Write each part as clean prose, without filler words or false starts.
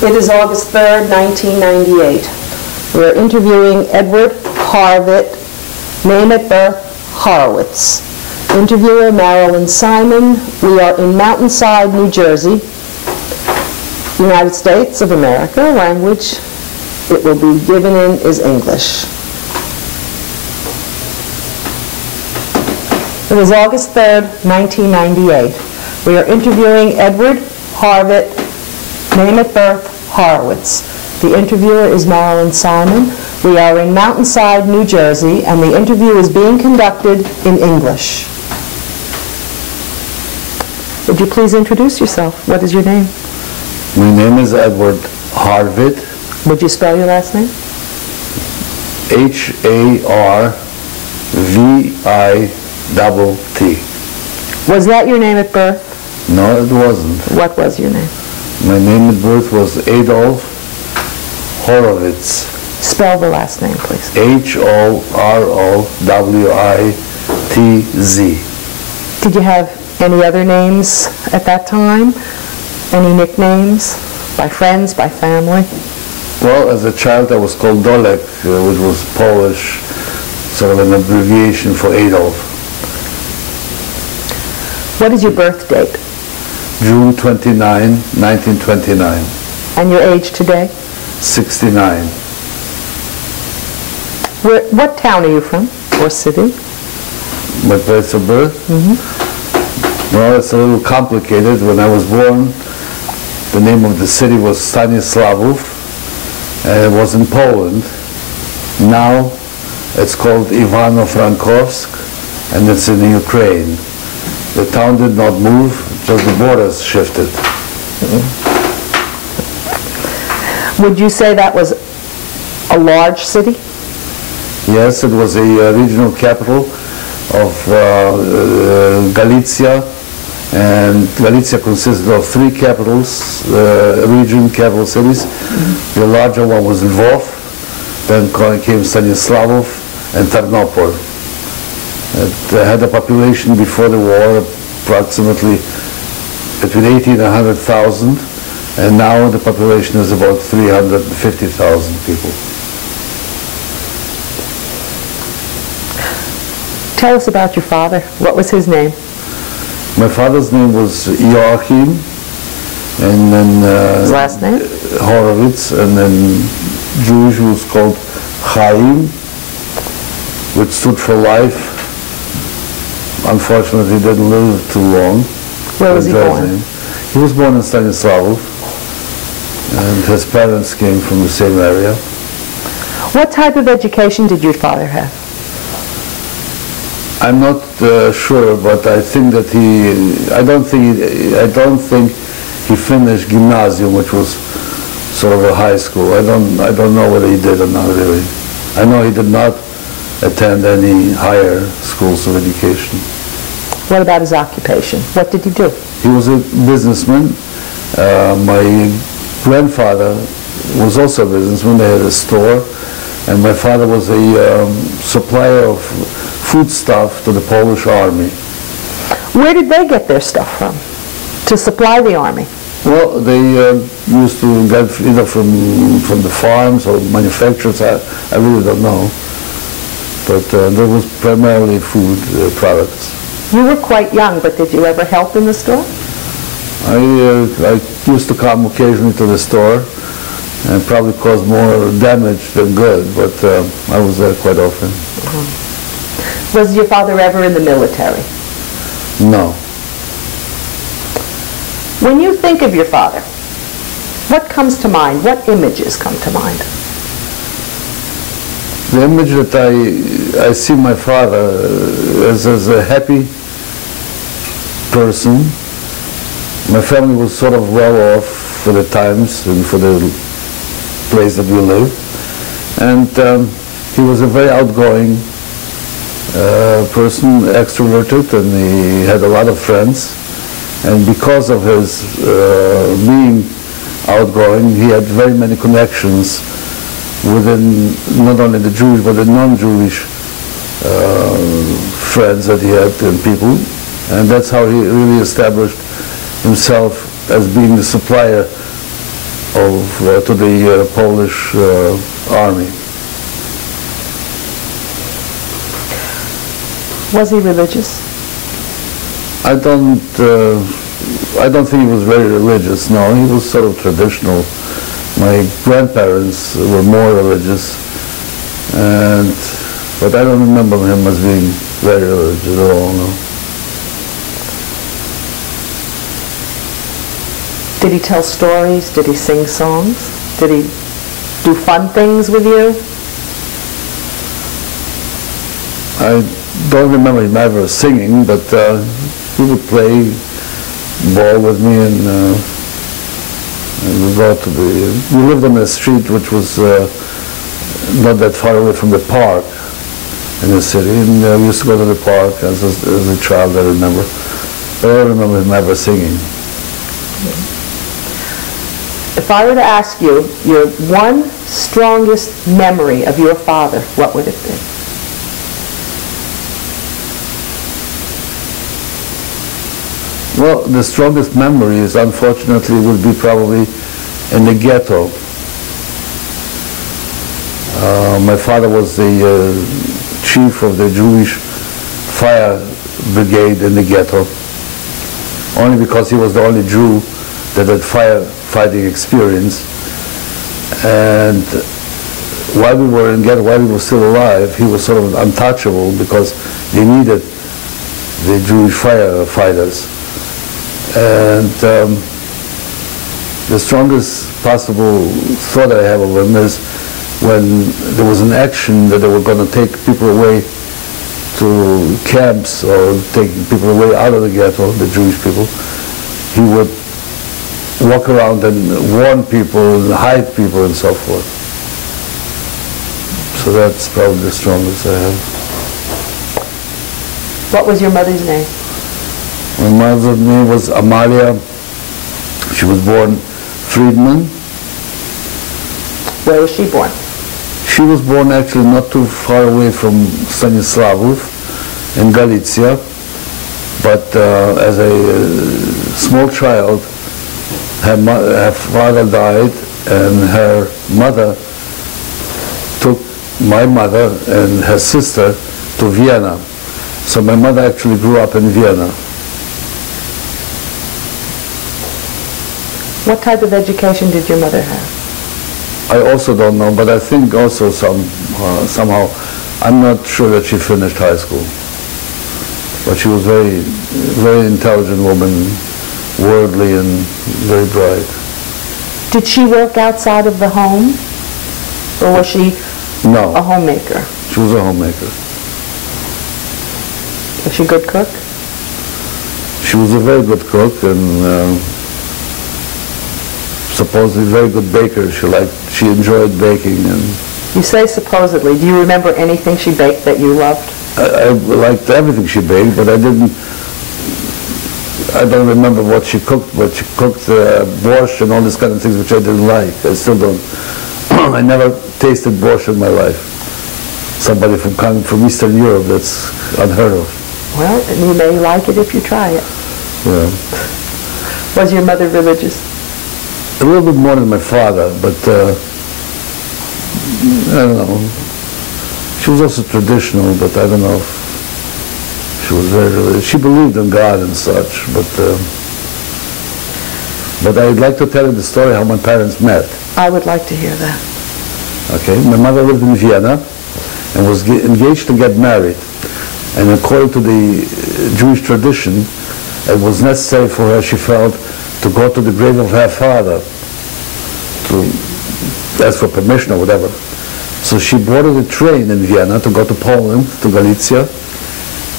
It is August 3rd, 1998. We are interviewing Edward Harvitt, name at birth, Horowitz. Interviewer, Marilyn Simon. We are in Mountainside, New Jersey, United States of America. Language it will be given in is English. It was August 3rd, 1998. We are interviewing Edward Harvitt, name at birth, Horowitz. The interviewer is Marilyn Simon. We are in Mountainside, New Jersey, and the interview is being conducted in English. Would you please introduce yourself? What is your name? My name is Edward Harvitt. Would you spell your last name? Harvitt. Was that your name at birth? No, it wasn't. What was your name? My name at birth was Adolf Horowitz. Spell the last name, please. Horowitz. Did you have any other names at that time? Any nicknames? By friends, by family? Well, as a child I was called Dolek, which was Polish, sort of an abbreviation for Adolf. What is your birth date? June 29, 1929. And your age today? 69. What town are you from, or city? My place of birth? Mm-hmm. Well, it's a little complicated. When I was born, the name of the city was Stanislavów, and it was in Poland. Now it's called Ivano-Frankivsk, and it's in Ukraine. The town did not move, just the borders shifted. Mm-hmm. Would you say that was a large city? Yes, it was a regional capital of Galicia, and Galicia consisted of three capitals, region capital cities. Mm-hmm. The larger one was Lvov, then came Stanislavov and Tarnopol. It had a population before the war approximately between 80 and 100,000, and now the population is about 350,000 people. Tell us about your father. What was his name? My father's name was Joachim, and then his last name? Horowitz, and then Jewish was called Chaim, which stood for life. Unfortunately, he didn't live too long. Where was he born? He was born in Stanislavów, and his parents came from the same area. What type of education did your father have? I'm not sure, but I think that I don't think he finished gymnasium, which was sort of a high school. I don't know whether he did or not really. I know he did not attend any higher schools of education. What about his occupation? What did he do? He was a businessman. My grandfather was also a businessman. They had a store, and my father was a supplier of foodstuff to the Polish army. Where did they get their stuff from to supply the army? Well, they used to get either from the farms or manufacturers. I really don't know. But there was primarily food products. You were quite young, but did you ever help in the store? I used to come occasionally to the store and probably caused more damage than good, but I was there quite often. Uh-huh. Was your father ever in the military? No. When you think of your father, what comes to mind? What images come to mind? The image that I see my father as a happy person. My family was sort of well off for the times and for the place that we lived. And he was a very outgoing person, extroverted, and he had a lot of friends. And because of his being outgoing, he had very many connections within not only the Jewish but the non-Jewish friends that he had and people. And that's how he really established himself as being the supplier to the Polish army. Was he religious? I don't think he was very religious. No, he was sort of traditional. My grandparents were more religious, but I don't remember him as being very religious at all. No. Did he tell stories? Did he sing songs? Did he do fun things with you? I don't remember him ever singing, but he would play ball with me, and we lived on a street which was not that far away from the park in the city, and we used to go to the park as a child, I remember. But I don't remember him ever singing. If I were to ask you your one strongest memory of your father, what would it be? Well, the strongest memories, unfortunately, would be probably in the ghetto. My father was the chief of the Jewish fire brigade in the ghetto, only because he was the only Jew that had firefighting experience. And while we were in ghetto, while we were still alive, he was sort of untouchable because they needed the Jewish firefighters. And the strongest possible thought I have of him is when there was an action that they were going to take people away to camps or take people away out of the ghetto, the Jewish people, he would walk around and warn people and hide people and so forth. So that's probably the strongest I have. What was your mother's name? My mother's name was Amalia. She was born Friedman. Where was she born? She was born actually not too far away from Stanislavov in Galicia, but as a small child, her father died, and her mother took my mother and her sister to Vienna. So my mother actually grew up in Vienna. What type of education did your mother have? I also don't know, but I think also somehow, I'm not sure that she finished high school. But she was very, very intelligent woman, worldly and very bright. Did she work outside of the home? Or was she No. a homemaker? She was a homemaker. Was she a good cook? She was a very good cook and supposedly very good baker. She enjoyed baking. And You say supposedly. Do you remember anything she baked that you loved? I liked everything she baked, but I don't remember what she cooked, but she cooked borscht and all these kind of things which I didn't like. I still don't. I never tasted borscht in my life. Somebody coming from Eastern Europe, that's unheard of. Well, you may like it if you try it. Yeah. Was your mother religious? A little bit more than my father, but I don't know. She was also traditional, but I don't know if she was very religious. She believed in God and such, but I'd like to tell you the story how my parents met. I would like to hear that. Okay, my mother lived in Vienna and was engaged to get married. And according to the Jewish tradition, it was necessary for her, she felt, to go to the grave of her father to ask for permission or whatever. So she boarded a train in Vienna to go to Poland, to Galicia,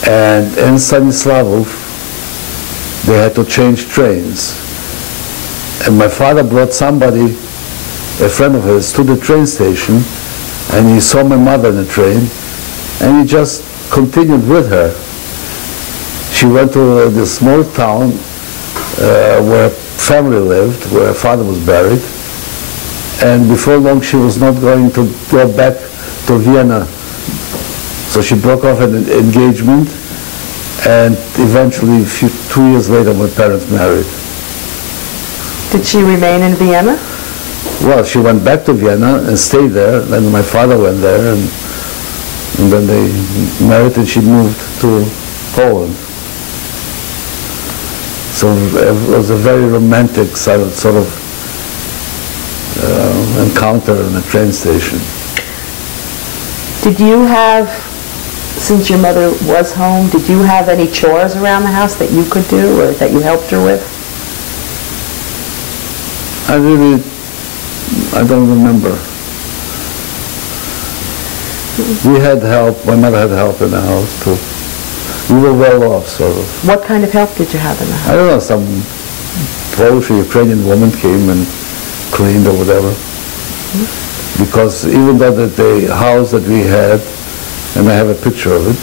and in Stanislavov they had to change trains. And my father brought somebody, a friend of his, to the train station, and he saw my mother in the train, and he just continued with her. She went to this small town where family lived, where her father was buried, and before long she was not going to go back to Vienna. So she broke off an engagement, and eventually, 2 years later, my parents married. Did she remain in Vienna? Well, she went back to Vienna and stayed there, and my father went there, and then they married and she moved to Poland. So it was a very romantic sort of encounter in a train station. Did you have, since your mother was home, did you have any chores around the house that you could do or that you helped her with? I don't remember. We had help, my mother had help in the house too. We were well off, sort of. What kind of help did you have in the house? I don't know, some Polish or Ukrainian woman came and cleaned or whatever. Because even though the house that we had, and I have a picture of it,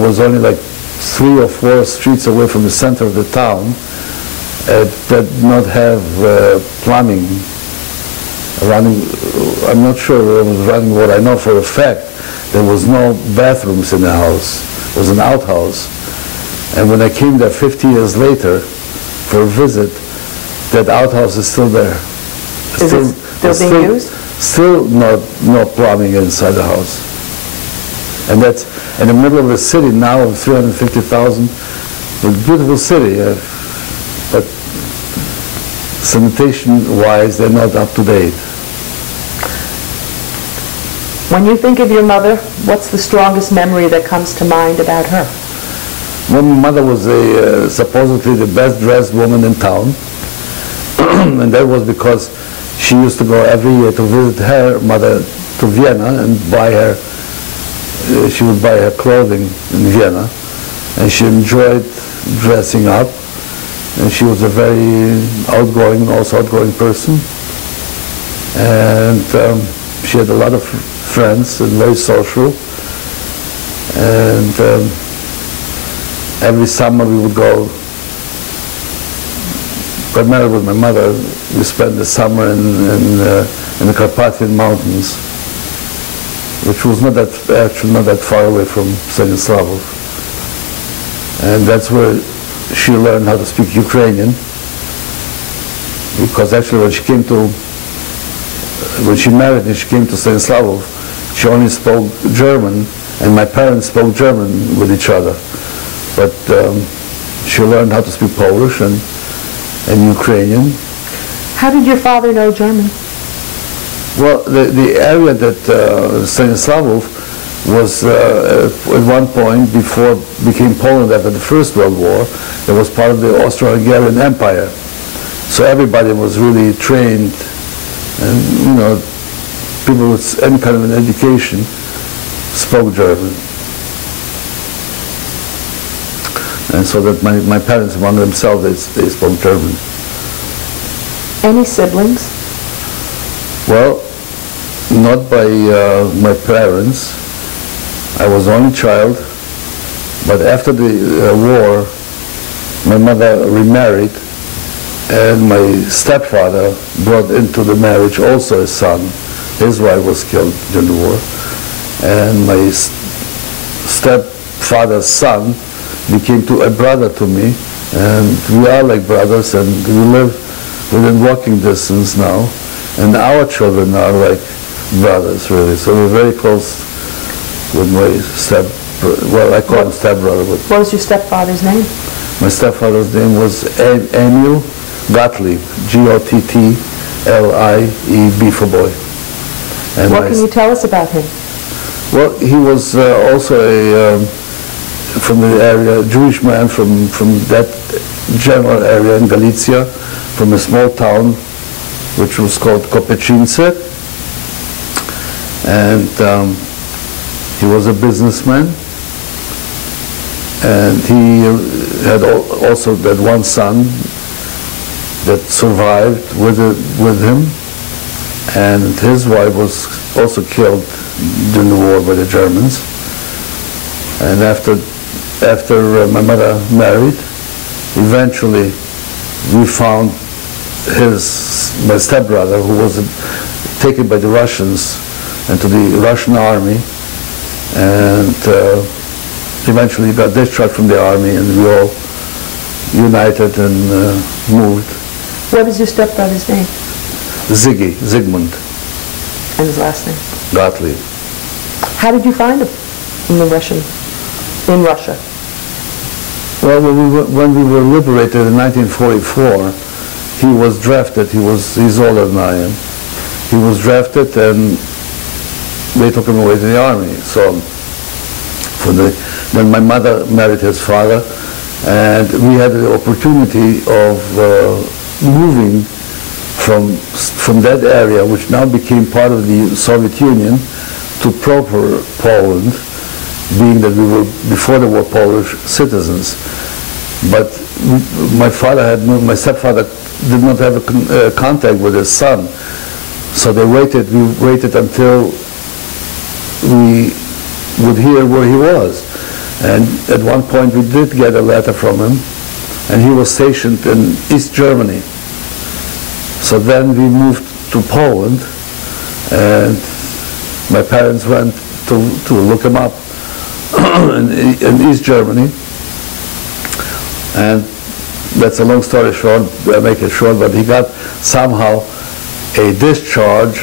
was only like 3 or 4 streets away from the center of the town, it did not have plumbing running. I'm not sure it was running water. I know for a fact there was no bathrooms in the house. It was an outhouse. And when I came there 50 years later for a visit, that outhouse is still there. Is it still being used? Still no plumbing inside the house. And that's in the middle of a city now of 350,000. It's a beautiful city, but sanitation-wise, they're not up to date. When you think of your mother, what's the strongest memory that comes to mind about her? Well, my mother was supposedly the best-dressed woman in town, and that was because she used to go every year to visit her mother to Vienna and buy her. She would buy her clothing in Vienna, and she enjoyed dressing up. And she was a very outgoing person, and she had a lot of friends and very social. And every summer we would go. Got married with my mother. We spent the summer in the Carpathian Mountains, which was not that far away from Stanislavov, and that's where she learned how to speak Ukrainian, because actually when she married and she came to Stanislavov, she only spoke German, and my parents spoke German with each other. But she learned how to speak Polish and Ukrainian. How did your father know German? Well, the area that Stanislavov was at one point, before it became Poland after the First World War, it was part of the Austro-Hungarian Empire. So everybody was really trained, and people with any kind of an education spoke German. And so that my parents, among themselves, they spoke German. Any siblings? Well, not by my parents. I was the only child, but after the war, my mother remarried, and my stepfather brought into the marriage also a son. His wife was killed during the war, and my stepfather's son became a brother to me, and we are like brothers, and we live within walking distance now, and our children are like brothers, really. So we're very close with my I call him stepbrother. But what was your stepfather's name? My stepfather's name was Emil Gottlieb, Gottlieb for boy. And what can you tell us about him? Well, he was also from the area, Jewish man from that general area in Galicia, from a small town which was called Kopečince, and he was a businessman, and he had also that one son that survived with him, and his wife was also killed during the war by the Germans. And after my mother married, eventually we found my stepbrother, who was taken by the Russians into the Russian army, and eventually got discharged from the army, and we all united and moved. What is your stepbrother's name? Zygmunt And his last name? Gottlieb. How did you find him in Russia? Well, when we were liberated in 1944, he was drafted. He's older than I am. He was drafted, and they took him away to the army. So, then my mother married his father, and we had the opportunity of moving from that area, which now became part of the Soviet Union, to proper Poland, being that we were before the war Polish citizens. But my stepfather did not have a contact with his son, so we waited until we would hear where he was. And at one point we did get a letter from him, and he was stationed in East Germany. So then we moved to Poland, and my parents went to look him up in East Germany. And that's a long story short, I make it short, but he got somehow a discharge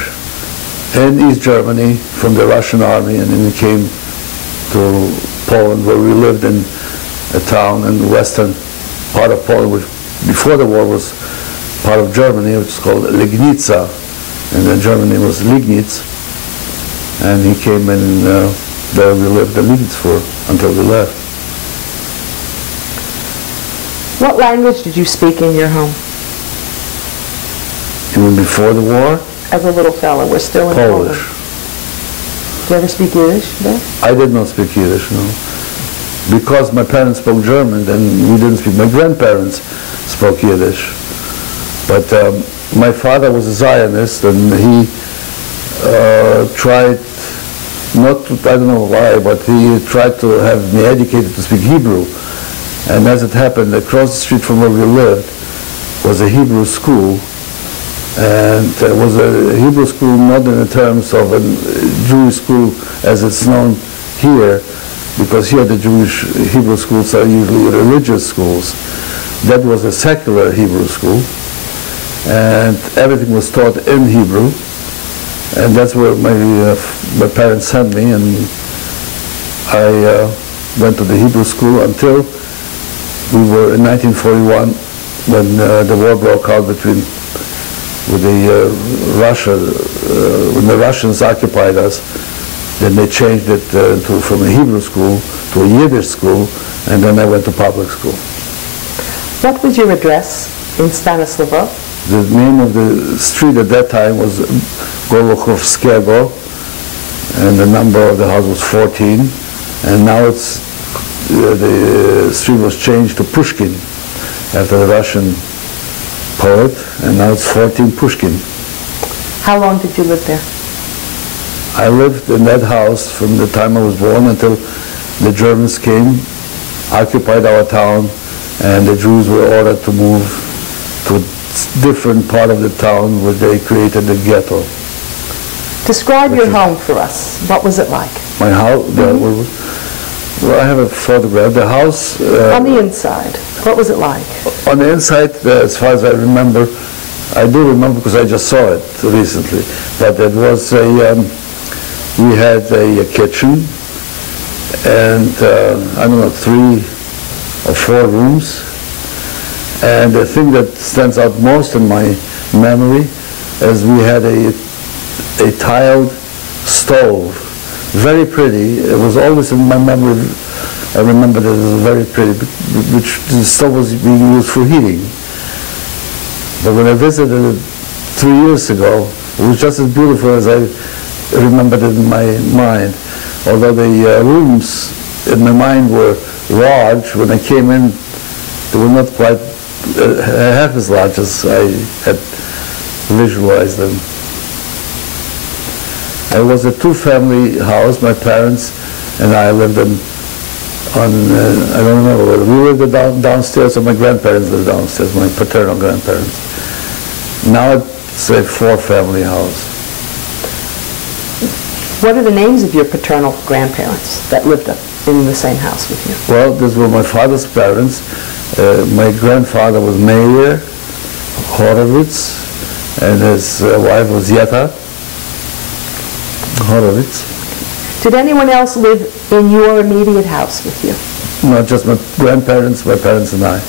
in East Germany from the Russian army, and then he came to Poland, where we lived in a town in the western part of Poland, which before the war was part of Germany, which is called Legnica, and then Germany was Liegnitz, and he came in there we lived in Liegnitz until we left. What language did you speak in your home? You mean before the war? As a little fellow, we're still in Polish. Poland. Did you ever speak Yiddish then? I did not speak Yiddish, no. Because my parents spoke German, then we didn't speak. My grandparents spoke Yiddish. But my father was a Zionist, and he tried, I don't know why, but he tried to have me educated to speak Hebrew. And as it happened, across the street from where we lived was a Hebrew school. And it was a Hebrew school not in the terms of a Jewish school as it's known here, because here the Jewish Hebrew schools are usually religious schools. That was a secular Hebrew school, and everything was taught in Hebrew. And that's where my parents sent me, and I went to the Hebrew school until we were in 1941, when the war broke out when the Russians occupied us. Then they changed it from a Hebrew school to a Yiddish school, and then I went to public school. What was your address in Stanislavov? The name of the street at that time was Goluchowskiego, and the number of the house was 14, and now the street was changed to Pushkin after the Russian poet, and now it's 14 Pushkin. How long did you live there? I lived in that house from the time I was born until the Germans came, occupied our town, and the Jews were ordered to move to a different part of the town where they created the ghetto. Describe your home for us. What was it like? My house? Well, I have a photograph. The house... on the inside, what was it like? On the inside, as far as I remember, I do remember because I just saw it recently, but it was we had a kitchen and, I don't know, 3 or 4 rooms. And the thing that stands out most in my memory is we had a tiled stove. Very pretty. It was always in my memory. I remember that it was very pretty, which the stove was being used for heating. But when I visited it 3 years ago, it was just as beautiful as I remembered it in my mind. Although the rooms in my mind were large, when I came in, they were not quite half as large as I had visualized them. It was a 2-family house. My parents and I lived I don't remember whether we lived downstairs or my grandparents lived downstairs, my paternal grandparents. Now it's a 4-family house. What are the names of your paternal grandparents that lived in the same house with you? Well, these were my father's parents. My grandfather was Mayor Horowitz, and his wife was Yetta Horowitz. Did anyone else live in your immediate house with you? Not just my grandparents, my parents and I.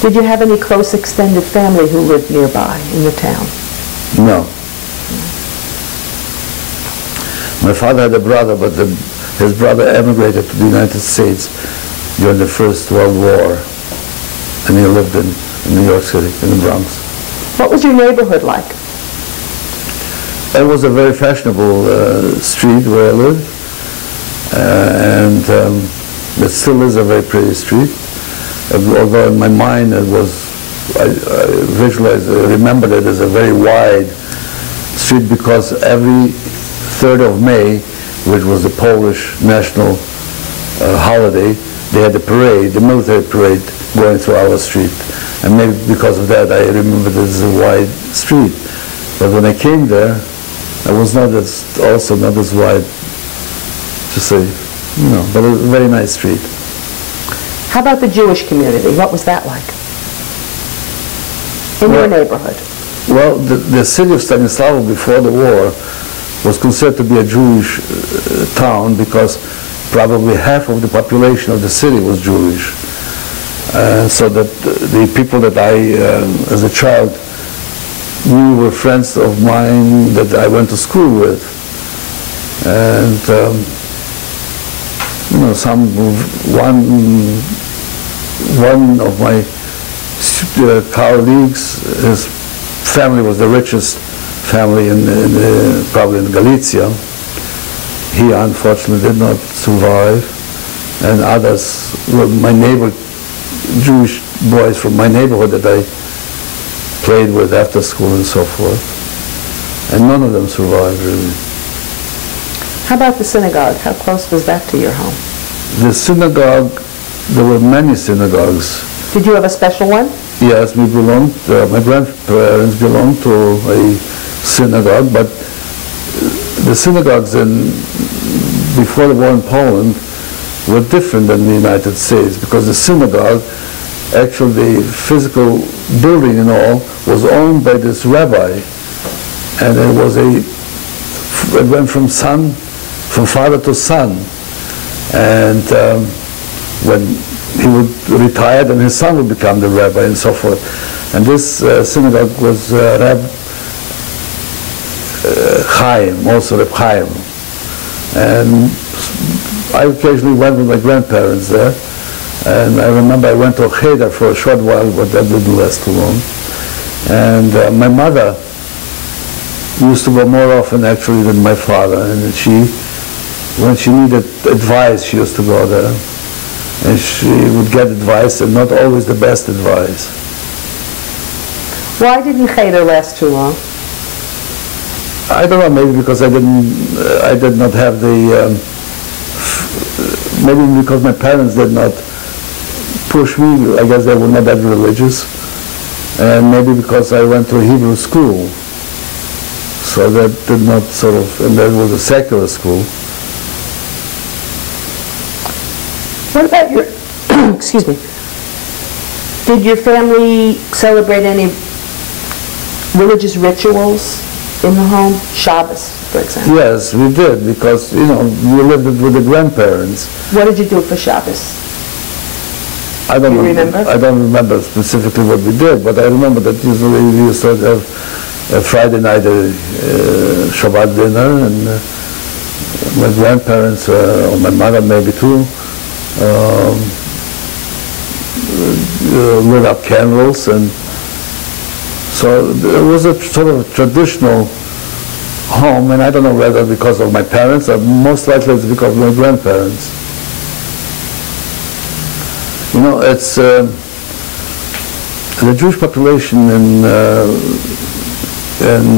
Did you have any close extended family who lived nearby in the town? No. My father had a brother, but his brother emigrated to the United States during the First World War, and he lived in New York City, in the Bronx. What was your neighborhood like? It was a very fashionable street where I lived, and it still is a very pretty street. Although in my mind it was, I visualized, I remembered it as a very wide street, because every 3rd of May, which was the Polish national holiday, they had a parade, the military parade, going through our street. And maybe because of that I remember this as a wide street. But when I came there, it was not as, also not as wide, to say, but a very nice street. How about the Jewish community? What was that like in your neighborhood? Well, the city of Stanislav before the war was considered to be a Jewish town, because probably half of the population of the city was Jewish. So that the people that I, as a child, knew were friends of mine that I went to school with. And one of my colleagues, his family was the richest family probably in Galicia. He unfortunately did not survive, and others were my neighbor, Jewish boys from my neighborhood that I played with after school and so forth, and none of them survived really. How about the synagogue? How close was that to your home? The synagogue, there were many synagogues. Did you have a special one? Yes, we belonged, my grandparents belonged to a synagogue, but the synagogues before the war in Poland were different than the United States, because the synagogue, actually the physical building and all, was owned by this rabbi, and it went from father to son, and when he would retire, then his son would become the rabbi and so forth. And this synagogue was Reb Chaim, also Reb Chaim. And I occasionally went with my grandparents there, and I remember I went to Cheder for a short while, but that didn't last too long. And my mother used to go more often actually than my father, and when she needed advice, she used to go there. And she would get advice, and not always the best advice. Why didn't Cheder last too long? I don't know, maybe because I did not have maybe because my parents did not push me. I guess they were not that religious. And maybe because I went to a Hebrew school. So that did not and that was a secular school. What about your, excuse me, did your family celebrate any religious rituals in the home? Shabbos, for example. Yes, we did, because, we lived with the grandparents. What did you do for Shabbos? I don't remember? I don't remember specifically what we did, but I remember that usually we used to have a Friday night Shabbat dinner, and my grandparents, or my mother maybe too, lit up candles, and so it was a sort of traditional home, and I don't know whether because of my parents, or most likely it's because of my grandparents. It's the Jewish population in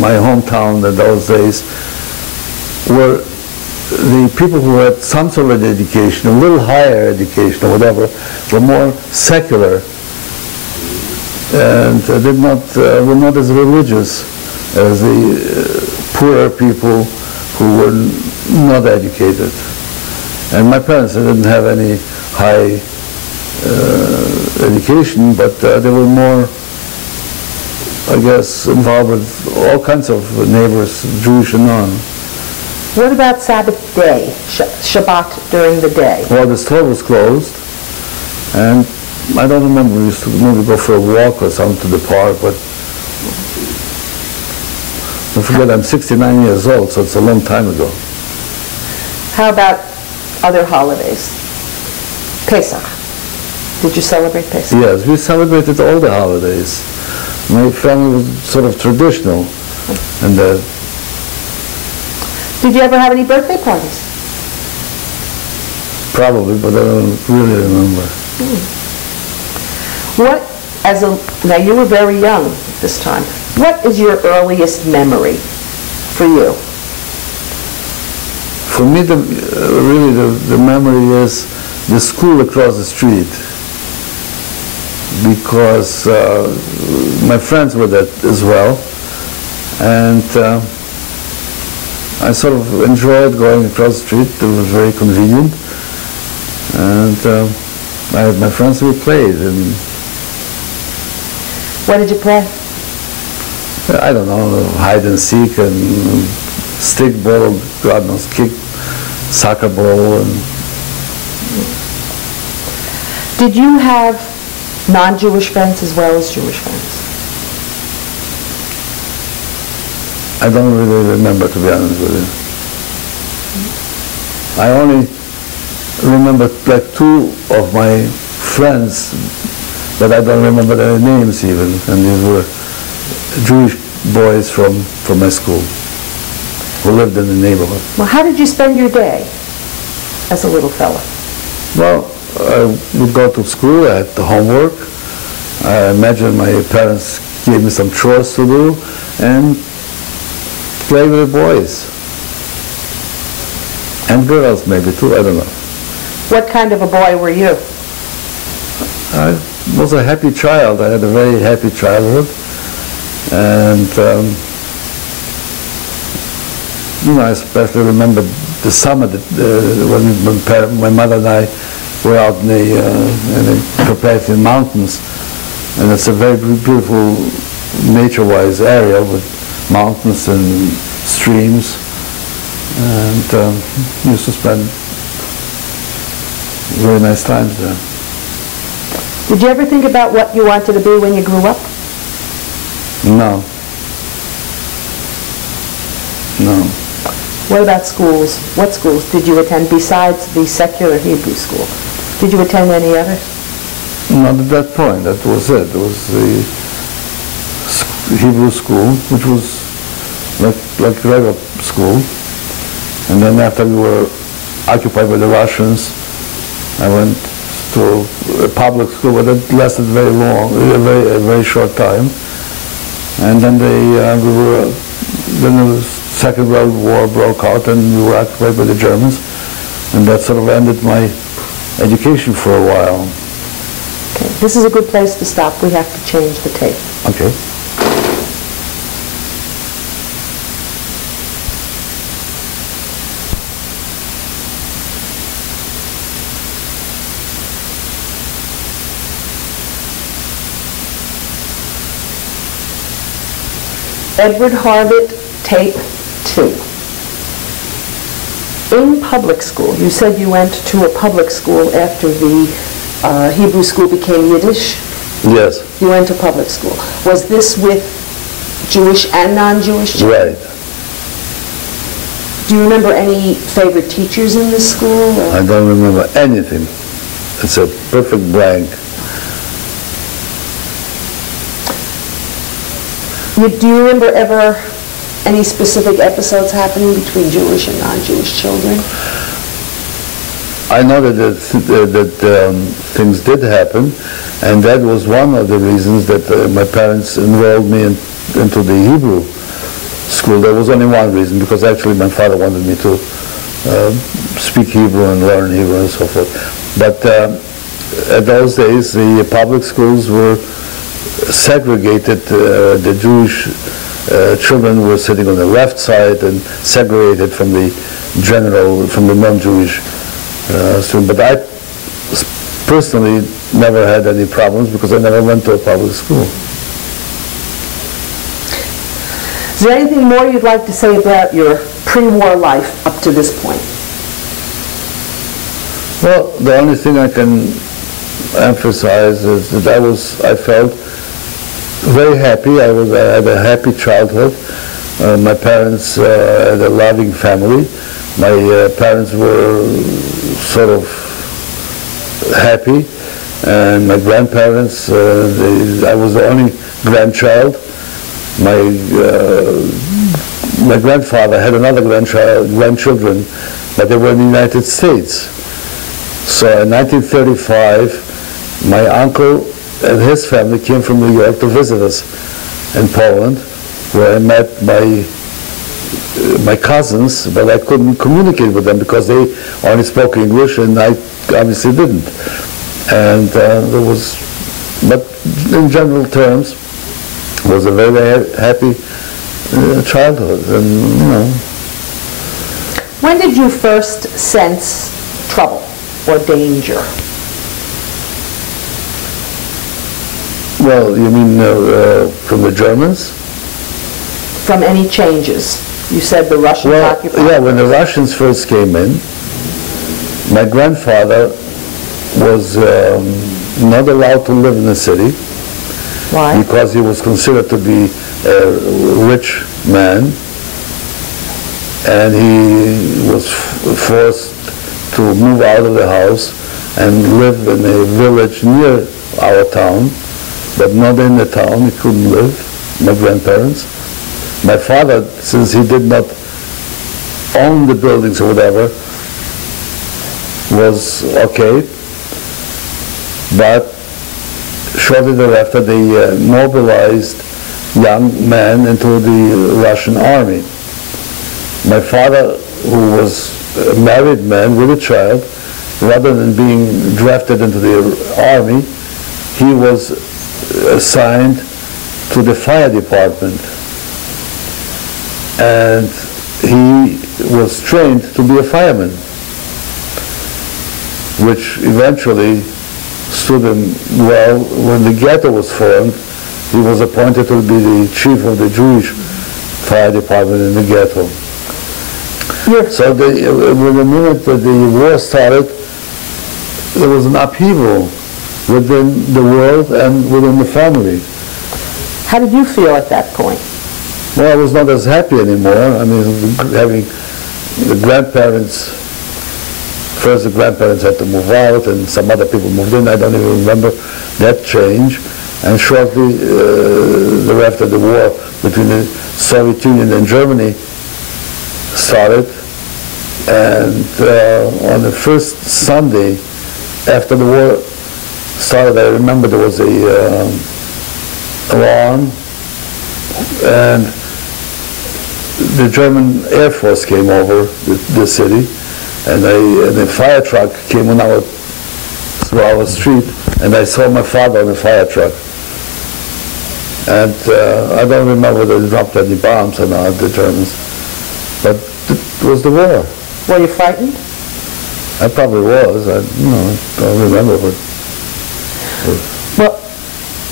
my hometown in those days were the people who had some sort of education, a little higher education or whatever, were more secular and were not as religious as the poorer people who were not educated. And my parents didn't have any high education, but they were more I guess, involved with all kinds of neighbors, Jewish and non. What about Sabbath day, Shabbat during the day? Well, the store was closed, and I don't remember, we used to maybe go for a walk or something to the park, but don't forget I'm 69 years old, so it's a long time ago. How about other holidays? Pesach. Did you celebrate Pesach? Yes, we celebrated all the holidays. My family was sort of traditional, and did you ever have any birthday parties? probably, but I don't really remember. Now you were very young at this time. What is your earliest memory for you? For me, the memory is the school across the street, because my friends were there as well, and I sort of enjoyed going across the street. It was very convenient, and I had my friends who played, and What did you play? I don't know, hide and seek and stick ball, God knows, kick, soccer ball. And Did you have non-Jewish friends as well as Jewish friends? I don't really remember, to be honest with you. I only remember like two of my friends, but I don't remember their names even, and these were Jewish boys from my school who lived in the neighborhood. Well, how did you spend your day as a little fella? Well, I would go to school, I had the homework. I imagine my parents gave me some chores to do, and play with the boys. And girls maybe too, I don't know. What kind of a boy were you? I was a happy child. I had a very happy childhood. And, I especially remember the summer when my mother and I were out in the Carpathian Mountains. And it's a very beautiful nature-wise area with mountains and streams. And used to spend very nice times there. Did you ever think about what you wanted to be when you grew up? No. No. What about schools? What schools did you attend besides the secular Hebrew school? Did you attend any others? Not at that point. That was it. It was the Hebrew school, which was like regular school. And then after we were occupied by the Russians, I went to a public school, but it lasted very long, a very short time. And then then the Second World War broke out, and we were occupied by the Germans, and that sort of ended my education for a while. Okay, this is a good place to stop. We have to change the tape. Okay. Edward Harvitt, tape 2. In public school, you said you went to a public school after the Hebrew school became Yiddish? Yes. You went to public school. Was this with Jewish and non-Jewish children? Right. Do you remember any favorite teachers in this school? Or? I don't remember anything. It's a perfect blank. Do you remember ever any specific episodes happening between Jewish and non-Jewish children? I know that things did happen, and that was one of the reasons that my parents enrolled me into the Hebrew school. There was only one reason, because actually my father wanted me to speak Hebrew and learn Hebrew and so forth. But at those days, the public schools were segregated. The Jewish children were sitting on the left side and segregated from the non-Jewish students. But I personally never had any problems because I never went to a public school. Is there anything more you'd like to say about your pre-war life up to this point? Well, the only thing I can emphasize is that I felt very happy. I had a happy childhood. My parents had a loving family. My parents were sort of happy, and my grandparents, I was the only grandchild. My grandfather had another grandchildren, but they were in the United States. So in 1935, my uncle and his family came from New York to visit us in Poland, where I met my cousins, but I couldn't communicate with them because they only spoke English and I obviously didn't. And but in general terms, it was a very happy childhood, and you know. When did you first sense trouble or danger? Well, you mean from the Germans? From any changes? You said the Russians occupied. Yeah, when the Russians first came in, my grandfather was not allowed to live in the city. Why? Because he was considered to be a rich man, and he was forced to move out of the house and live in a village near our town, but not in the town. He couldn't live, my grandparents. My father, since he did not own the buildings or whatever, was okay, but shortly thereafter they mobilized young men into the Russian army. My father, who was a married man with a child, rather than being drafted into the army, he was assigned to the fire department. And he was trained to be a fireman, which eventually stood him well. When the ghetto was formed, he was appointed to be the chief of the Jewish fire department in the ghetto. Yes. So the minute that the war started, there was an upheaval within the world and within the family. How did you feel at that point? Well, I was not as happy anymore. I mean, having the grandparents, first the grandparents had to move out and some other people moved in. I don't even remember that change. And shortly thereafter, the war between the Soviet Union and Germany started. And on the first Sunday after the war started, I remember there was a alarm, and the German Air Force came over the city, and a fire truck came on through our street, and I saw my father on the fire truck. And I don't remember whether they dropped any bombs or not, the Germans, but it was the war. Were you frightened? I probably was. I don't remember, but. Well,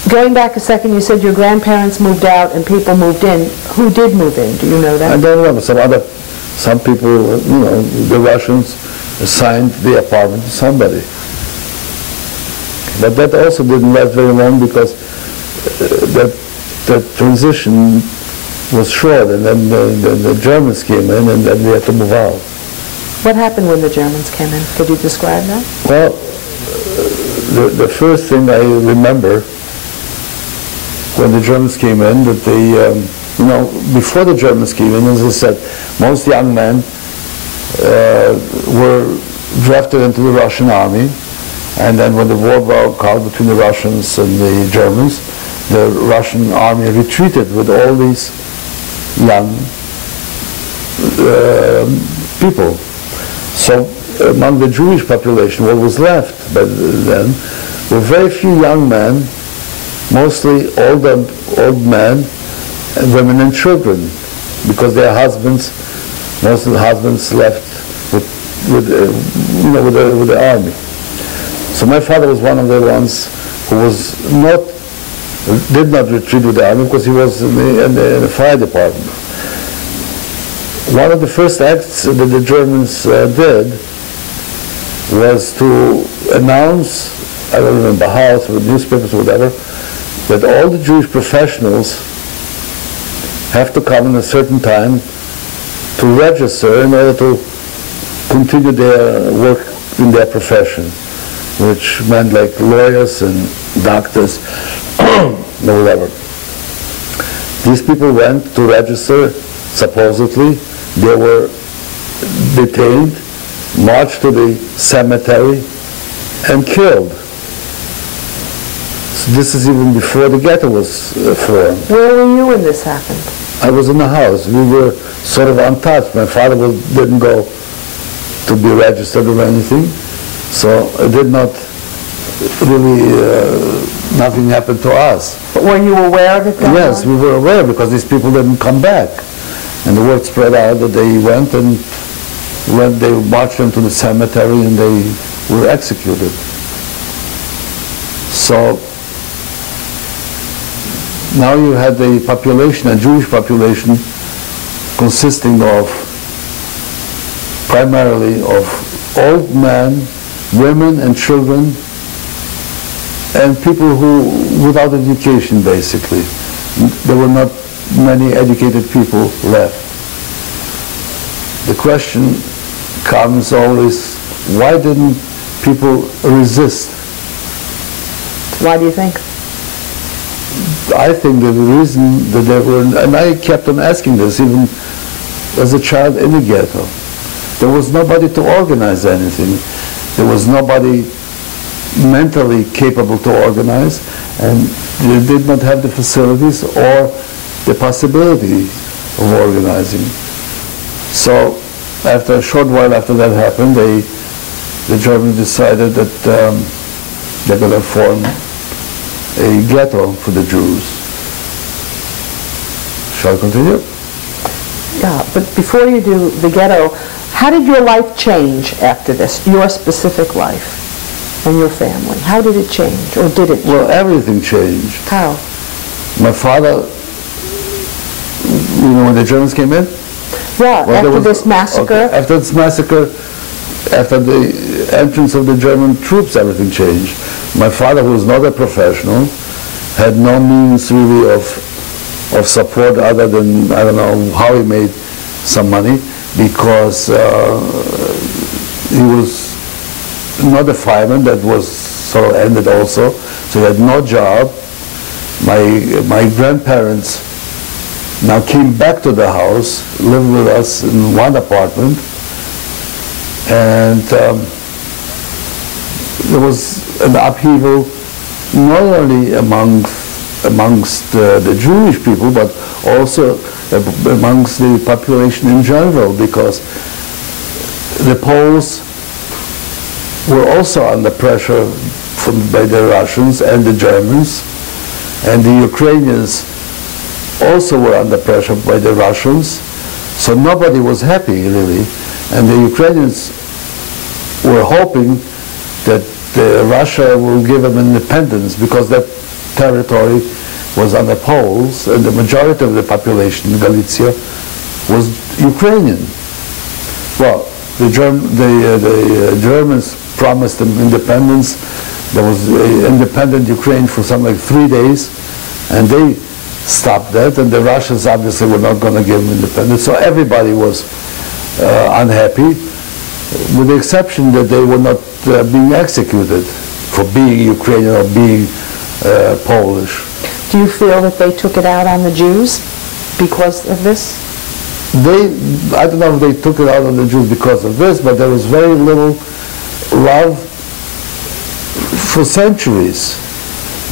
going back a second, you said your grandparents moved out and people moved in. Who did move in? Do you know that? I don't remember. Some people, the Russians assigned the apartment to somebody. But that also didn't last very long because that transition was short, and then the Germans came in, and then we had to move out. What happened when the Germans came in? Could you describe that? Well, the first thing I remember when the Germans came in, that they, before the Germans came in, as I said, most young men were drafted into the Russian army, and then when the war broke out between the Russians and the Germans, the Russian army retreated with all these young people. So among the Jewish population, what was left by then were very few young men, mostly old men, and women and children, because their husbands, most of the husbands left with the army. So my father was one of the ones who did not retreat with the army because he was in the fire department. one of the first acts that the Germans did was to announce, I don't remember how, through newspapers or whatever, that all the Jewish professionals have to come in a certain time to register in order to continue their work in their profession, which meant like lawyers and doctors, or whatever. These people went to register, supposedly. They were detained, marched to the cemetery, and killed. So this is even before the ghetto was formed. Where were you when this happened? I was in the house. We were sort of untouched. My father didn't go to be registered or anything, so it did not really, nothing happened to us. But were you aware of it then? Yes, we were aware because these people didn't come back. And the word spread out that they went and they marched them to the cemetery and they were executed. So now you had a population, a Jewish population, consisting of primarily of old men, women and children, and people who without education basically. There were not many educated people left. The question comes always, why didn't people resist? Why do you think? I think that the reason that they were, and I kept on asking this even as a child in the ghetto, there was nobody to organize anything. There was nobody mentally capable to organize, and they did not have the facilities or the possibility of organizing. So after a short while after that happened, the Germans decided that they're going to form a ghetto for the Jews. Shall I continue? Yeah, but before you do the ghetto, how did your life change after this, your specific life and your family? How did it change, or did it change? Well, everything changed. How? My father, you know, when the Germans came in? Yeah, Well, after this massacre? Okay, after this massacre, after the entrance of the German troops, everything changed. My father, who was not a professional, had no means really of support other than, I don't know how he made some money, because he was not a fireman. That was sort of ended also, so he had no job. My grandparents now came back to the house, lived with us in one apartment, and there was an upheaval not only amongst the Jewish people, but also amongst the population in general, because the Poles were also under pressure by the Russians and the Germans, and the Ukrainians also were under pressure by the Russians, so nobody was happy really, and the Ukrainians were hoping that Russia will give them independence, because that territory was under Poles, and the majority of the population in Galicia was Ukrainian. Well, the Germans promised them independence. There was independent Ukraine for something like 3 days, and they stopped that, and the Russians obviously were not going to give them independence, so everybody was unhappy, with the exception that they were not being executed for being Ukrainian or being Polish. Do you feel that they took it out on the Jews because of this? I don't know if they took it out on the Jews because of this, but there was very little love for centuries.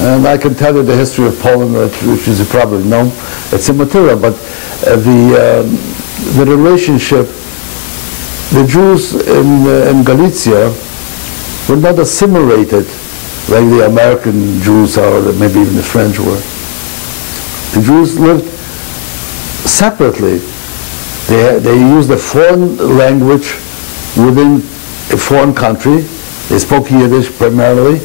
And I can tell you the history of Poland, which is probably known. It's immaterial, but the relationship, the Jews in Galicia were not assimilated like the American Jews or maybe even the French were. The Jews lived separately. They used a foreign language within a foreign country. They spoke Yiddish primarily.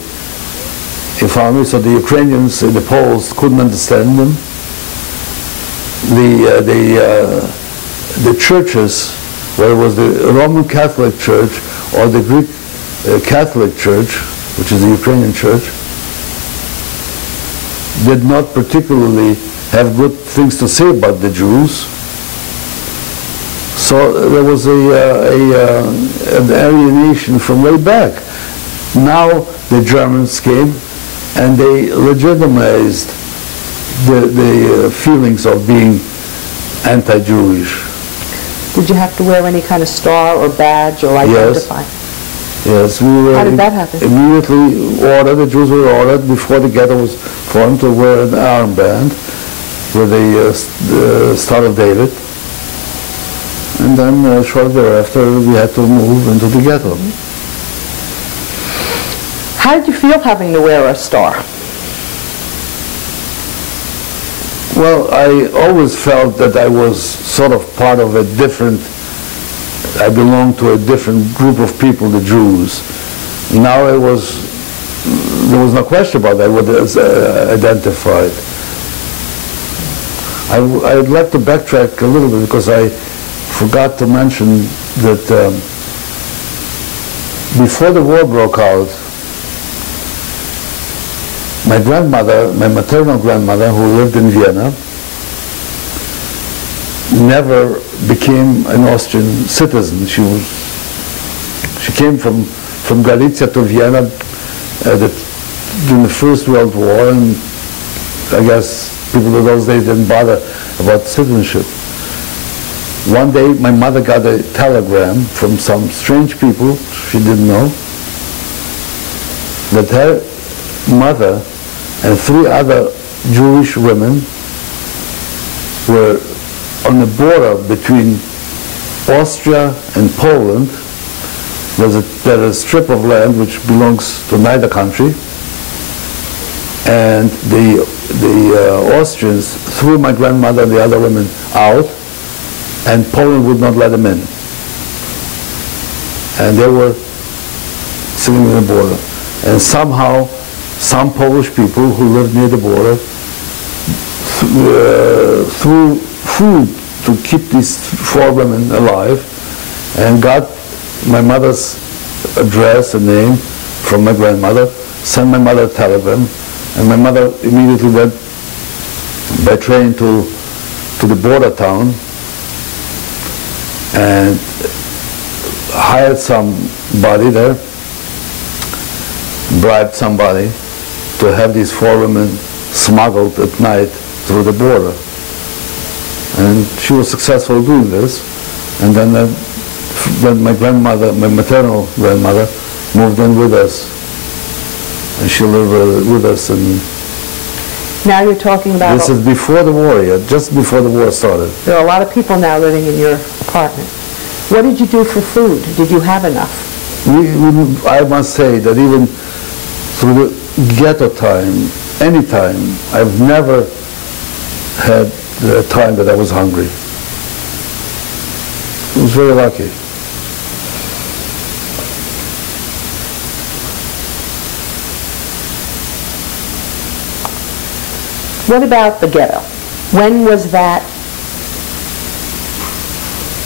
You follow me? So the Ukrainians, the Poles couldn't understand them. the churches, whether it was the Roman Catholic Church or the Greek Catholic Church, which is the Ukrainian church, did not particularly have good things to say about the Jews. So there was an alienation from way back. Now the Germans came and they legitimized the feelings of being anti-Jewish. Did you have to wear any kind of star or badge or identify? Yes, we were. How did that happen? Immediately ordered, the Jews were ordered before the ghetto was formed to wear an armband with the Star of David. And then shortly thereafter we had to move into the ghetto. How did you feel having to wear a star? Well, I always felt that I was sort of part of a different, I belonged to a different group of people, the Jews. Now there was no question about that, I was identified. I'd like to backtrack a little bit because I forgot to mention that before the war broke out, my grandmother, my maternal grandmother, who lived in Vienna, never became an Austrian citizen. She came from Galicia to Vienna during the First World War, and I guess people in those days didn't bother about citizenship. One day my mother got a telegram from some strange people she didn't know that her mother and 3 other Jewish women were on the border between Austria and Poland. There's a strip of land which belongs to neither country, and the Austrians threw my grandmother and the other women out, and Poland would not let them in. And they were sitting on the border. And somehow, some Polish people who lived near the border threw food to keep these 4 women alive, and got my mother's address and name from my grandmother, sent my mother a telegram, and my mother immediately went by train to the border town and hired somebody there, bribed somebody to have these 4 women smuggled at night through the border. And she was successful doing this. And then my grandmother, my maternal grandmother, moved in with us. And she lived with us. And now you're talking about... This is before the war, just before the war started. There are a lot of people now living in your apartment. What did you do for food? Did you have enough? I must say that even through the ghetto time, any time, I've never had a time that I was hungry. I was very lucky. What about the ghetto? When was that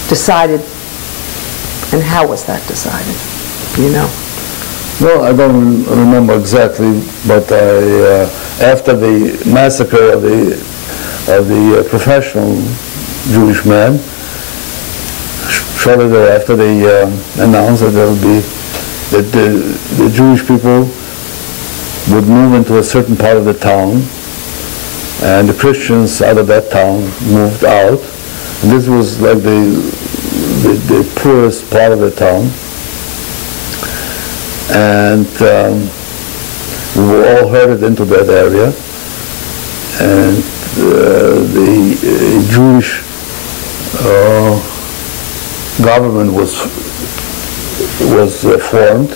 decided, and how was that decided? Do you know? Well, I don't remember exactly, but after the massacre of the professional Jewish men, shortly thereafter they announced that the Jewish people would move into a certain part of the town, and the Christians out of that town moved out. And this was like the poorest part of the town. And we were all herded into that area, and the Jewish government was formed,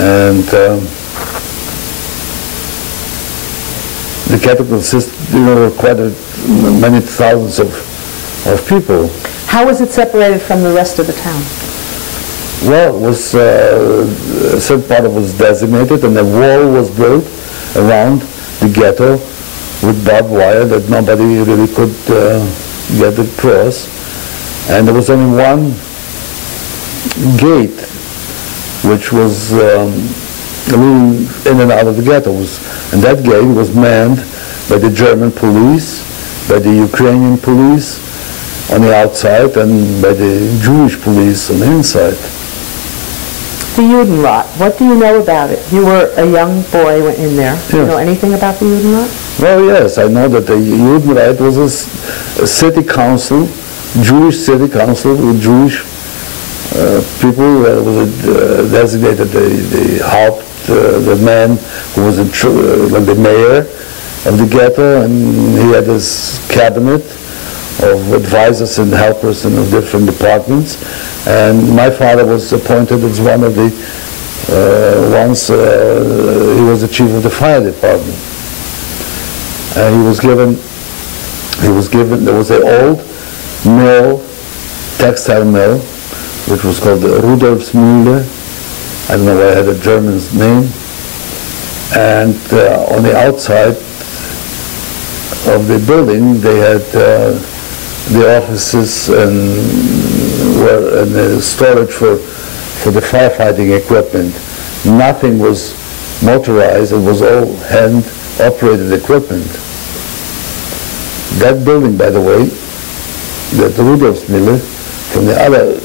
and the capital system required many thousands of people. How was it separated from the rest of the town? Well, it was a certain part of it was designated, and a wall was built around the ghetto with barbed wire that nobody really could get across, and there was only one gate which was leading in and out of the ghettos, and that gate was manned by the German police, by the Ukrainian police on the outside, and by the Jewish police on the inside. The Judenrat, what do you know about it? You were a young boy in there. Do you know anything about the Judenrat? Well, yes, I know that the Judenrat was a city council, Jewish city council with Jewish people. That was designated the Haupt, the man who was like the mayor of the ghetto, and he had his cabinet of advisors and helpers in different departments. And my father was appointed as one of the he was the chief of the fire department. And he was given, there was an old mill, textile mill, which was called the Rudolfsmühle. I don't know why I had a German name. And on the outside of the building, they had the offices and the storage for the firefighting equipment. Nothing was motorized, it was all hand-operated equipment. That building, by the way, the Rudolfsmühle, from the other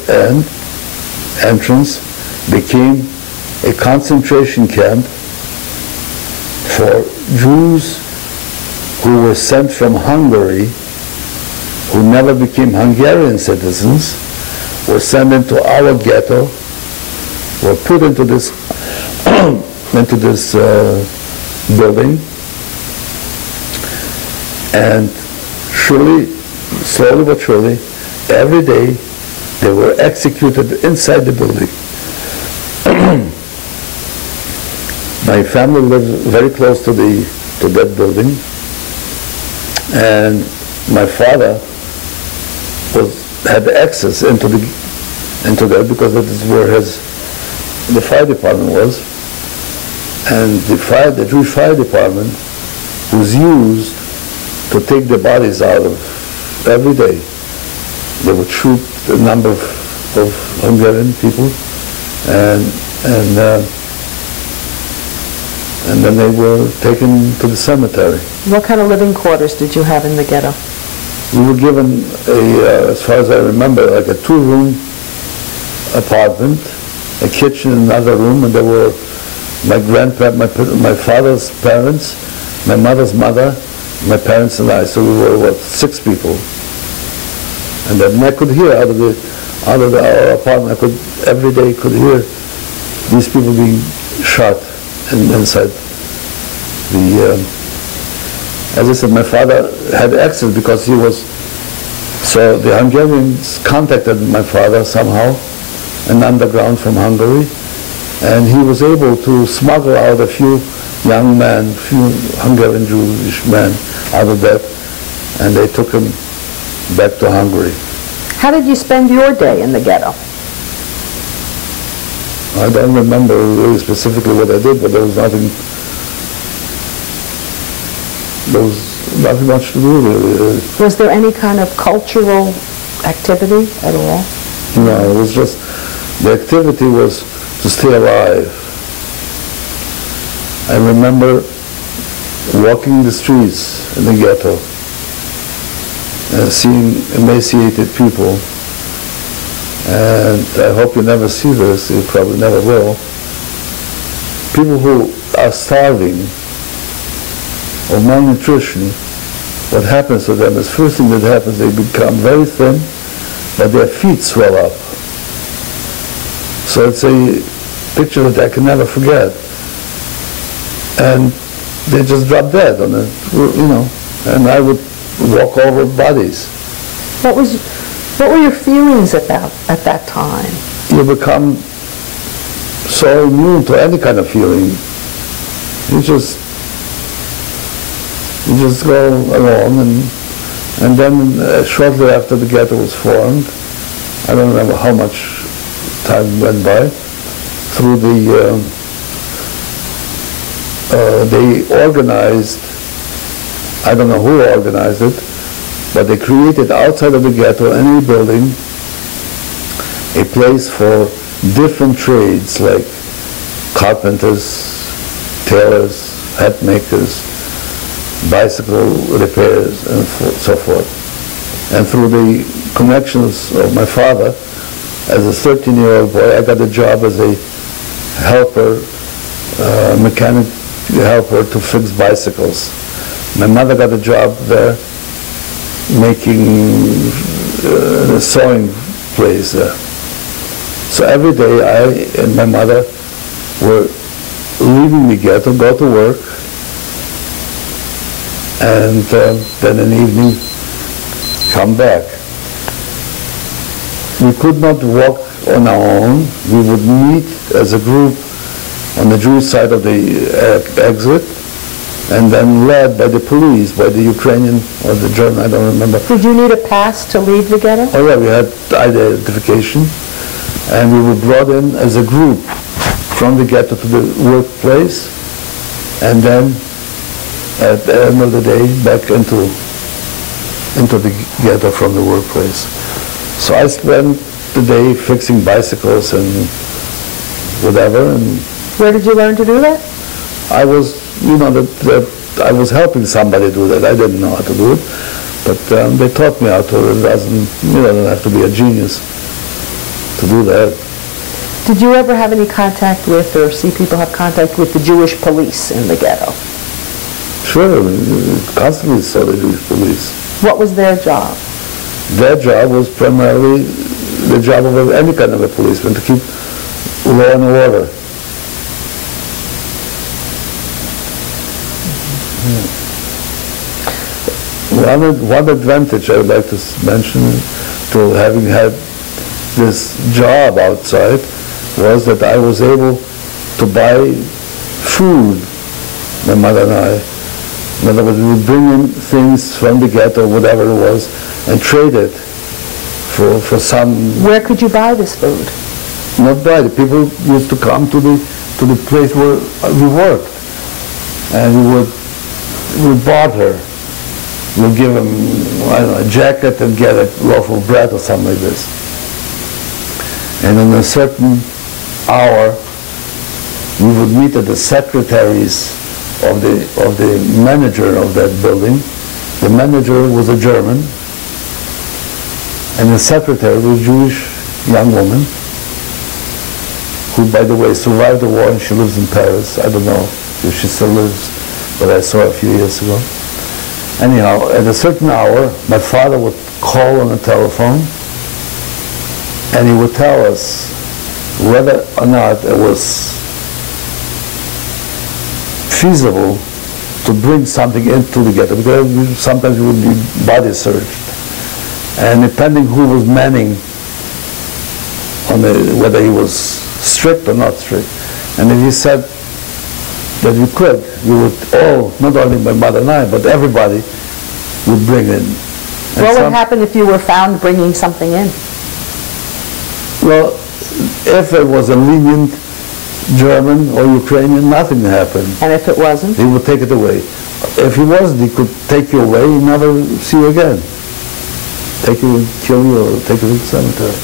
entrance, became a concentration camp for Jews who were sent from Hungary, who never became Hungarian citizens, were sent into our ghetto, were put into this building, and slowly but surely, every day they were executed inside the building. My family lived very close to that building, and my father had access into that because that is where the fire department was, and the Jewish fire department was used to take the bodies out of every day. They would shoot a number of Hungarian people, and then they were taken to the cemetery. What kind of living quarters did you have in the ghetto? We were given as far as I remember, like a 2-room apartment, a kitchen in another room, and there were my father's parents, my mother's mother, my parents and I. So we were 6 people. And then I could hear out of our apartment, every day could hear these people being shot inside the. As I said, my father had access because so the Hungarians contacted my father somehow, an underground from Hungary, and he was able to smuggle out a few young men, few Hungarian Jewish men out of that, and they took him back to Hungary. How did you spend your day in the ghetto? I don't remember really specifically what I did, but there was nothing much to do really. Was there any kind of cultural activity at all? No, it was just, the activity was to stay alive. I remember walking the streets in the ghetto and seeing emaciated people, and I hope you never see this, you probably never will. People who are starving or malnutrition, what happens to them is, first thing that happens, they become very thin, but their feet swell up. So it's a picture that I can never forget. And they just drop dead on it, and I would walk over bodies. What were your feelings at that time? You become so immune to any kind of feeling. You just go along, and then shortly after the ghetto was formed, I don't remember how much time went by, through they organized, I don't know who organized it, but they created outside of the ghetto, any building, a place for different trades like carpenters, tailors, hat makers, bicycle repairs, and so forth. And through the connections of my father, as a 13-year-old boy, I got a job as a helper, mechanic helper to fix bicycles. My mother got a job there making a sewing place there. So every day I and my mother were leaving the ghetto, go to work, and then in the evening come back. We could not walk on our own. We would meet as a group on the Jewish side of the exit, and then led by the police, by the Ukrainian or the German, I don't remember. Did you need a pass to leave the ghetto? Oh yeah, we had identification, and we were brought in as a group from the ghetto to the workplace, and then at the end of the day back into the ghetto from the workplace. So I spent the day fixing bicycles and whatever. And where did you learn to do that? I was, I was helping somebody do that. I didn't know how to do it, but they taught me how to. It doesn't, you don't have to be a genius to do that. Did you ever have any contact with, or see people have contact with the Jewish police in the ghetto? Sure, constantly saw the Jewish police. What was their job? Their job was primarily the job of any kind of a policeman, to keep law and order. One advantage I would like to mention to having had this job outside was that I was able to buy food, my mother and I. In other words, we would bring in things from the ghetto, whatever it was, and trade it for some... Where could you buy this food? Not buy it. People used to come to the place where we worked, and we would barter. We'd give them, I don't know, a jacket and get a loaf of bread or something like this. And in a certain hour, we would meet at the secretaries of the manager of that building. The manager was a German, and the secretary was a Jewish young woman, who, by the way, survived the war, and she lives in Paris. I don't know if she still lives, but I saw her a few years ago. Anyhow, at a certain hour, my father would call on the telephone, and he would tell us whether or not it was feasible to bring something into the ghetto, because sometimes we would be body searched, and depending who was manning on whether he was strict or not strict, and if he said that we could, we would all, not only my mother and I, but everybody would bring in. And what would happen if you were found bringing something in? Well, if it was a lenient German or Ukrainian, nothing happened. And if it wasn't? He would take it away. If he wasn't, he could take you away and never see you again. Take you and kill you, or take you to the cemetery.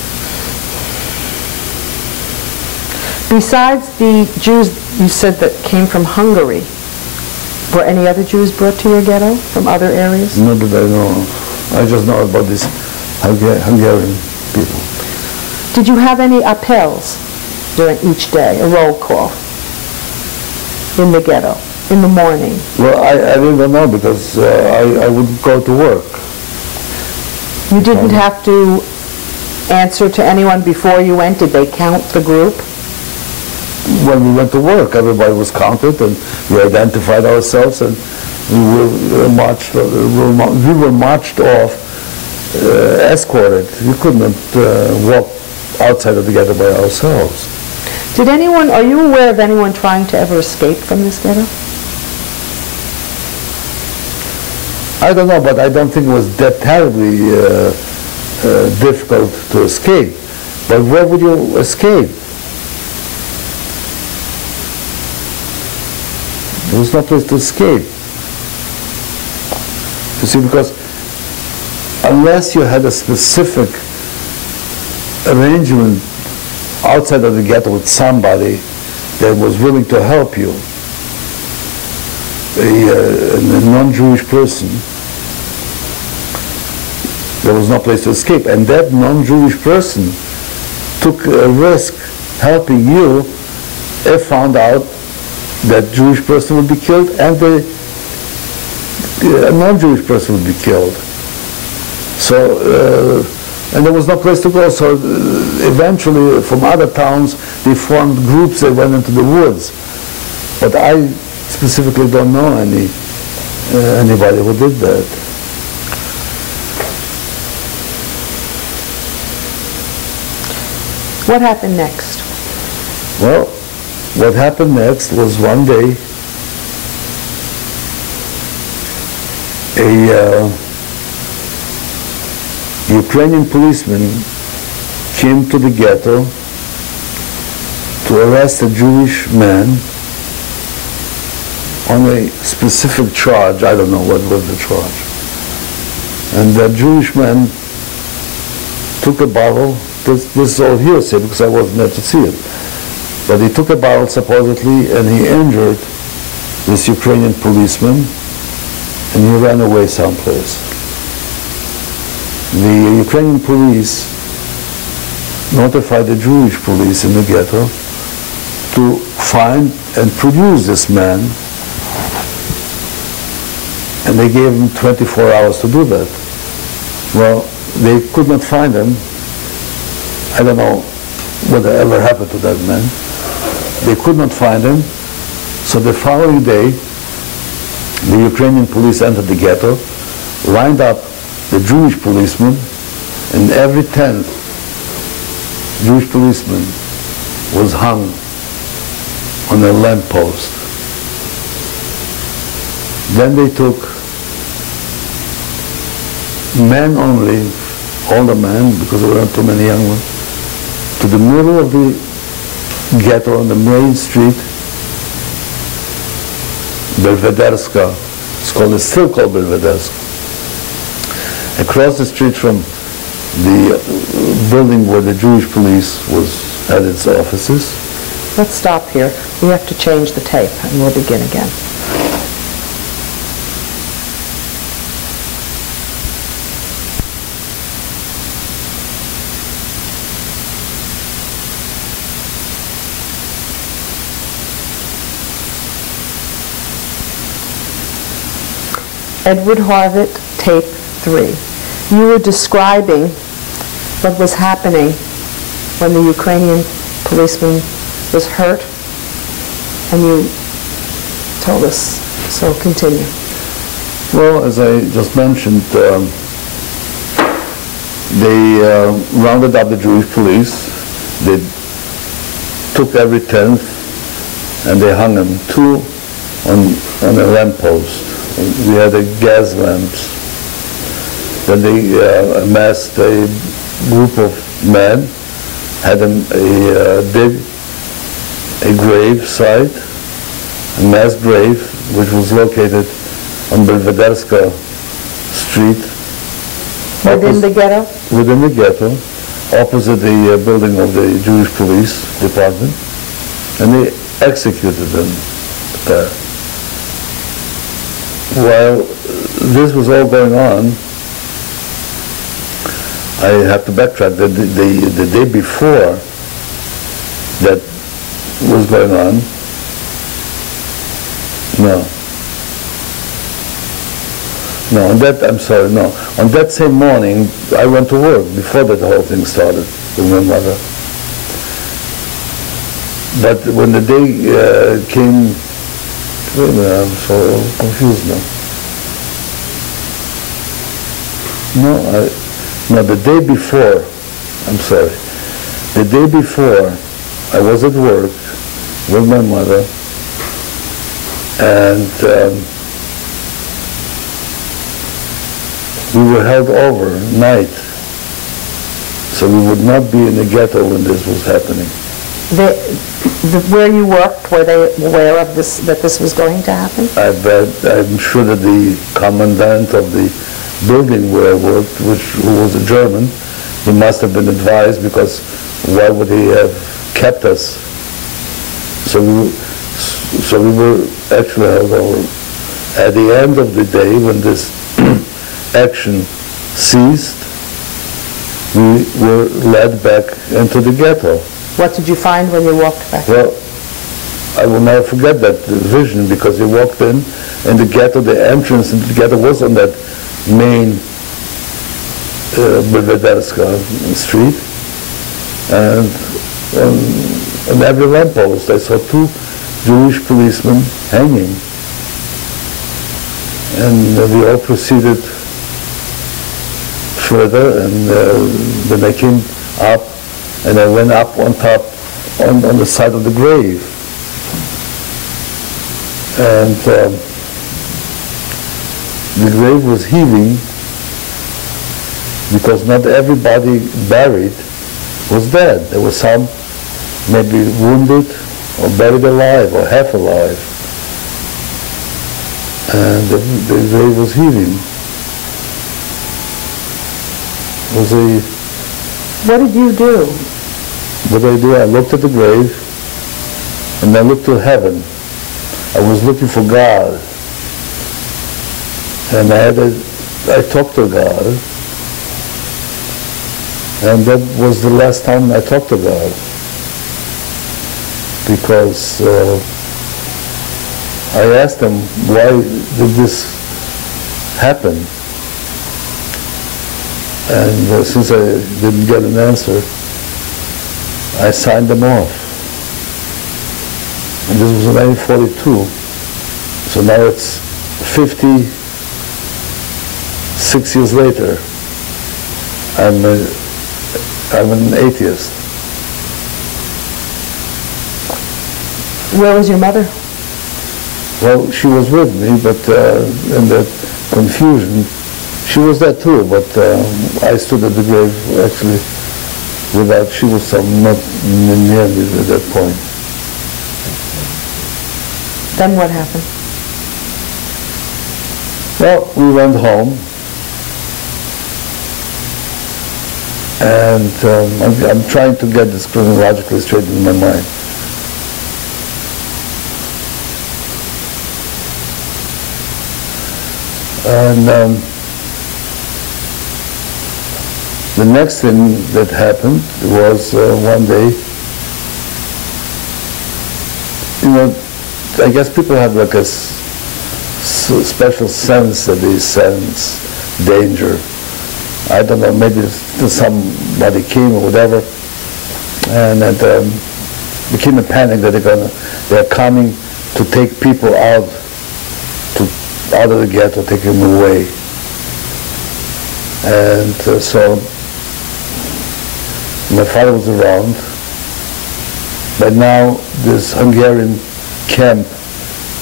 Besides the Jews you said that came from Hungary, were any other Jews brought to your ghetto from other areas? Not that I know of. I just know about these Hungarian people. Did you have any appels during each day, a roll call in the ghetto, in the morning? Well, I didn't know, because I would go to work. You didn't have to answer to anyone before you went? Did they count the group? When we went to work, everybody was counted, and we identified ourselves, and we were marched off, escorted. We couldn't walk outside of the ghetto by ourselves. Did anyone, are you aware of anyone trying to ever escape from this ghetto? I don't know, but I don't think it was that terribly difficult to escape. But where would you escape? There was no place to escape. You see, because unless you had a specific arrangement outside of the ghetto with somebody that was willing to help you, a non-Jewish person, there was no place to escape. And that non-Jewish person took a risk helping you if found out that Jewish person would be killed and a non-Jewish person would be killed. So, and there was no place to go, so eventually from other towns they formed groups that went into the woods. But I specifically don't know anybody who did that. What happened next? Well, what happened next was one day a Ukrainian policeman came to the ghetto to arrest a Jewish man on a specific charge. I don't know what was the charge. And that Jewish man took a bottle. This is all hearsay because I wasn't there to see it. But he took a bottle supposedly and he injured this Ukrainian policeman and he ran away someplace. The Ukrainian police notified the Jewish police in the ghetto to find and produce this man, and they gave him 24 hours to do that. Well, they could not find him. I don't know whatever happened to that man. They could not find him, so the following day, the Ukrainian police entered the ghetto, lined up the Jewish policemen, and every 10th Jewish policeman was hung on a lamppost. Then they took men only, older men, because there weren't too many young ones, to the middle of the ghetto on the main street, Belvederska. It's still called Belvederska. Across the street from the building where the Jewish police had its offices. Let's stop here. We have to change the tape and we'll begin again. Edward Harvitt, tape 3. You were describing what was happening when the Ukrainian policeman was hurt, and you told us, so continue. Well, as I just mentioned, they rounded up the Jewish police. They took every 10th and they hung them, 2 on a lamppost. We had gas lamps. Then they amassed a group of men, had them dig a grave site, a mass grave, which was located on Belvederska Street. Within the ghetto? Within the ghetto, opposite the building of the Jewish police department, and they executed them there. While this was all going on, I have to backtrack. The day before that was going on, on that same morning, I went to work before that whole thing started with my mother. But when the day came, wait a minute, I'm so confused now. The day before, the day before, I was at work with my mother, and we were held overnight, so we would not be in the ghetto when this was happening. Where you worked, were they aware of this, that this was going to happen? I'm sure that the commandant of the building where I worked, who was a German. He must have been advised, because why would he have kept us? So we were actually, at the end of the day, when this action ceased, we were led back into the ghetto. What did you find when you walked back? Well, I will never forget that vision, because you walked in the ghetto, the entrance into the ghetto was on that main Belvederska street, and on every lamppost I saw 2 Jewish policemen hanging. And we all proceeded further, and then I came up, and I went up on top, on the side of the grave. And the grave was heaving, because not everybody buried was dead. There were some maybe wounded, or buried alive, or half alive. And the grave was heaving. What did you do? What did I do? I looked at the grave, and I looked to heaven. I was looking for God. And I talked to God. And that was the last time I talked to God. Because I asked him, why did this happen? And since I didn't get an answer, I signed them off. And this was in 1942. So now it's 56 years later. I'm an atheist. Where was your mother? Well, she was with me, but in that confusion, she was there too, but I stood at the grave, actually, she was not near me at that point. Then what happened? Well, we went home, and I'm trying to get this chronologically straight in my mind. And the next thing that happened was one day, I guess people have like a special sense that they sense danger. I don't know, maybe somebody came or whatever, and it became a panic that they're coming to take people out of the ghetto, take them away. And so my father was around, but now this Hungarian camp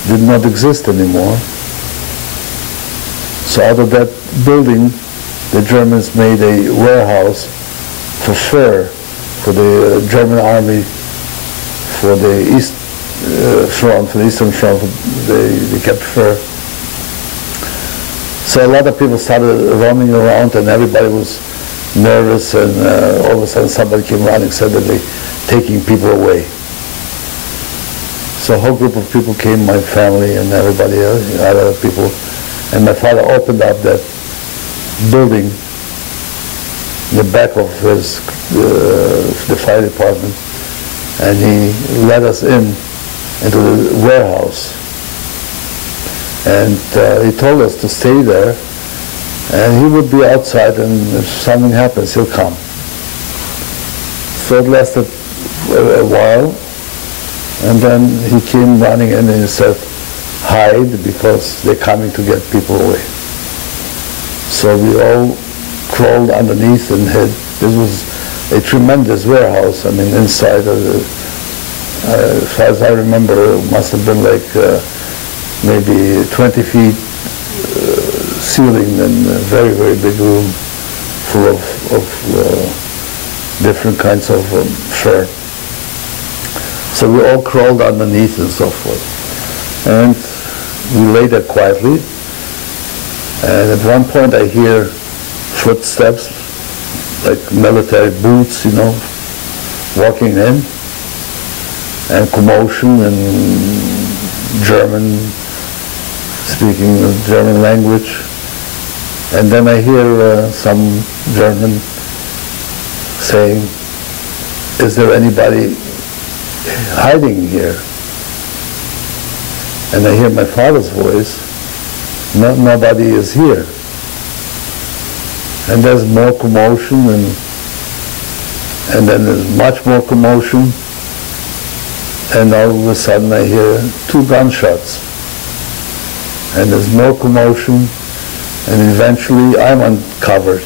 did not exist anymore. So out of that building, the Germans made a warehouse for fur, for the German army, for the East Front, for the Eastern Front. They kept fur. So a lot of people started roaming around, and everybody was nervous, and all of a sudden somebody came around and said that they're taking people away. So a whole group of people came, my family and everybody else, other people, and my father opened up that building in the back of the fire department, and he let us into the warehouse. And he told us to stay there, and he would be outside, and if something happens, he'll come. So it lasted a while, and then he came running in and he said, hide, because they're coming to get people away. So we all crawled underneath and hid. This was a tremendous warehouse. I mean, inside of as far as I remember, it must have been like maybe 20 feet ceiling, and a very, very big room full of different kinds of fur. So we all crawled underneath and so forth. And we lay there quietly. And at one point I hear footsteps, like military boots, walking in, and commotion and German, speaking the German language. And then I hear some German saying, "Is there anybody hiding here?" And I hear my father's voice, "Nobody is here." And there's more commotion, and then there's much more commotion, and all of a sudden I hear 2 gunshots. And there's more commotion, and eventually I'm uncovered,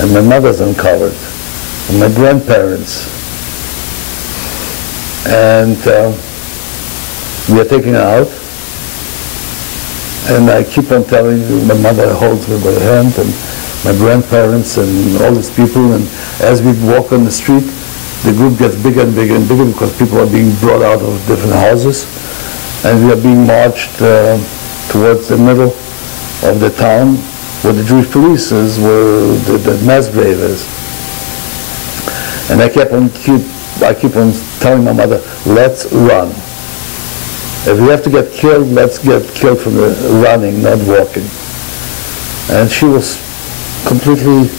and my mother's uncovered, and my grandparents. And we are taken out, and I keep on telling you, my mother holds me by the hand, and my grandparents and all these people, and as we walk on the street, the group gets bigger and bigger and bigger because people are being brought out of different houses, and we are being marched towards the middle of the town where the Jewish police is, where the mass grave is. And I keep on telling my mother, "Let's run. If we have to get killed, let's get killed from the running, not walking." And she was completely,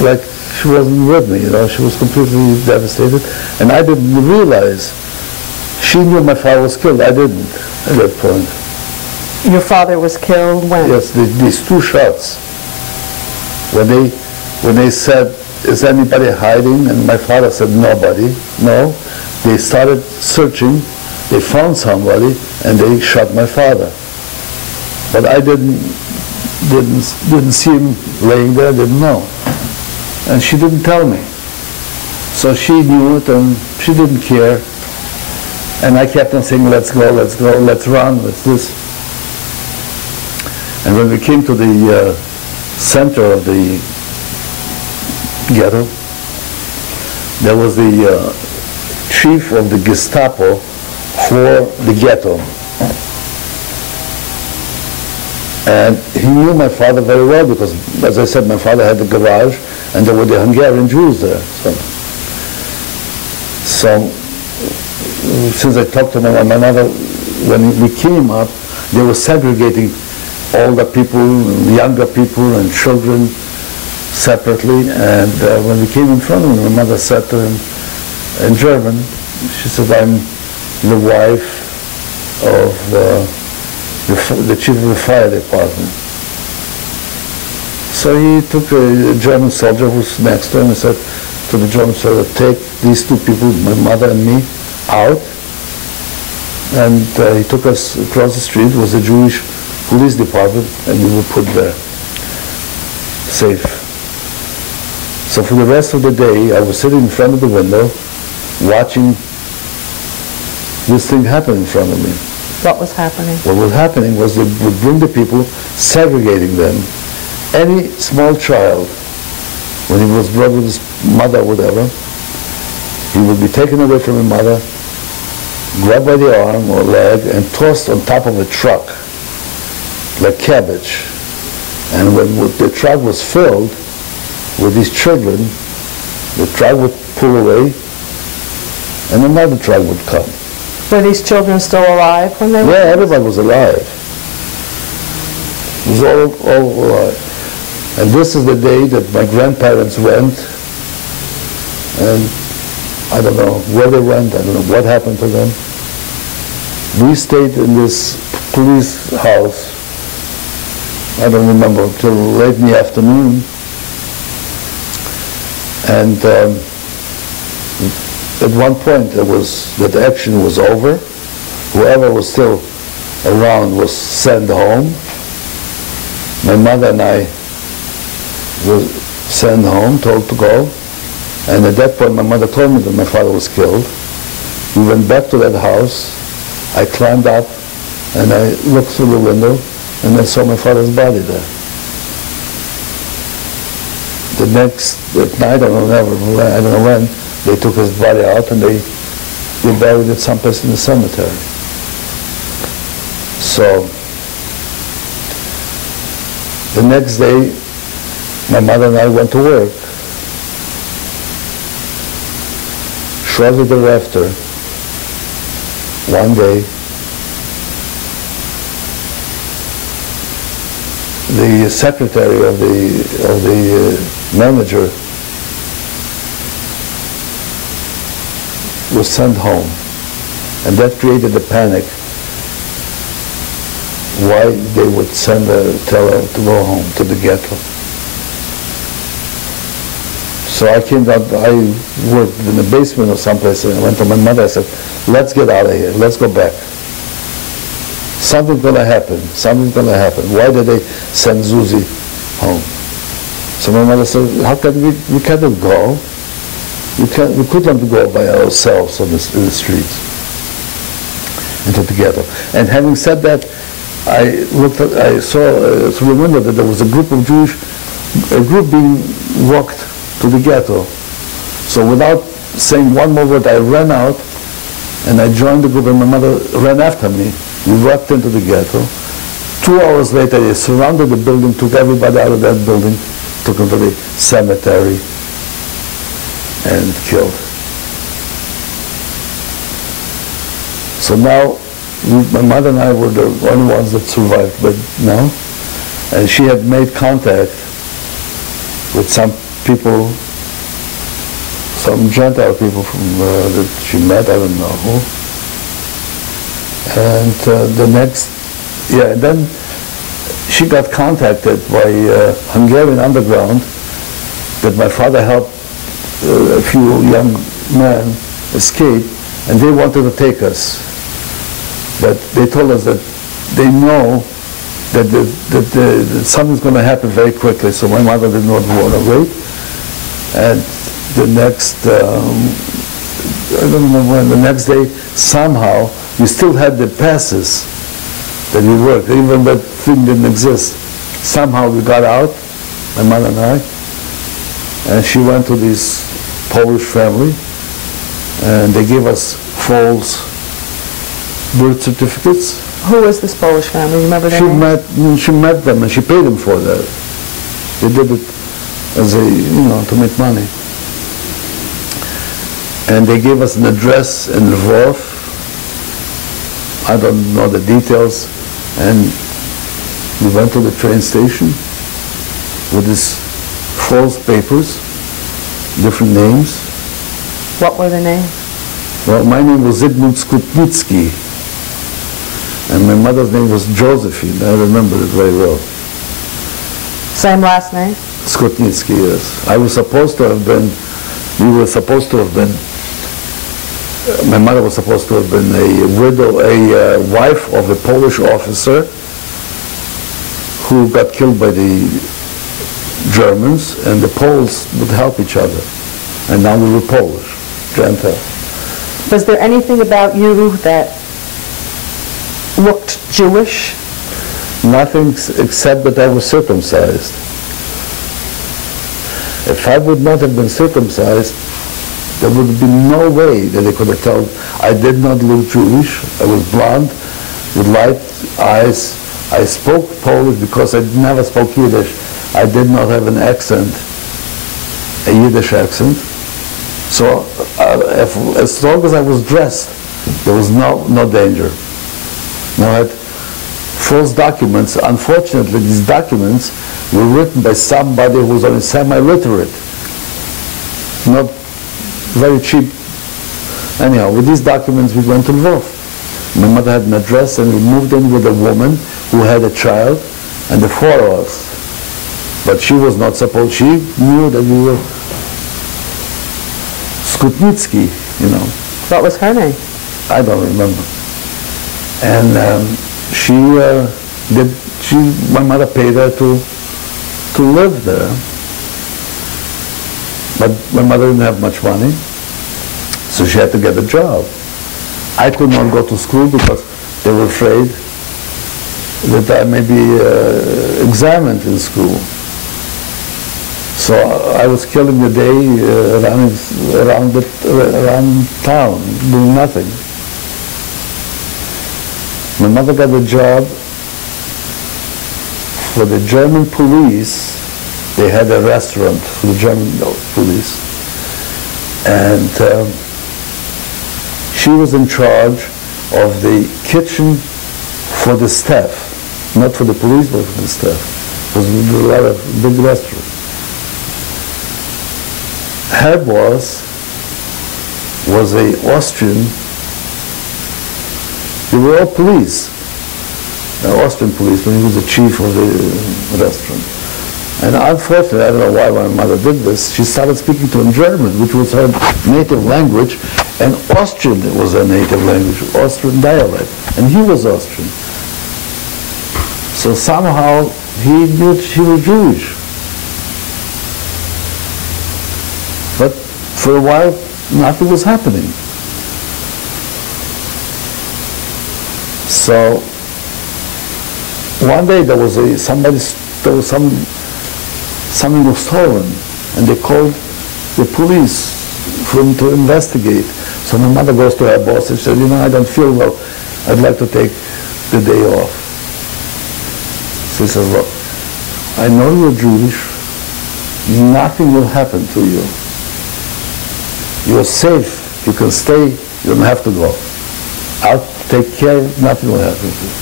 like, she wasn't with me, she was completely devastated. And I didn't realize, she knew my father was killed, I didn't at that point. Your father was killed when? Yes, these 2 shots. When they said, "Is anybody hiding?" and my father said, "Nobody." No, they started searching, they found somebody, and they shot my father. But I didn't see him laying there, didn't know. And she didn't tell me. So she knew it, and she didn't care. And I kept on saying, "Let's go, let's go, let's run, let's this." And when we came to the center of the ghetto, there was the chief of the Gestapo for the ghetto. And he knew my father very well because, as I said, my father had the garage and there were the Hungarian Jews there. So since I talked to my mother, when we came up, they were segregating older people, younger people, and children separately. And when we came in front of him, my mother said to him in German, she said, "I'm the wife of the chief of the fire department." So he took a German soldier who was next to him and said to the German soldier, "Take these 2 people, my mother and me, out." And he took us across the street. It was a Jewish police department, and we were put there, safe. So for the rest of the day, I was sitting in front of the window, watching this thing happen in front of me. What was happening? What was happening was they would bring the people, segregating them. Any small child, when he was brought with his mother or whatever, he would be taken away from his mother, grabbed by the arm or leg, and tossed on top of a truck, like cabbage. And when the truck was filled with these children, the truck would pull away, and another truck would come. Were these children still alive when they were? Yeah, everybody was alive. It was all alive. And this is the day that my grandparents went, and I don't know where they went, I don't know what happened to them. We stayed in this police house, I don't remember, until late in the afternoon. And at one point that action was over. Whoever was still around was sent home. My mother and I were sent home, told to go. And at that point my mother told me that my father was killed. We went back to that house. I climbed up and I looked through the window and I saw my father's body there. The next night, I don't know when, they took his body out and they buried it someplace in the cemetery. So The next day, my mother and I went to work. Shortly thereafter, one day, the secretary of the manager was sent home, and that created a panic. Why they would tell her to go home to the ghetto. So I came down. I worked in the basement or someplace, and I went to my mother. I said, "Let's get out of here. Let's go back. Something's going to happen. Something's going to happen. Why did they send Zuzi home?" So my mother said, "How can we cannot go. We couldn't go by ourselves in the streets into the ghetto." And having said that, I saw through the window that there was a group being walked to the ghetto. So without saying one more word, I ran out and I joined the group, and my mother ran after me. We walked into the ghetto. 2 hours later, they surrounded the building, took everybody out of that building, took them to the cemetery, and killed. So now, my mother and I were the only ones that survived, but no. And she had made contact with some people, some Gentile people that she met, I don't know who. And then she got contacted by Hungarian underground that my father helped a few young men escape, and they wanted to take us. But they told us that they know that something's going to happen very quickly, so my mother did not want to wait. And the next, I don't remember when, the next day, somehow, we still had the passes that we worked, even that thing didn't exist. Somehow we got out, my mother and I, and she went to this Polish family, and they gave us false birth certificates. Who was this Polish family? Remember their name? She met them, and she paid them for that. They did it as to make money. And they gave us an address in Lvov. I don't know the details. And we went to the train station with these false papers, different names. What were the names? Well, my name was Zygmunt Skutnicki, and my mother's name was Josephine. I remember it very well. Same last name? Skutnicki, yes. We were supposed to have been, my mother was supposed to have been a widow, a wife of a Polish officer who got killed by the Germans, and the Poles would help each other. And now we were Polish, Gentile. Was there anything about you that looked Jewish? Nothing except that I was circumcised. If I would not have been circumcised, there would be no way that they could have told I did not look Jewish. I was blonde with light eyes. I spoke Polish because I never spoke Yiddish. I did not have an accent, a Yiddish accent. So as long as I was dressed, there was no danger. Now I had false documents. Unfortunately, these documents were written by somebody who was only semi-literate. Not very cheap. Anyhow, with these documents we went to Lvov. My mother had an address, and we moved in with a woman who had a child, and the four of us. But she was not supposed, she knew that we were Skutnicki, What was her name? I don't remember. And my mother paid her to live there. But my mother didn't have much money, so she had to get a job. I could not go to school because they were afraid that I may be examined in school. So I was killing the day around town, doing nothing. My mother got a job for the German police, they had a restaurant for the German police. And she was in charge of the kitchen for the staff, not for the police, but for the staff. It was a lot of big restaurant. Her boss was an Austrian. They were all police, Austrian police, when he was the chief of the restaurant. And unfortunately, I don't know why my mother did this, she started speaking to him German, which was her native language, and Austrian was her native language, Austrian dialect, and he was Austrian. So somehow he knew she was Jewish. But for a while, nothing was happening. So one day there was something was stolen, and they called the police for him to investigate. So my mother goes to her boss and said, I don't feel well. I'd like to take the day off. So he says, look, I know you're Jewish. Nothing will happen to you. You're safe. You can stay. You don't have to go. I'll take care of it. Nothing will happen to you.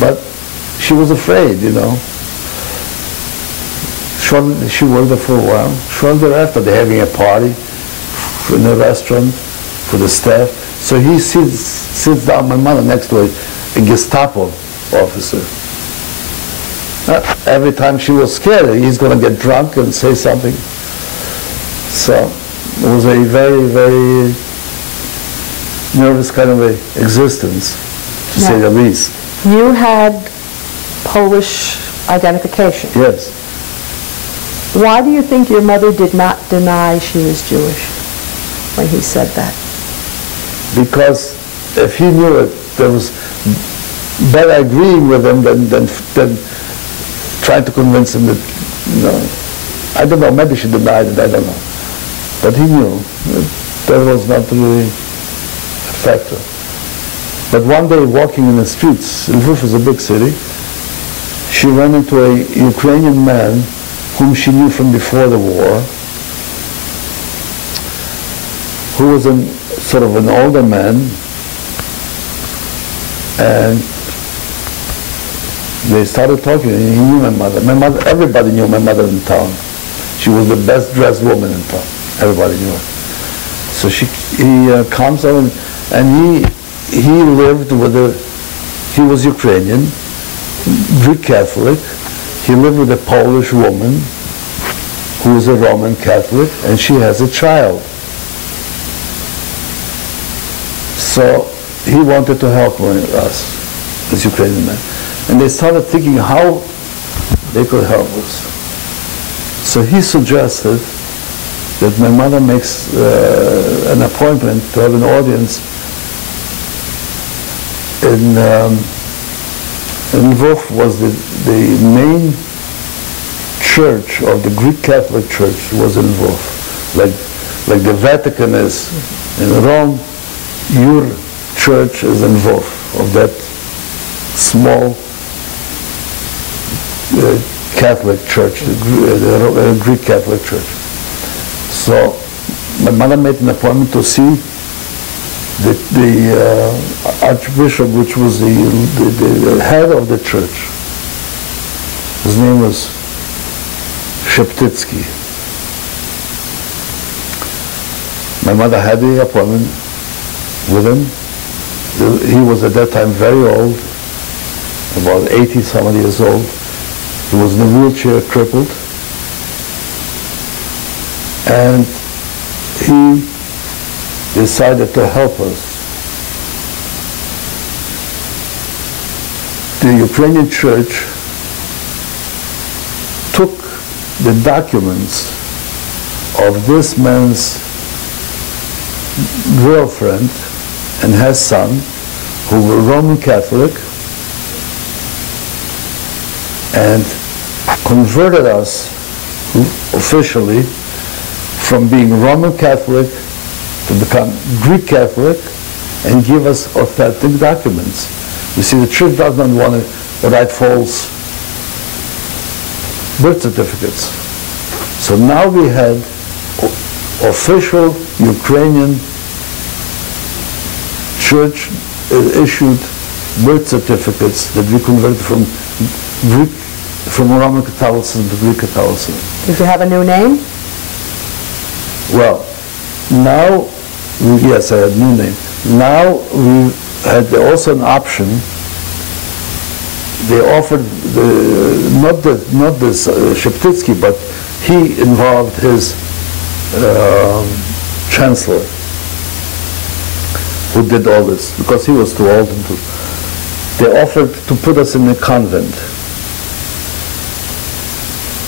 But she was afraid, She worked there for a while. Shortly thereafter, they're having a party in a restaurant for the staff. So he sits down, my mother next to a Gestapo officer. Every time she was scared, he's going to get drunk and say something. So it was a very, very nervous kind of existence, to say the least. You had Polish identification. Yes. Why do you think your mother did not deny she was Jewish when he said that? Because if he knew it, there was better agreeing with him than trying to convince him that, I don't know, maybe she denied it, I don't know. But he knew that was not really a factor. But one day, walking in the streets, Lviv is a big city, she ran into a Ukrainian man whom she knew from before the war, who was sort of an older man, and they started talking, and he knew my mother. My mother, everybody knew my mother in town. She was the best dressed woman in town. Everybody knew her. So he comes out, and he lived with he was Ukrainian, Greek Catholic. He lived with a Polish woman who is a Roman Catholic, and she has a child. So he wanted to help us, this Ukrainian man. And they started thinking how they could help us. So he suggested that my mother makes an appointment to have an audience in Lvov. Was the main church of the Greek Catholic Church was in Lvov, like the Vatican is in Rome. Your church is in Lvov, of that small Catholic church, the Greek Catholic Church. So my mother made an appointment to see the Archbishop, which was the head of the church. His name was Sheptitsky. My mother had the appointment with him. He was at that time very old, about 80-some years old. He was in a wheelchair, crippled. And he decided to help us. The Ukrainian church took the documents of this man's girlfriend and her son, who were Roman Catholic, and converted us officially from being Roman Catholic to become Greek Catholic and give us authentic documents. You see, the church does not want to write false birth certificates. So now we had official Ukrainian church issued birth certificates that we converted from Roman Catholicism to Greek Catholicism. Did you have a new name? Well, now, yes, I had a new name. Now we had also an option. They offered not this Sheptytsky, but he involved his chancellor, who did all this because he was too old. They offered to put us in a convent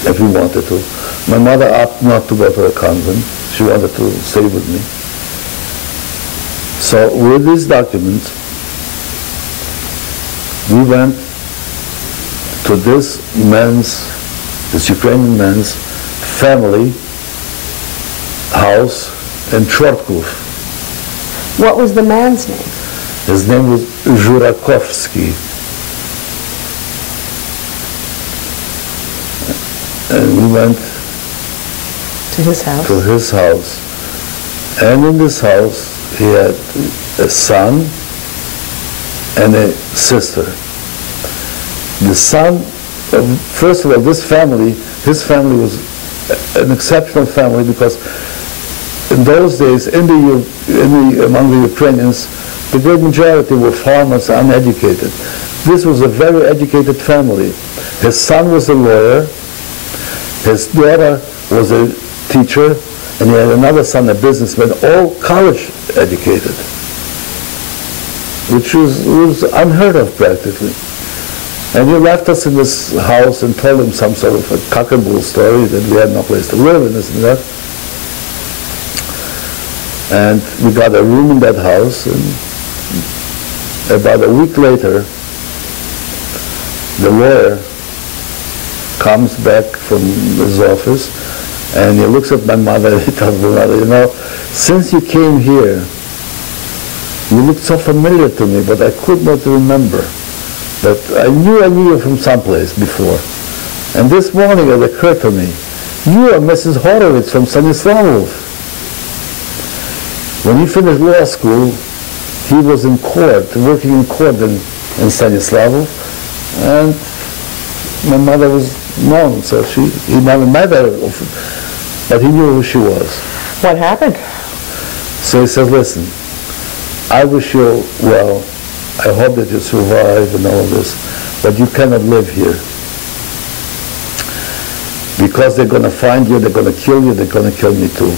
if we wanted to. My mother opted not to go to a convent. She wanted to stay with me. So with these documents, we went to this Ukrainian man's family house in Chortkov. What was the man's name? His name was Zhurakovsky. And we went to his house. To his house. And in this house, he had a son and a sister. The son, first of all, his family was an exceptional family because in those days, among the Ukrainians, the great majority were farmers, uneducated. This was a very educated family. His son was a lawyer, his daughter was a teacher, and he had another son, a businessman, all college educated, which was unheard of practically. And he left us in this house and told him some sort of a cock-and-bull story that we had no place to live and this and that. And we got a room in that house, and about a week later, the lawyer comes back from his office, and he looks at my mother and he tells my mother, you know, since you came here, you looked so familiar to me, but I could not remember. But I knew you from someplace before. And this morning it occurred to me, you are Mrs. Horowitz from Stanislavov. When he finished law school, he was in court, working in court in Stanislavov, and my mother was known, so he never met her, but he knew who she was. What happened? So he says, listen, I wish you well, I hope that you survive and all of this, but you cannot live here. Because they're going to find you, they're going to kill you, they're going to kill me too.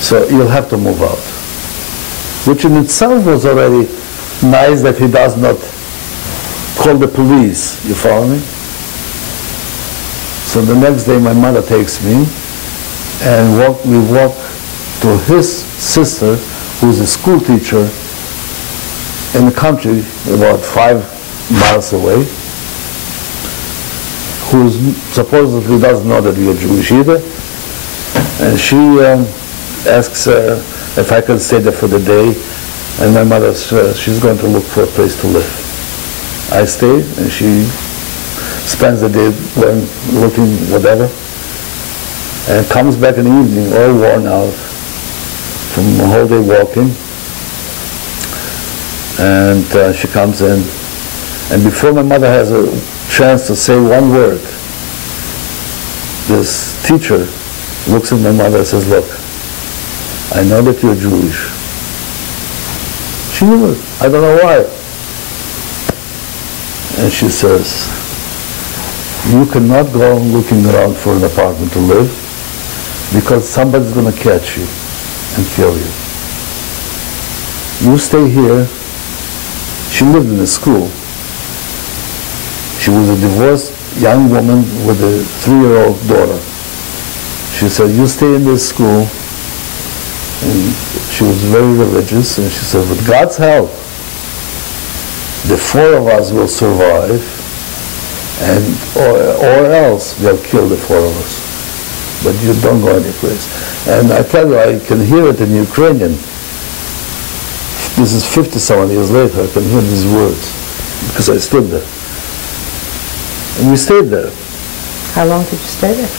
So you'll have to move out. Which in itself was already nice that he does not call the police, you follow me? So the next day my mother takes me and we walk to his sister, who's a school teacher in the country, about 5 miles away, who supposedly doesn't know that we are Jewish either. And she asks if I can stay there for the day, and my mother says she's going to look for a place to live. I stay, and she spends the day going, looking, whatever, and comes back in the evening all worn out from a whole day walking. And she comes in, and before my mother has a chance to say one word, this teacher looks at my mother and says, look, I know that you're Jewish. She knew it. I don't know why. And she says, you cannot go looking around for an apartment to live because somebody's going to catch you and kill you. You stay here. She lived in a school. She was a divorced young woman with a 3-year-old daughter. She said, you stay in this school. And she was very religious, and she said, with God's help, the 4 of us will survive, and or else they'll kill the 4 of us. But you don't go anyplace. And I tell you, I can hear it in Ukrainian. This is 50-some years later, I can hear these words. because I stood there. And we stayed there. How long did you stay there?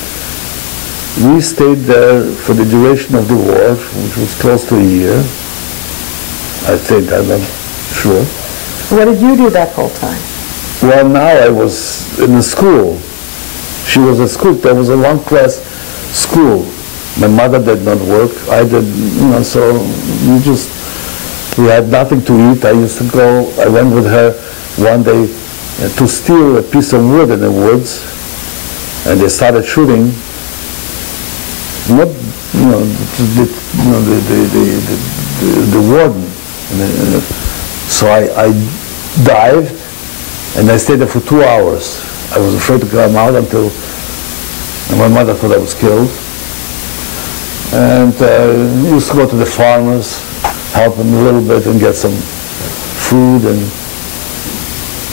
We stayed there for the duration of the war, which was close to a year. I think, I'm not sure. What did you do that whole time? Well, now I was in the school. She was at school. There was a one-class school. My mother did not work. I did, so we had nothing to eat. I used to go, I went with her one day to steal a piece of wood in the woods, and they started shooting. Not, the warden. So I dived, and I stayed there for 2 hours. I was afraid to come out until my mother thought I was killed. And used to go to the farmers, help them a little bit and get some food.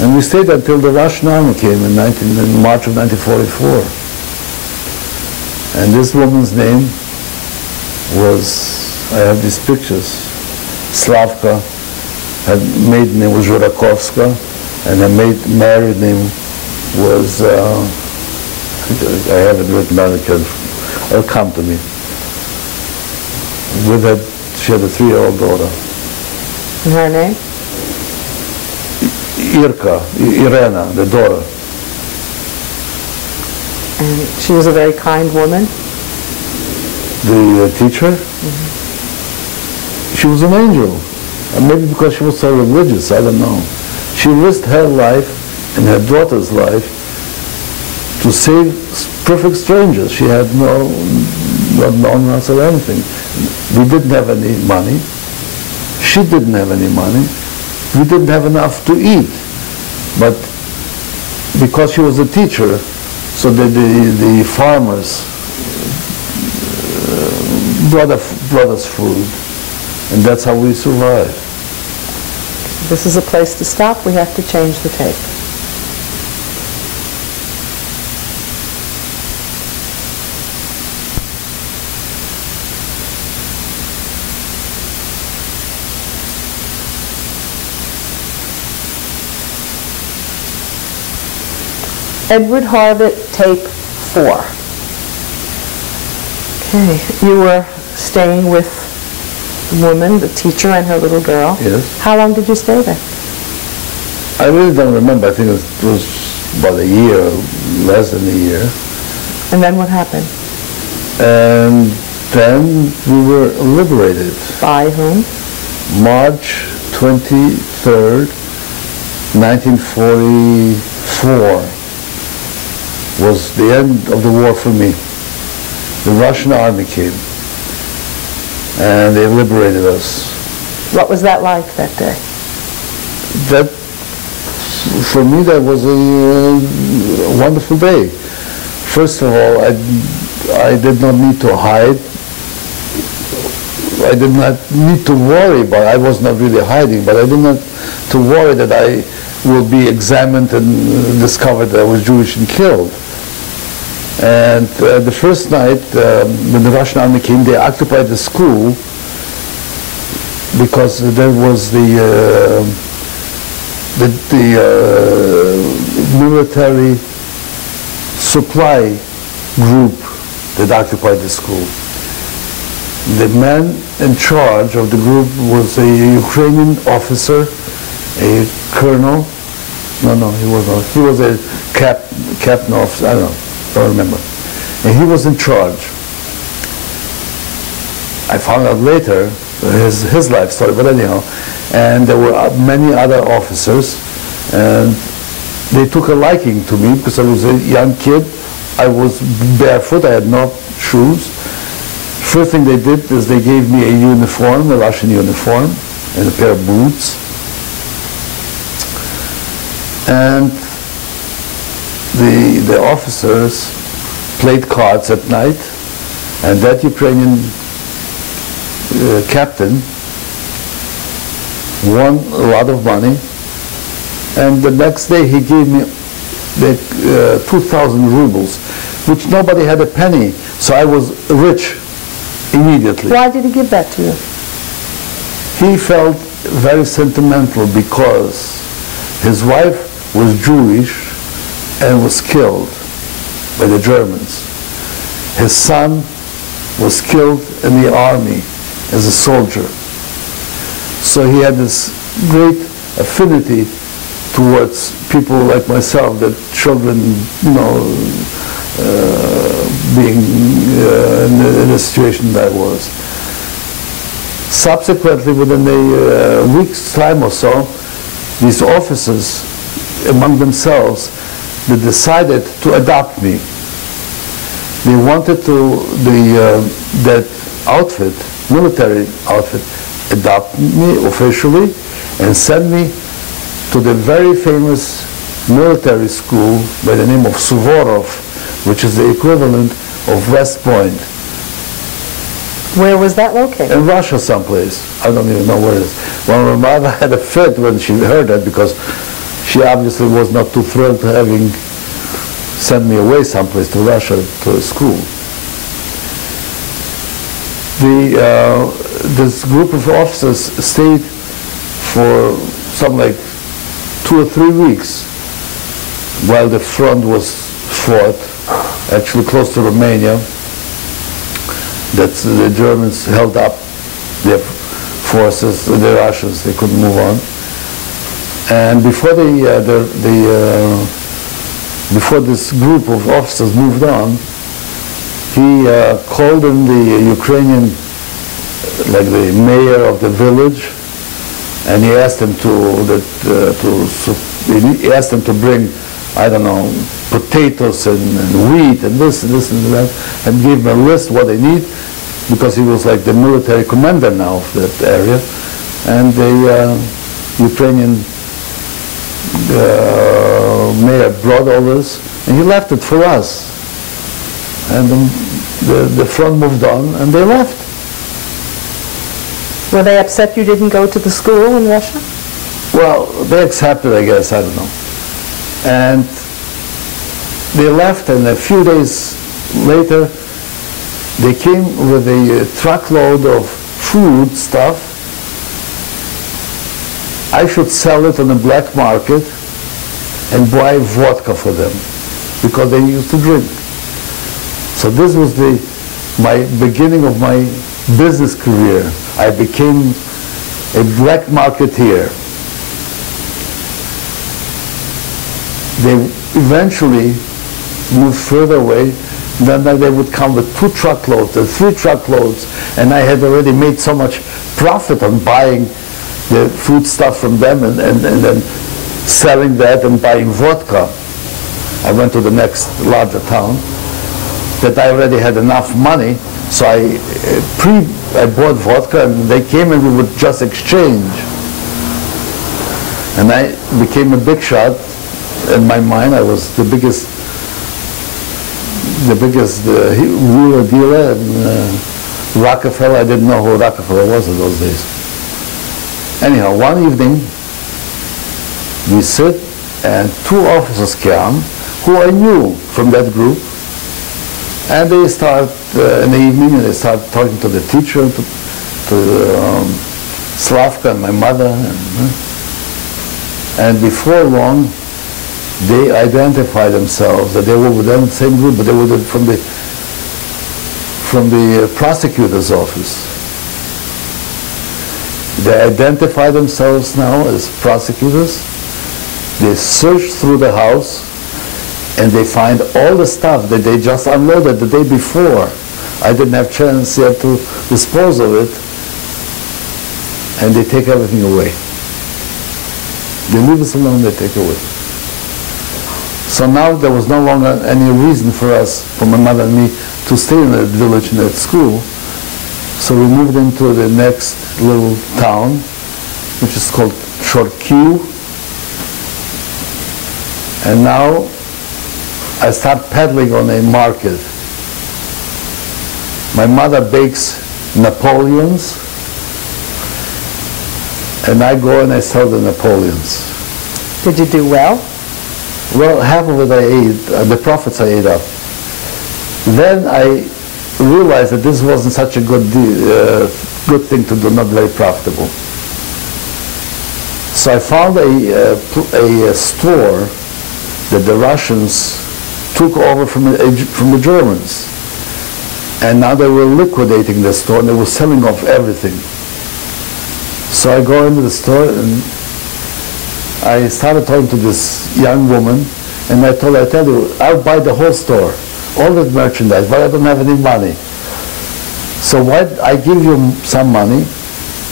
And we stayed until the Russian army came in March of 1944. And this woman's name was, I have these pictures, Slavka. Her maiden name was Zhurakovska, and her married name was, I have it written down, it'll come to me. With her, she had a 3-year-old daughter. And her name? Irena, the daughter. And she was a very kind woman? The teacher? She was an angel. And maybe because she was so religious, I don't know. She risked her life and her daughter's life to save perfect strangers. She had not known us or anything. We didn't have any money. She didn't have any money. We didn't have enough to eat. But because she was a teacher, so the farmers brought us food. And that's how we survived. This is a place to stop. We have to change the tape. Edward Harvitt, tape 4. Okay, you were staying with the woman, the teacher, and her little girl. Yes. How long did you stay there? I really don't remember. I think it was about a year, less than a year. And then what happened? And then we were liberated. By whom? March 23rd, 1944 was the end of the war for me. The Russian army came and they liberated us. What was that like that day? That, for me, that was a wonderful day. First of all, I did not need to hide. I did not need to worry, but I was not really hiding, but I did not to worry that I will be examined and discovered that I was Jewish and killed. And the first night, when the Russian army came, they occupied the school because there was the military supply group that occupied the school. The man in charge of the group was a Ukrainian officer, a colonel. No, he was not. He was a captain officer. I don't remember. And he was in charge. I found out later his life story, but anyhow. And there were many other officers, and they took a liking to me because I was a young kid. I was barefoot. I had no shoes. First thing they did is they gave me a uniform, a Russian uniform, and a pair of boots. And the officers played cards at night, and that Ukrainian captain won a lot of money, and the next day he gave me 2,000 rubles, which nobody had a penny, so I was rich immediately. Why did he give that to you? He felt very sentimental because His wife was Jewish and was killed by the Germans. His son was killed in the army as a soldier. So he had this great affinity towards people like myself, that children, being in a situation that I was. Subsequently, within a week's time or so, these officers, among themselves, they decided to adopt me. They wanted to, that outfit, military outfit, adopt me officially and send me to the very famous military school by the name of Suvorov, which is the equivalent of West Point. Where was that located? In Russia someplace. I don't even know where it is. Well, my mother had a fit when she heard that, because she obviously was not too thrilled to having sent me away someplace to Russia to a school. This group of officers stayed for something like 2 or 3 weeks while the front was fought, actually close to Romania, that the Germans held up their forces, the Russians, they couldn't move on. And before before this group of officers moved on, he called in the Ukrainian, like the mayor of the village, and he asked him he asked him to bring, I don't know, potatoes and wheat and this and that, and gave them a list what they need, because he was like the military commander now of that area. And the Ukrainian mayor brought all this, and he left it for us. And then the front moved on, and they left. Were they upset you didn't go to the school in Russia? Well, they accepted, I guess, I don't know. And they left, and a few days later, they came with a truckload of food stuff. I should sell it on the black market and buy vodka for them, because they used to drink. So this was my beginning of my business career. I became a black marketeer. They eventually moved further away. Then they would come with 2 truckloads and 3 truckloads, and I had already made so much profit on buying the food stuff from them and then selling that and buying vodka. I went to the next larger town, that I already had enough money, so I bought vodka, and they came and we would just exchange. And I became a big shot. In my mind, I was the biggest wheeler dealer in Rockefeller. I didn't know who Rockefeller was in those days. Anyhow, one evening, we sit, and 2 officers came, who I knew from that group, and they start in the evening, and they start talking to the teacher, to Slavka and my mother, and before long, they identified themselves that they were within the same group, but they were from the prosecutor's office. They identify themselves now as prosecutors. They search through the house, and they find all the stuff that they just unloaded the day before. I didn't have chance yet to dispose of it, and they take everything away. They leave us alone, they take away. So now there was no longer any reason for us, for my mother and me, to stay in that village, in that school. So we moved into the next little town, which is called Chorkiu. And now I start peddling on a market. My mother bakes Napoleons, and I go and I sell the Napoleons. Did you do well? Well, half of it I ate, the profits I ate up. Then I realized that this wasn't such a good thing to do, not very profitable. So I found a store that the Russians took over from the Germans. And now they were liquidating the store and they were selling off everything. So I go into the store and I started talking to this young woman, and I told her, I tell you, I'll buy the whole store, all the merchandise, but I don't have any money. So why I give you some money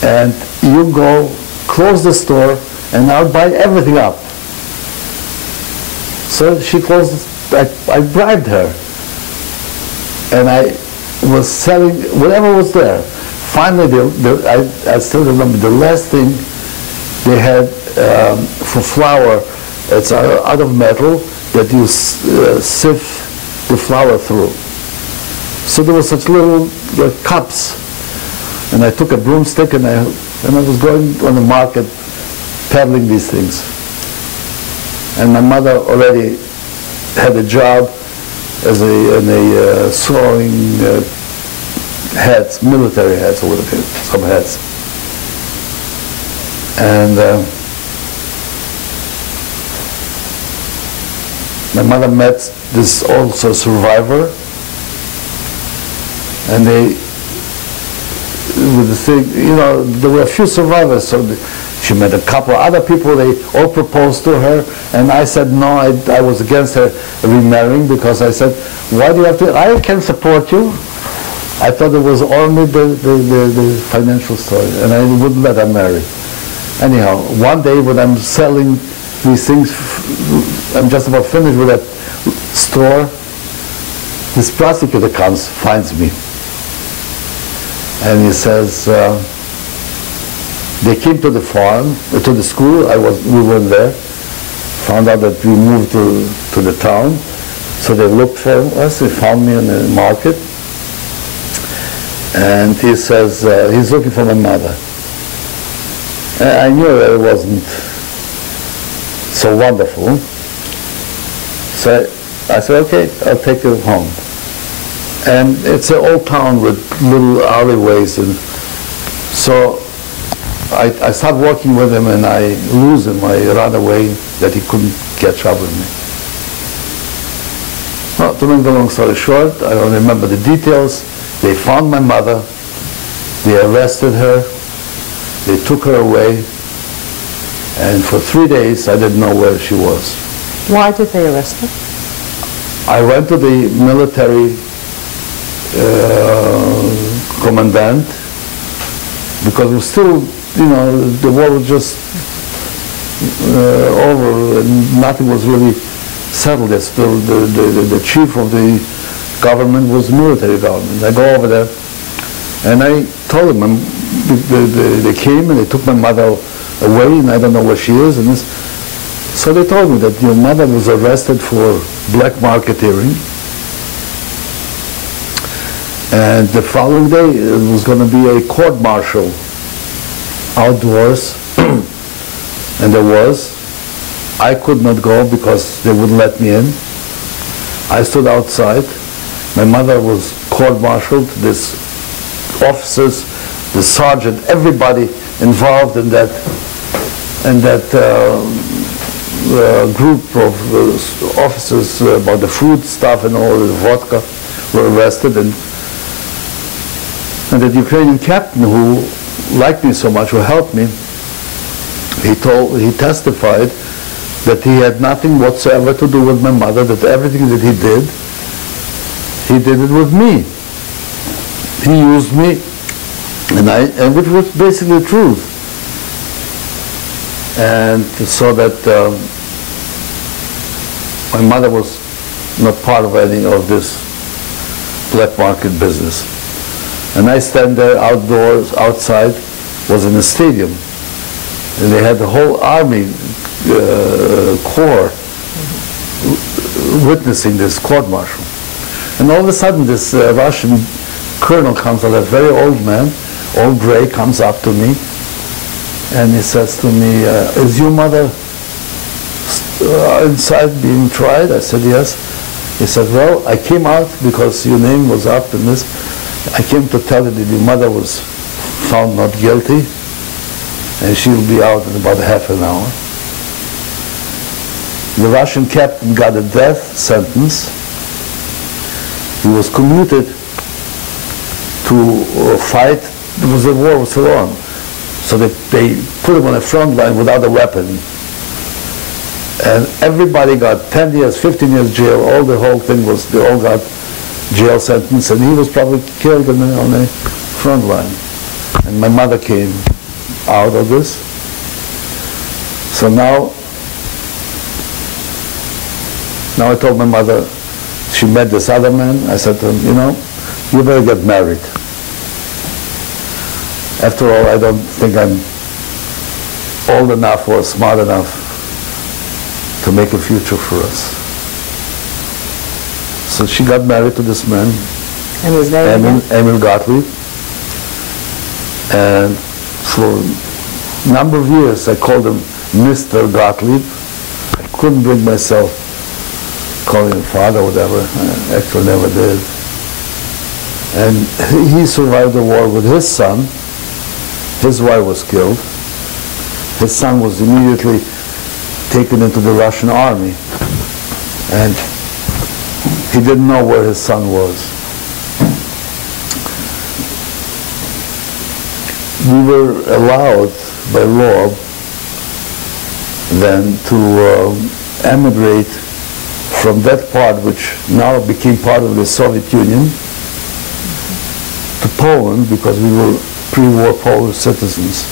and you go close the store and I'll buy everything up. So she closed, I bribed her. And I was selling whatever was there. Finally, I still remember the last thing they had for flour, it's out of metal that you sift the flour through. So there were such little cups. And I took a broomstick and I was going on the market peddling these things. And my mother already had a job as sewing hats, military hats, or whatever, some hats. And my mother met this also survivor, and they, with the thing, you know, there were a few survivors, so she met a couple of other people, they all proposed to her, and I said no, I was against her remarrying, because I said, why do you have to, I can support you. I thought it was only the financial story, and I wouldn't let her marry. Anyhow, one day when I'm selling these things, I'm just about finished with that store, this prosecutor comes, finds me, and he says, they came to the farm, to the school, we weren't there, found out that we moved to the town, so they looked for us, they found me in the market, and he says, he's looking for my mother. And I knew that it wasn't so wonderful, so I said, okay, I'll take you home. And it's an old town with little alleyways, and so I started working with him, and I lose him. I ran away that he couldn't catch up with me. Well, to make the long story short, I don't remember the details. They found my mother, they arrested her, they took her away, and for 3 days I didn't know where she was. Why did they arrest her? I went to the military commandant, because it was still, you know, the war was just over and nothing was really settled yet. Still, the chief of the government was military government. I go over there and I told them, they came and they took my mother away, and I don't know where she is. And this. So they told me that your mother was arrested for black marketeering. And the following day, it was going to be a court-martial outdoors, and there was. I could not go because they wouldn't let me in. I stood outside. My mother was court-martialed. This officers, the sergeant, everybody involved in that group of officers about the food stuff and all the vodka were arrested, and the Ukrainian captain who liked me so much, who helped me, he testified that he had nothing whatsoever to do with my mother, that everything that he did it with me. He used me, and which was basically the truth. And so that my mother was not part of any of this black market business. And I stand there outdoors, outside, was in a stadium, and they had the whole army corps witnessing this court-martial. And all of a sudden this Russian colonel comes out, a very old man, old gray, comes up to me, and he says to me, is your mother inside being tried? I said, yes. He said, well, I came out because your name was up in this. I came to tell you that your mother was found not guilty, and she'll be out in about half an hour. The Russian captain got a death sentence. He was commuted to fight. There was a war was still on. So they put him on the front line without a weapon. And everybody got 10 years, 15 years jail. All the whole thing was, they all got jail sentence, and he was probably killed on the front line. And my mother came out of this. So now I told my mother, she met this other man. I said to him, you know, you better get married. After all, I don't think I'm old enough or smart enough to make a future for us. So she got married to this man, And his name again? Emil Gottlieb. And for a number of years I called him Mr. Gottlieb. I couldn't bring myself calling him father or whatever. I actually never did. And he survived the war with his son. His wife was killed. His son was immediately taken into the Russian army. And he didn't know where his son was. We were allowed by law then to emigrate from that part, which now became part of the Soviet Union, to Poland, because we were pre-war Polish citizens.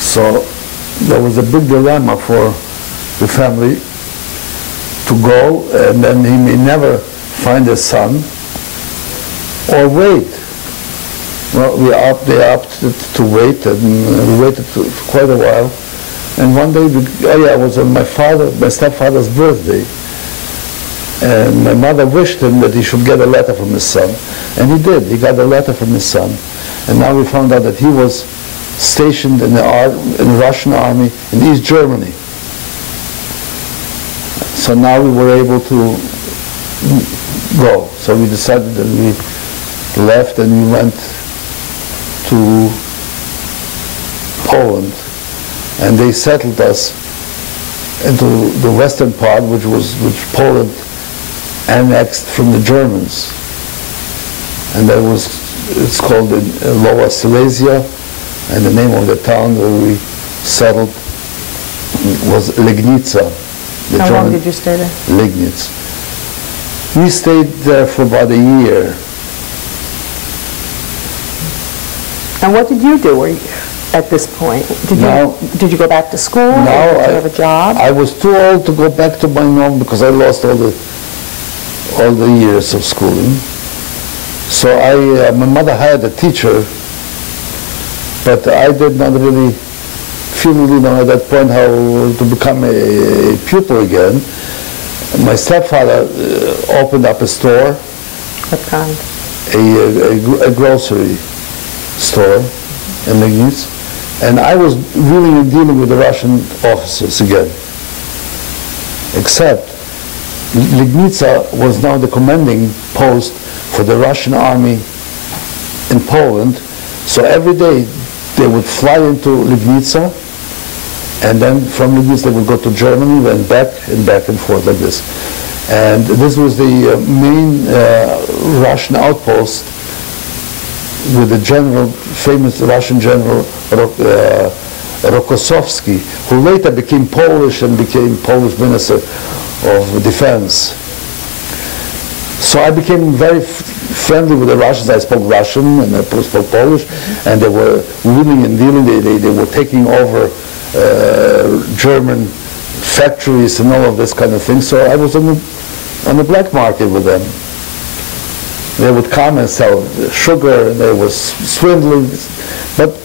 So there was a big dilemma for the family to go, and then he may never find a son, or wait. Well, they opted to wait, and we waited for quite a while. And one day, it was on my stepfather's birthday, and my mother wished him that he should get a letter from his son. And he did. He got a letter from his son. And now we found out that he was stationed in the Russian army in East Germany. So now we were able to go. So we decided that we left and we went to Poland. And they settled us into the western part, which Poland annexed from the Germans. And it's called Lower Silesia, and the name of the town where we settled was Legnica. How long did you stay there? Lignitz. We stayed there for about a year. And what did you do at this point? Did you go back to school? No, did you have a job? I was too old to go back to my home because I lost all the years of schooling. So my mother hired a teacher, but I did not really feel, at that point how to become a pupil again. My stepfather opened up a store. What kind? A grocery store in Lignitz. And I was wheeling and dealing with the Russian officers again. Except Legnica was now the commanding post for the Russian army in Poland. So every day they would fly into Legnica, and then from Legnica they would go to Germany and back and forth like this. And this was the main Russian outpost with the famous Russian general Rokossovsky, who later became Polish and became Polish Minister of Defense. So I became very friendly with the Russians. I spoke Russian and I spoke Polish, and they were wheeling and dealing. They were taking over German factories and all of this kind of thing. So I was on the black market with them. They would come and sell sugar, and they were swindling. But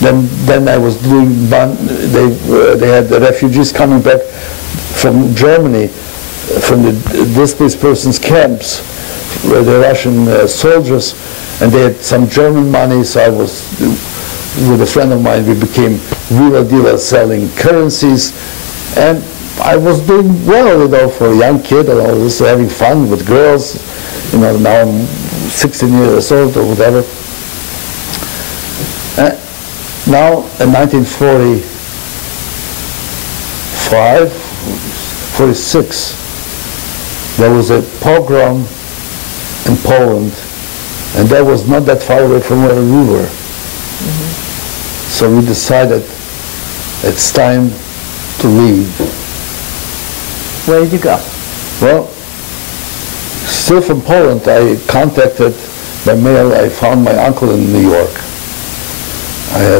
then I was doing. They had the refugees coming back from Germany, from the displaced persons camps, where the Russian soldiers, and they had some German money. So I was with a friend of mine. We became wheeler dealers selling currencies, and I was doing well, for a young kid, and I was having fun with girls. Now I'm 16 years old or whatever. now in 1945, 46, there was a pogrom in Poland, and that was not that far away from where we were. So we decided it's time to leave. Where did you go? Well, still from Poland, I contacted by mail. I found my uncle in New York. I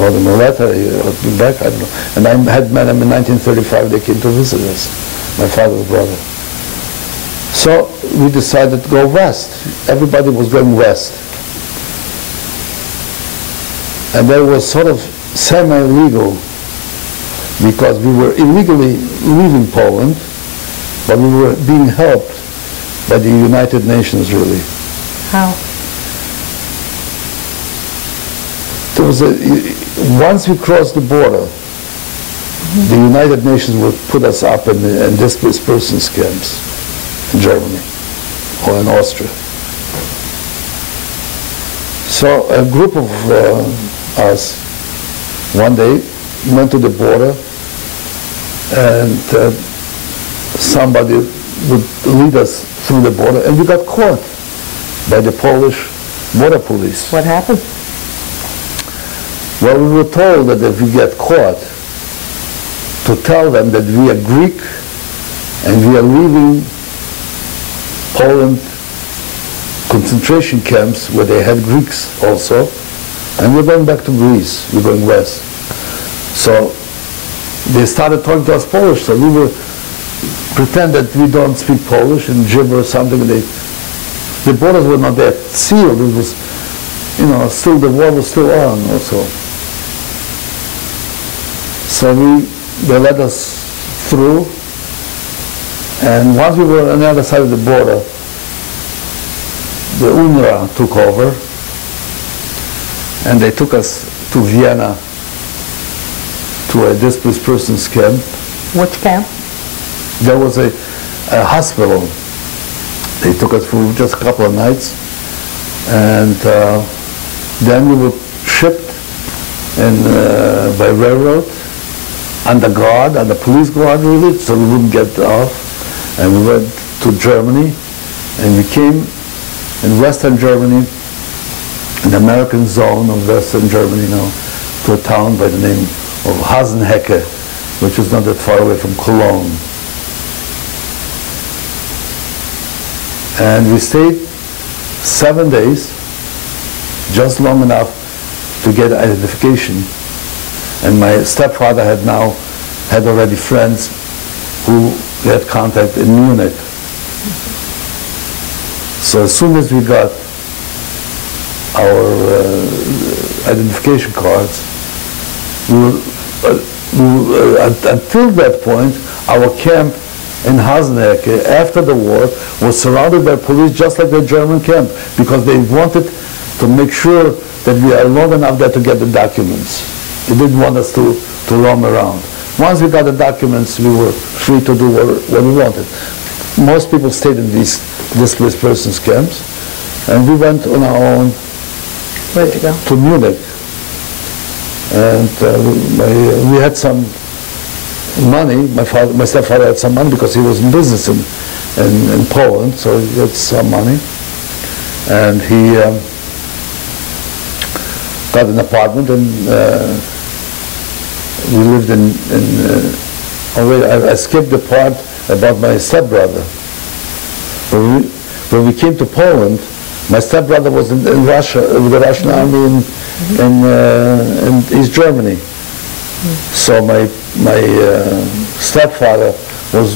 wrote him a letter, he wrote me back, I don't know. And I had met him in 1935, they came to visit us, my father's brother. So we decided to go west. Everybody was going west. And that was sort of semi-legal, because we were illegally leaving Poland, but we were being helped by the United Nations, really. How? There was once we crossed the border, the United Nations would put us up in displaced persons camps in Germany or in Austria. So a group of us one day went to the border, and somebody would lead us through the border, and we got caught by the Polish border police. What happened? Well, we were told that if we get caught, to tell them that we are Greek and we are leaving Poland concentration camps where they had Greeks also, and we're going back to Greece, we're going west. So they started talking to us Polish, so we would pretend that we don't speak Polish and gibber or something. The borders were not that sealed, it was, still the war was still on also. So they let us through, and once we were on the other side of the border, the UNRWA took over, and they took us to Vienna to a displaced persons camp. Which camp? There was a hospital. They took us for just a couple of nights, and then we were shipped by railroad, under guard, under police guard really, so we wouldn't get off. And we went to Germany, and we came in Western Germany, in the American zone of Western Germany now, to a town by the name of Hasenhecke, which is not that far away from Cologne. And we stayed 7 days, just long enough to get identification. And my stepfather had already friends who had contact in Munich. So as soon as we got our identification cards, until that point, our camp in Hasenhecke, after the war, was surrounded by police just like the German camp, because they wanted to make sure that we are long enough there to get the documents. They didn't want us to roam around. Once we got the documents, we were free to do what we wanted. Most people stayed in these displaced persons camps, and we went on our own. Where'd you go? To Munich. And we had some money. My stepfather had some money because he was in business in Poland, so he had some money. And he got an apartment, and we lived I skipped the part about my stepbrother. When we came to Poland, my stepbrother was in Russia, with the Russian army in East Germany. So my stepfather was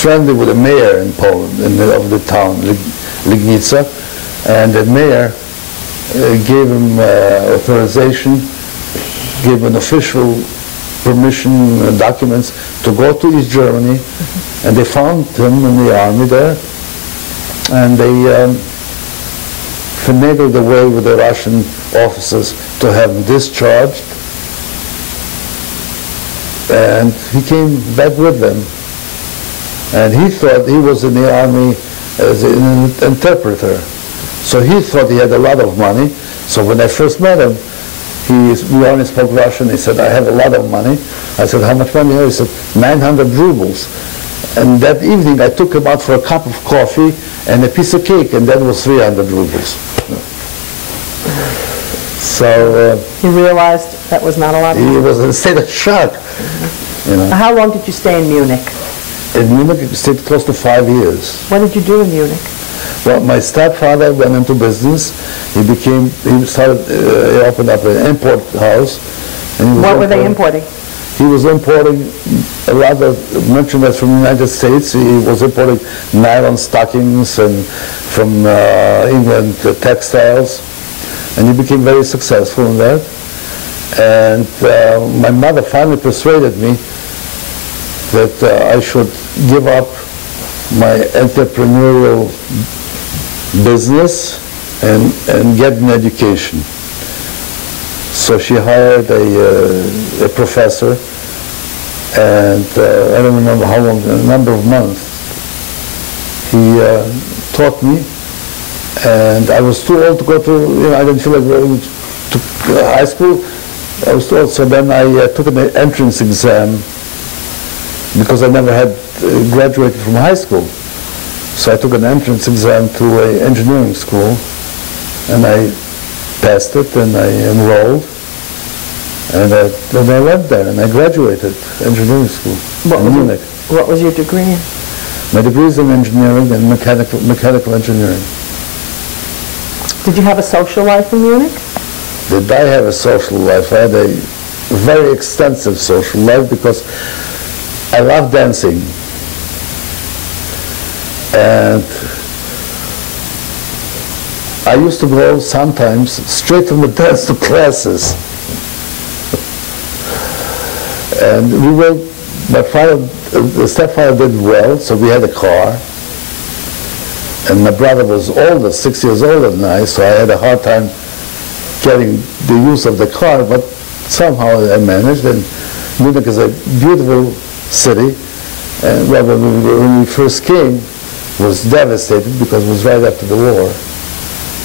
friendly with the mayor in Poland, of the town, Legnica, and the mayor gave him authorization, gave an official permission documents to go to East Germany, and they found him in the army there, and they finagled away with the Russian officers to have him discharged, and he came back with them, and he thought he was in the army as an interpreter. So he thought he had a lot of money. So when I first met him, We only spoke Russian. He said, I have a lot of money. I said, how much money? He said, 900 rubles. And that evening, I took him out for a cup of coffee and a piece of cake, and that was 300 rubles. So he realized that was not a lot of money. he was in a state of shock. You know. How long did you stay in Munich? In Munich, I stayed close to 5 years. What did you do in Munich? Well, my stepfather went into business. He opened up an import house. And What were they importing? He was importing a lot of merchandise from the United States. He was importing nylon stockings and from England textiles. And he became very successful in that. And my mother finally persuaded me that I should give up my entrepreneurial business and get an education. So she hired a professor, and I don't remember how long, a number of months. He taught me, and I was too old to go to, I didn't feel like going to high school. I was too old, so then I took an entrance exam because I never had graduated from high school. So I took an entrance exam to an engineering school, and I passed it, and I enrolled, and then I went there, and I graduated engineering school in Munich. What was your degree in? My degree is in engineering and mechanical engineering. Did you have a social life in Munich? Did I have a social life? I had a very extensive social life because I love dancing. And I used to go sometimes straight from the dance to classes. And my the stepfather did well, so we had a car. And my brother was older, 6 years older than I, so I had a hard time getting the use of the car, but somehow I managed. And Munich is a beautiful city. And when we first came, was devastated because it was right after the war.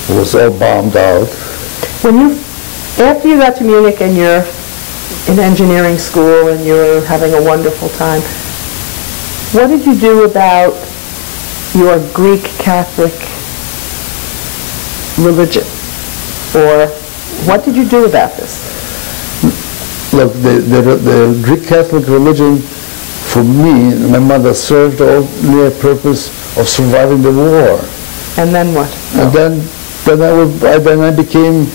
It was all bombed out. After you got to Munich and you're in engineering school and you were having a wonderful time, what did you do about your Greek Catholic religion? Or what did you do about this? Look, the Greek Catholic religion, for me, my mother served only a purpose of surviving the war. And then what? And then I became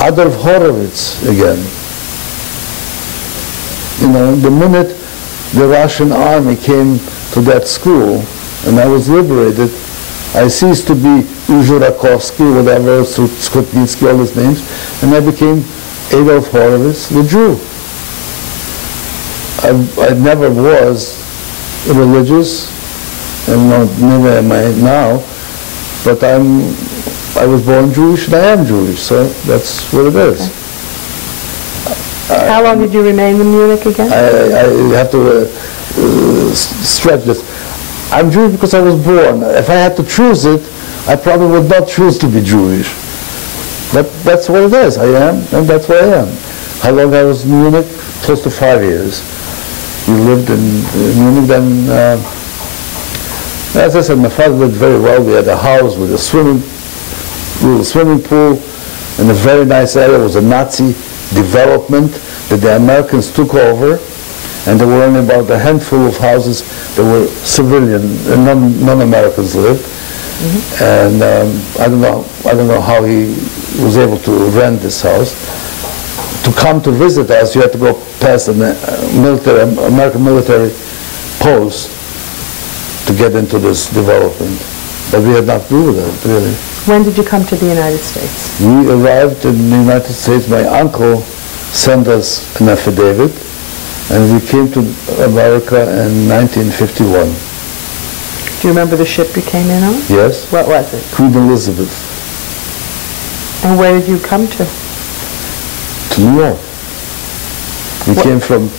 Adolf Horowitz again. The minute the Russian army came to that school and I was liberated, I ceased to be Uzhurakovsky, whatever, Skotnitsky, all these names, and I became Adolf Horowitz, the Jew. I never was religious, and never am I now, but I was born Jewish and I am Jewish, so that's what it is. Okay. How long did you remain in Munich again? I have to stretch this. I'm Jewish because I was born. If I had to choose it, I probably would not choose to be Jewish. But that's what it is. I am, and that's what I am. How long I was in Munich? Close to 5 years. We lived in Munich then. As I said, my father did very well. We had a house with a swimming pool in a very nice area. It was a Nazi development that the Americans took over, and there were only about a handful of houses that were civilian, non-Americans lived. Mm-hmm. And I don't know how he was able to rent this house. To come to visit us, you had to go past an American military post to get into this development. But we had nothing to do with it, really. When did you come to the United States? We arrived in the United States. My uncle sent us an affidavit, and we came to America in 1951. Do you remember the ship you came in on? Yes. What was it? Queen Elizabeth. And where did you come to? To New York. We came from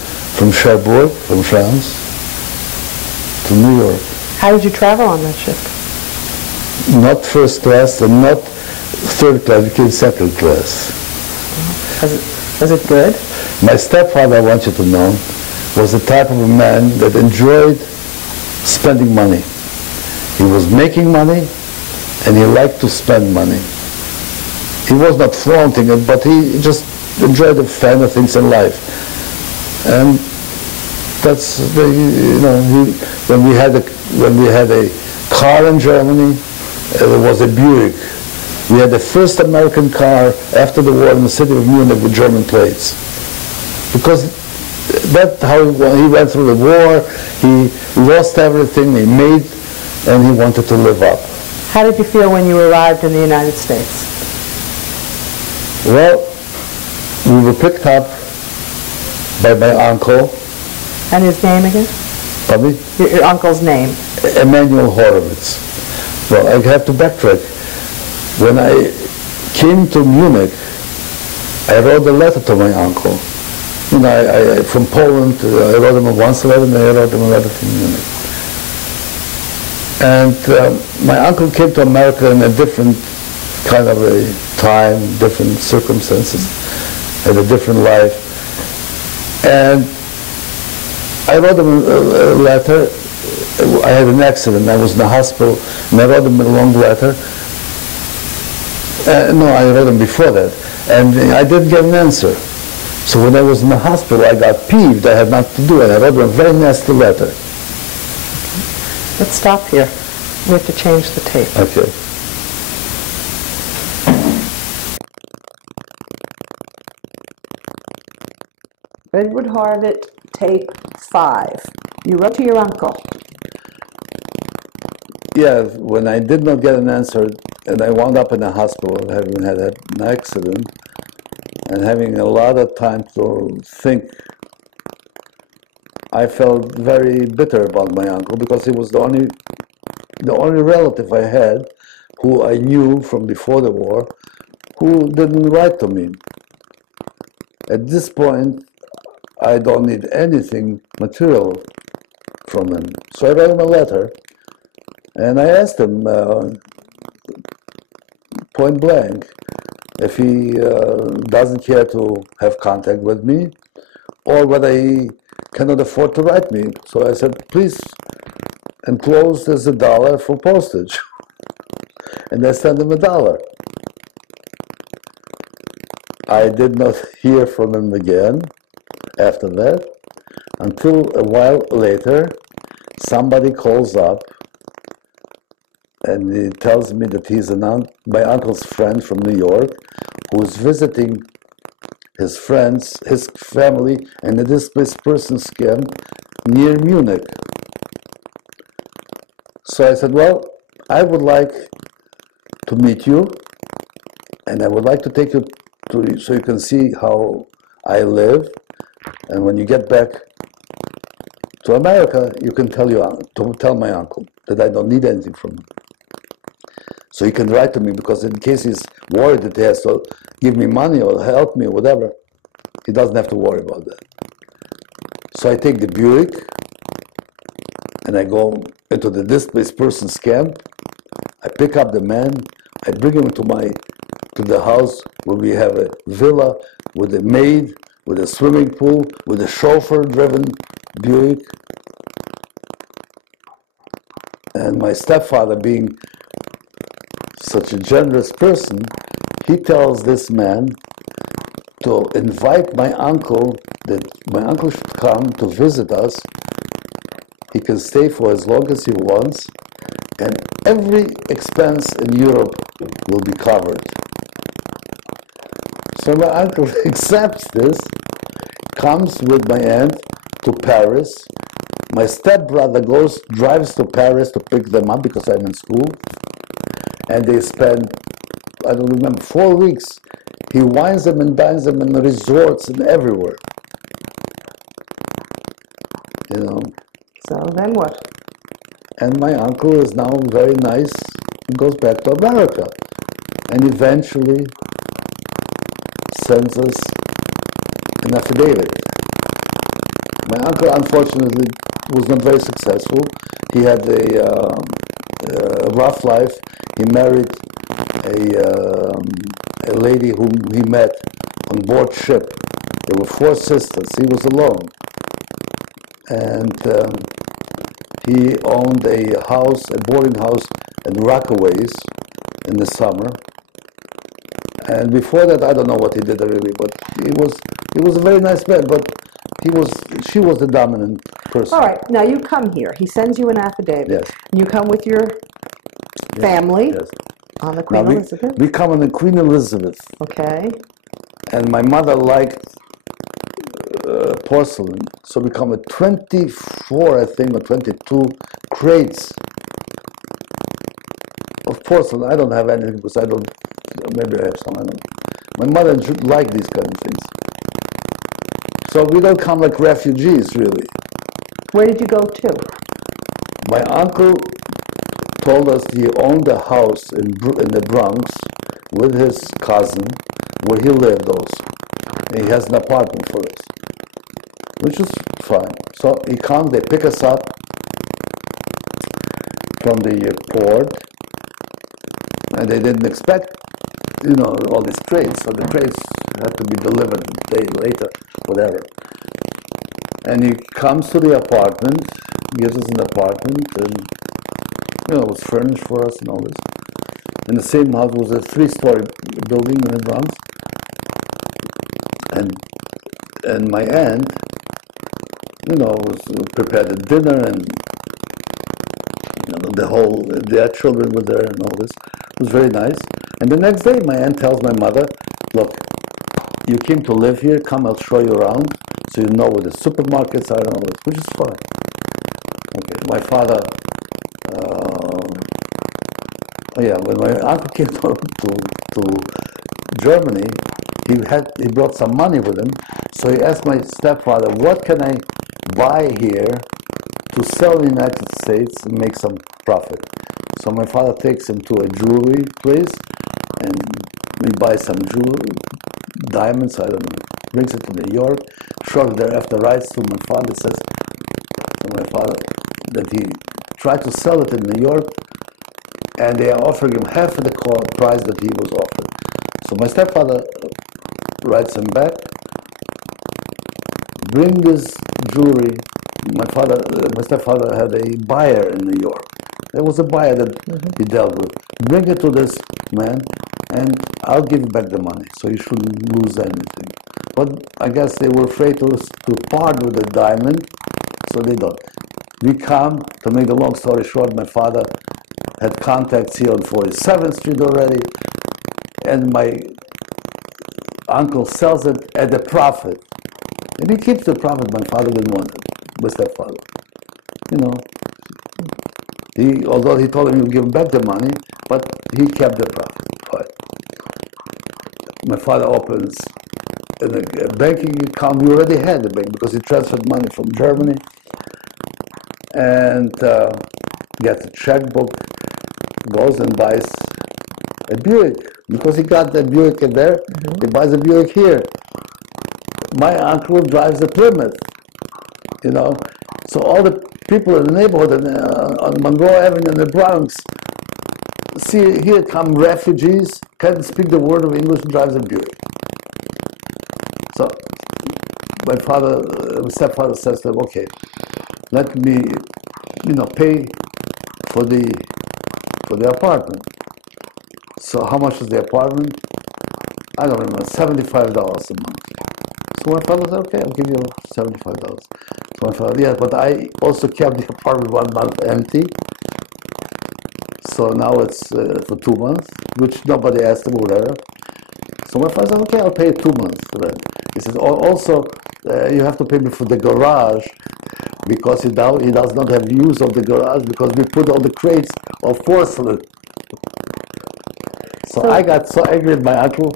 Cherbourg, from France, to New York. How did you travel on that ship? Not first class and not third class, we came second class. Was it good? My stepfather, I want you to know, was the type of a man that enjoyed spending money. He was making money, and he liked to spend money. He was not flaunting it, but he just enjoyed the finer things in life. And that's the, when we had a car in Germany, there was a Buick. We had the first American car after the war in the city of Munich with German plates. Because that's how he went through the war. He lost everything he made, and he wanted to live up. How did you feel when you arrived in the United States? Well, we were picked up by my uncle. And his name again? Pardon me? Your uncle's name. Emanuel Horowitz. Well, I have to backtrack. When I came to Munich, I wrote a letter to my uncle. I from Poland, I wrote him once a letter, and I wrote him a letter from Munich. And my uncle came to America in a different kind of a time, different circumstances, had a different life. And I wrote him a letter. I had an accident. I was in the hospital, and I wrote him a long letter. No, I wrote him before that. And I didn't get an answer. So when I was in the hospital, I got peeved. I had nothing to do. And I wrote him a very nasty letter. Let's stop here. We have to change the tape. Okay. Edward Harvitt, tape 5. You wrote to your uncle. Yeah, when I did not get an answer, and I wound up in the hospital having had an accident, and having a lot of time to think, I felt very bitter about my uncle because he was the only relative I had who I knew from before the war who didn't write to me. At this point, I don't need anything material from him. So I wrote him a letter, and I asked him point blank if he doesn't care to have contact with me, or whether he cannot afford to write me. So I said, please, enclosed is $1 for postage. And I sent him $1. I did not hear from him again after that, until a while later, somebody calls up and he tells me that he's my uncle's friend from New York, who is visiting his friends, his family, and a displaced persons camp near Munich. So I said, well, I would like to meet you, and I would like to take you to, so you can see how I live, and when you get back to America, you can tell my uncle that I don't need anything from him. So he can write to me, because in case he's worried that he has to give me money or help me or whatever, he doesn't have to worry about that. So I take the Buick, and I go into the displaced persons camp. I pick up the man, I bring him to the house where we have a villa with a maid, with a swimming pool, with a chauffeur-driven Buick. And my stepfather, being such a generous person, he tells this man to invite my uncle, that my uncle should come to visit us. He can stay for as long as he wants, and every expense in Europe will be covered. So my uncle accepts this, comes with my aunt to Paris. My stepbrother drives to Paris to pick them up because I'm in school. And they spend, I don't remember, 4 weeks. He wines them and dines them in resorts and everywhere. So then what? And my uncle is now very nice and goes back to America. And eventually sends us an affidavit. My uncle, unfortunately, was not very successful. He had a rough life. He married a lady whom he met on board ship There were 4 sisters. He was alone. And he owned a house, a boarding house in Rockaways in the summer. And before that, I don't know what he did really, but he was a very nice man, but she was the dominant person. All right, now you come here. He sends you an affidavit. Yes. You come with your family Yes. on the Queen Elizabeth. We come on the Queen Elizabeth. Okay. And my mother liked porcelain, so we come with 24, I think, or 22 crates of porcelain. I don't have anything because I don't, maybe I have some, I don't know. My mother liked these kind of things. So we don't come like refugees, really. Where did you go to? My uncle told us he owned a house in the Bronx with his cousin, where he lived also. And he has an apartment for us, which is fine. So he comes, they pick us up from the port, and they didn't expect, all these crates. So the crates had to be delivered a day later, whatever. And he comes to the apartment, gives us an apartment, and it was furnished for us and all this. And the same house was a 3-story building in the Bronx. And my aunt, was prepared a dinner, and their children were there and all this. It was very nice. And the next day, my aunt tells my mother, look, you came to live here, come, I'll show you around, so you know where the supermarkets are and all this, which is fine. Okay, my father, when my uncle came to Germany, he brought some money with him, so he asked my stepfather, what can I buy here to sell in the United States and make some profit? So my father takes him to a jewelry place, and we buy some jewelry, diamonds, I don't know, brings it to New York, shortly thereafter writes to my father, says to my father that he tried to sell it in New York, and they are offering him half of the price that he was offered. So my stepfather writes him back, bring this jewelry. My stepfather had a buyer in New York. There was a buyer that he dealt with. Bring it to this man, and I'll give you back the money, so you shouldn't lose anything. But I guess they were afraid to part with the diamond, so they don't. We come, to make the long story short, my father had contacts here on 47th Street already, and my uncle sells it at a profit. And he keeps the profit. My father didn't want it, my stepfather. Although he told him he would give him back the money, but he kept the profit. Fine. My father opens a banking account. We already had the bank because he transferred money from Germany, and gets a checkbook, goes and buys a Buick. Because he got the Buick in there, he buys a Buick here. My uncle drives a Plymouth, So all the people in the neighborhood on Monroe Avenue in the Bronx see here come refugees, can't speak the word of English, and drives a Buick. So my stepfather says to him, okay, let me, pay for the apartment. So how much is the apartment? I don't remember, $75 a month. So my father said, okay, I'll give you $75. So my father, yeah, but I also kept the apartment 1 month empty. So now it's for 2 months, which nobody asked him or whatever. So my father said, okay, I'll pay 2 months rent. He says, also, you have to pay me for the garage, because he does not have use of the garage because we put all the crates of porcelain. So I got so angry at my uncle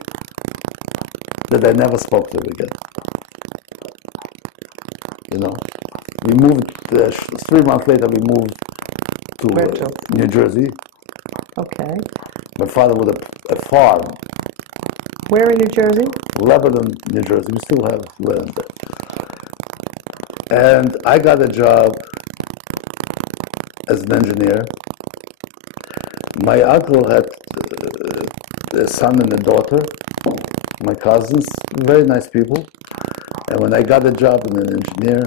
that I never spoke to him again. We moved, 3 months later we moved to New Jersey. Okay. My father with a farm. Where in New Jersey? Lebanon, New Jersey. We still have land there. And I got a job as an engineer. My uncle had a son and a daughter, my cousins, very nice people. And when I got a job as an engineer,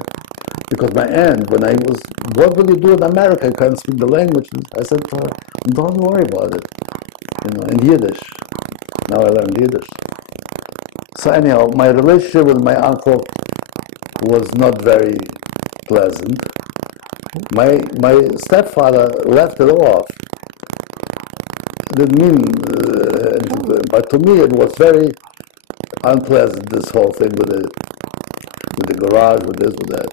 because my aunt, when I was, what will you do in America? You can't speak the language. I said to her, don't worry about it, in Yiddish. Now I learned Yiddish. So anyhow, my relationship with my uncle was not very pleasant. My stepfather left it off. Didn't mean, but to me it was very unpleasant, this whole thing with the garage, with this, with that.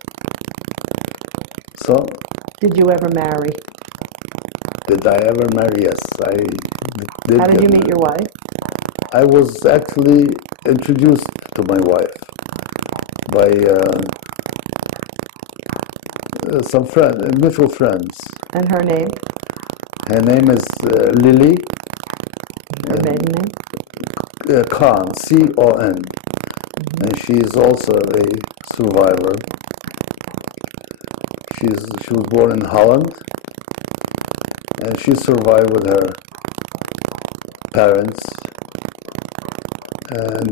So, Did you ever marry? did I ever marry? Yes, I did. How did get you meet married. your wife? I was actually introduced to my wife by some mutual friends. And her name? Her name is Lily Her maiden name? Khan, C-O-N. And she is also a survivor. She was born in Holland, and she survived with her parents.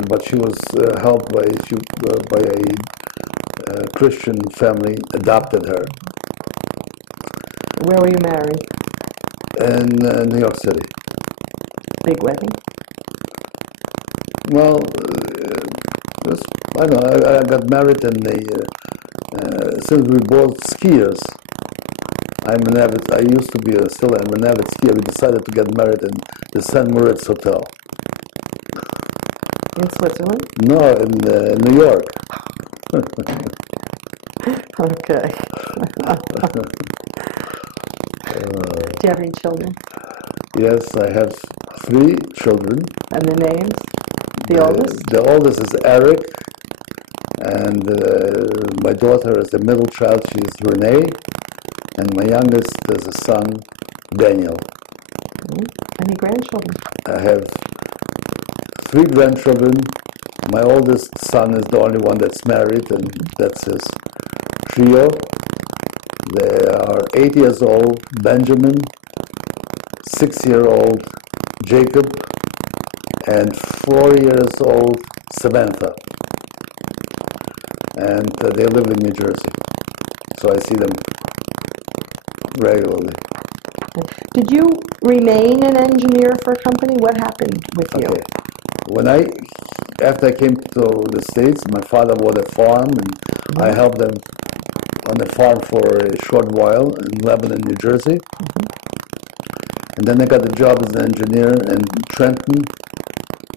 But she was helped by a Christian family, adopted her Where were you married? in New York City. Big wedding? Well, I don't know. I got married in since we both skiers. I used to be still am an avid skier. We decided to get married in the St. Moritz Hotel. In Switzerland? No, in New York. Okay. Do you have any children? Yes, I have 3 children. And the names? The oldest? The oldest is Eric, and my daughter is the middle child. She's Renee, and my youngest is a son, Daniel. Any grandchildren? I have 3 grandchildren. My oldest son is the only one that's married, and that's his trio. They are 8 years old, Benjamin, 6-year-old Jacob, and 4 years old Samantha. And they live in New Jersey, so I see them regularly. Did you remain an engineer for a company? What happened with you? Okay. After I came to the States, my father bought a farm, and I helped them on the farm for a short while in Lebanon, New Jersey. And then I got a job as an engineer in Trenton,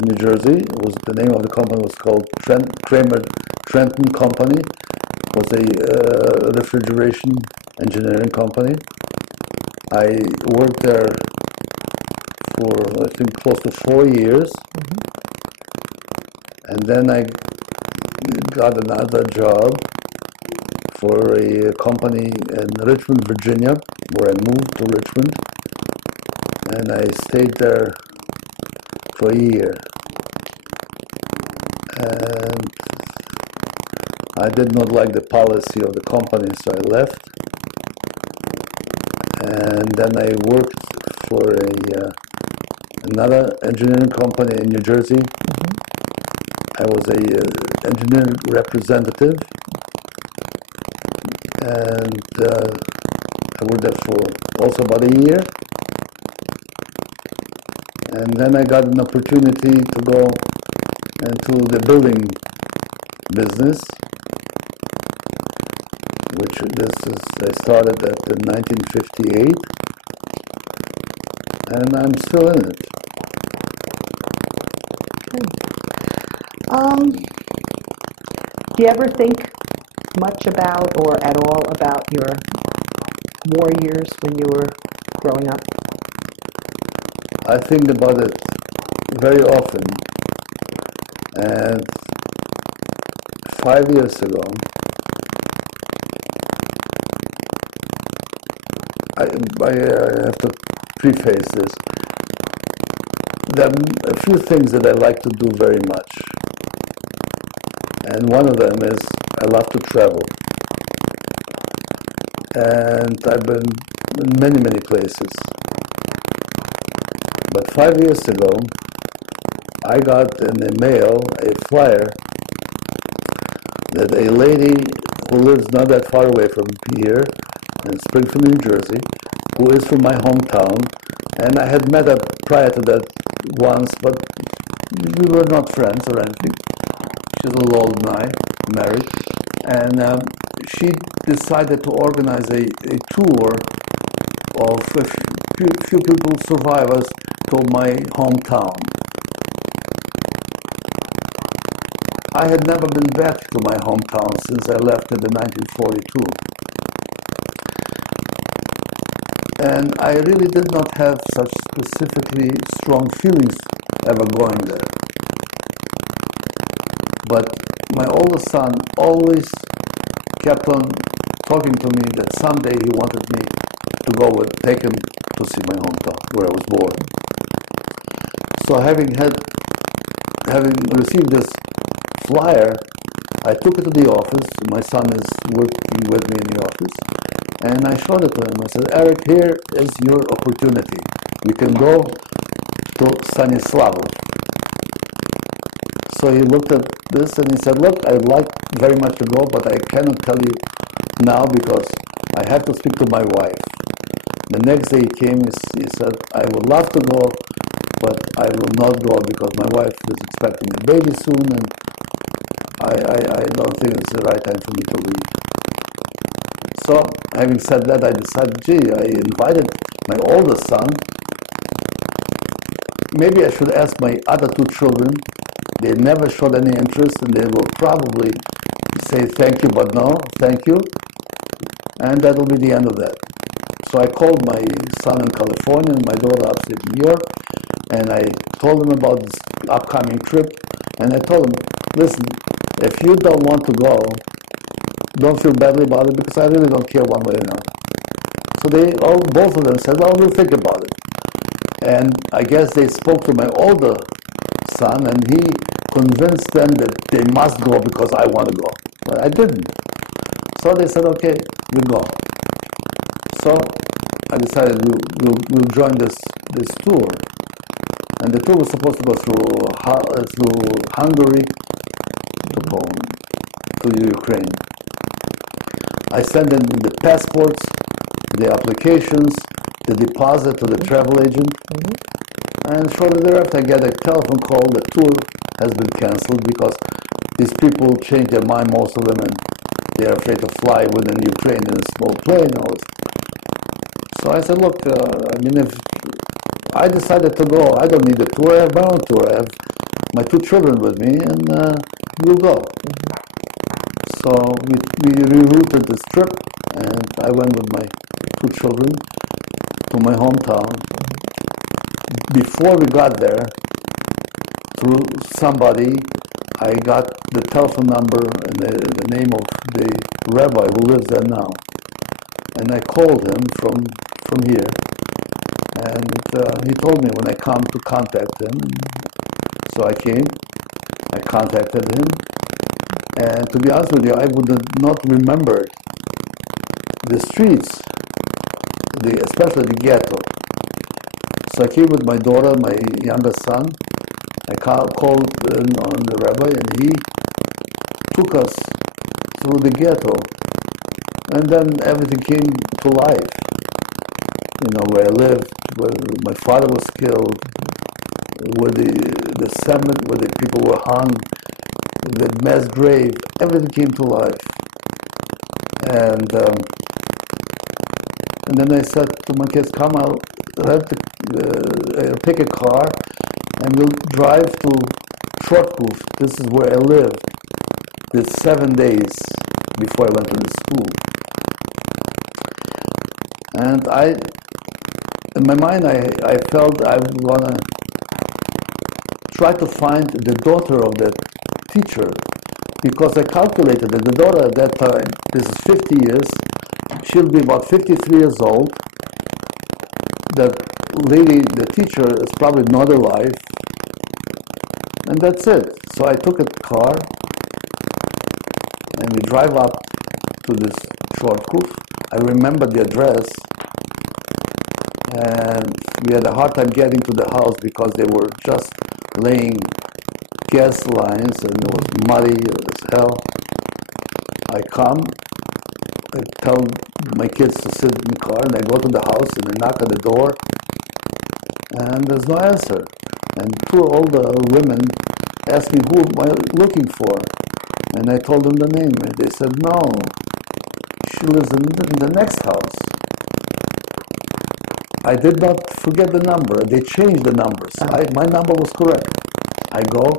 New Jersey. The name of the company was called Kramer Trenton Company. It was a refrigeration engineering company. I worked there for, I think, close to 4 years. And then I got another job for a company in Richmond, Virginia, where I moved to Richmond. And I stayed there for a year. And I did not like the policy of the company, so I left. And then I worked for another engineering company in New Jersey. I was a engineering representative, and I worked there for also about a year. And then I got an opportunity to go into the building business, which I started in 1958, and I'm still in it. Do you ever think much about, or at all about, your war years when you were growing up? I think about it very often, and 5 years ago, I have to preface this. There are a few things that I like to do very much. And one of them is I love to travel. And I've been in many, many places. But 5 years ago, I got in the mail a flyer that a lady who lives not that far away from here, in Springfield, New Jersey, who is from my hometown, and I had met her prior to that once, but we were not friends or anything. She's a little older than I, married, and she decided to organize a tour of a few people, survivors, to my hometown. I had never been back to my hometown since I left it in 1942. And I really did not have such specifically strong feelings ever going there. But my oldest son always kept on talking to me that someday he wanted me to go and take him to see my hometown, where I was born. So having received this flyer, I took it to the office. My son is working with me in the office, and I showed it to him. I said, Eric, here is your opportunity. You can go to Stanislavov. So he looked at this and he said, look, I'd like very much to go, but I cannot tell you now because I have to speak to my wife. The next day he came, he said, I would love to go, but I will not go because my wife is expecting a baby soon, and I don't think it's the right time for me to leave. So, having said that, I decided, gee, I invited my oldest son. Maybe I should ask my other two children. They never showed any interest, and they will probably say thank you, but no, thank you. And that will be the end of that. So I called my son in California and my daughter upstate New York, and I told them about this upcoming trip, and I told them, listen, if you don't want to go, don't feel badly about it because I really don't care one way or another. So both of them said, well, we'll think about it. And I guess they spoke to my older son, and he convinced them that they must go because I want to go. But I didn't. So they said, okay, you go. So I decided we'll join this tour. And the tour was supposed to go through Hungary to Poland, to Ukraine. I sent in the passports, the applications, the deposit to the travel agent, and shortly thereafter I get a telephone call. The tour has been canceled because these people changed their mind, most of them, and they're afraid to fly within Ukraine in a small plane. So I said, look, if I decided to go, I don't need a tour, I have my own tour. I have my two children with me, and we'll go. So we rerouted this trip, and I went with my two children to my hometown. Before we got there, through somebody, I got the telephone number and the name of the rabbi who lives there now. And I called him from here. And he told me when I come to contact him. So I came, I contacted him. And to be honest with you, I would not remember the streets, especially the ghetto. So I came with my daughter, my youngest son. I called on the rabbi, and he took us through the ghetto. And then everything came to life. Where I lived, where my father was killed, where the cemetery, where the people were hung, the mass grave, everything came to life. And then I said to my kids, come out, take a car, and we'll drive to Shortkuf. This is where I lived. This 7 days before I went to the school. And in my mind, I felt I would want to try to find the daughter of that teacher, because I calculated that the daughter at that time, this is 50 years, she'll be about 53 years old. That lady, the teacher, is probably not alive, and that's it. So I took a car, and we drive up to this Shortkuf. I remember the address, and we had a hard time getting to the house because they were just laying gas lines, and it was muddy as hell. I come, I tell my kids to sit in the car, and I go to the house, and I knock on the door, and there's no answer. And two older women asked me, who am I looking for? And I told them the name, and they said, no, she lives in the next house. I did not forget the number. They changed the numbers. My number was correct. I go,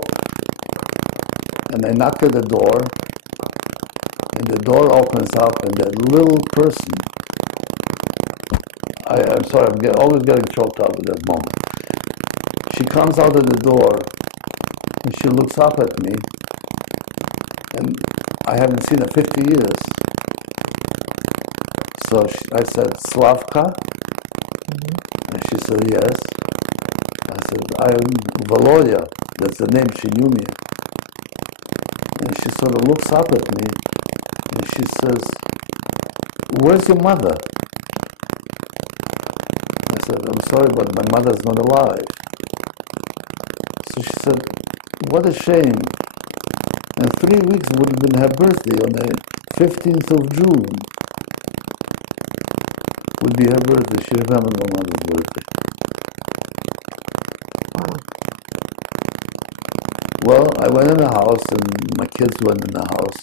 and I knock at the door, and the door opens up, and that little person, I'm sorry, always getting choked up at that moment. She comes out of the door, and she looks up at me, and I haven't seen her 50 years. So I said, Slavka? And she said, yes. I said, I'm Volodya. That's the name. She knew me. And she sort of looks up at me, and she says, where's your mother? I said, I'm sorry, but my mother's not alive. So she said, what a shame. In 3 weeks would have been her birthday, on the 15th of June. Would be her birthday. She remembered my mother's birthday. Wow. Well, I went in the house, and my kids went in the house.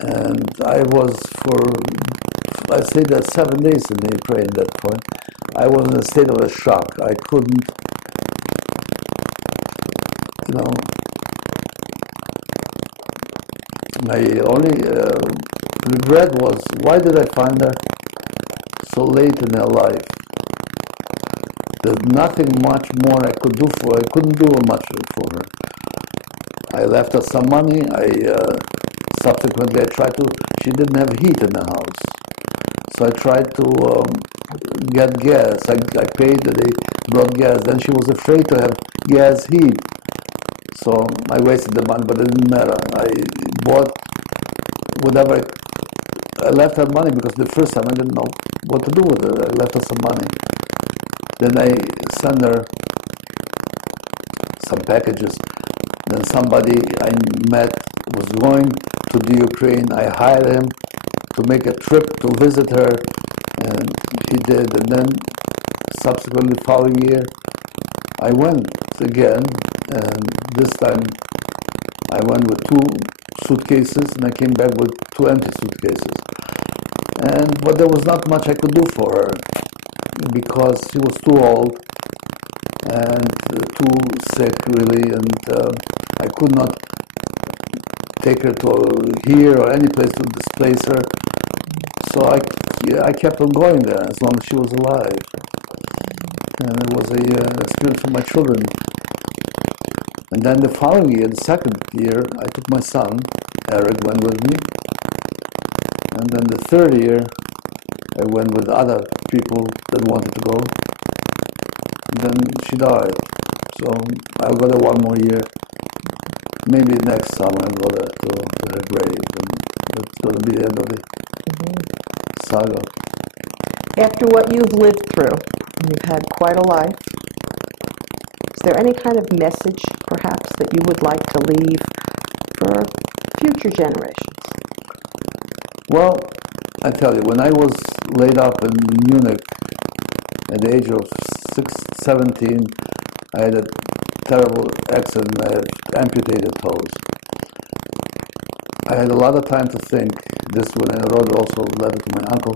And I was I stayed there 7 days in the Ukraine at that point. I was in a state of a shock. I couldn't, my only regret was, why did I find her so late in her life? There's nothing much more I could do for her. I couldn't do much for her. I left her some money. Subsequently, I tried to, she didn't have heat in the house. So I tried to get gas. I paid, they brought gas. Then she was afraid to have gas heat. So I wasted the money, but it didn't matter. I bought whatever, I left her money because the first time I didn't know what to do with it. I left her some money. Then I sent her some packages. Then somebody I met was going to the Ukraine. I hired him to make a trip to visit her, and he did. And then subsequently the following year, I went again, and this time I went with 2 suitcases, and I came back with 2 empty suitcases. But there was not much I could do for her, because she was too old and too sick, really, and I could not take her to here or any place to displace her. So I kept on going there as long as she was alive. And it was an experience for my children. And then the following year, the second year, I took my son, Eric, went with me. And then the third year, I went with other people that wanted to go. And then she died. So I'll go there 1 more year. Maybe next summer I'll go there to her grave. And that's going to be the end of the saga. After what you've lived through, you've had quite a life. Is there any kind of message, perhaps, that you would like to leave for future generations? Well, I tell you, when I was laid up in Munich at the age of 17, I had a terrible accident. I had amputated toes. I had a lot of time to think. This when I wrote also a letter to my uncle.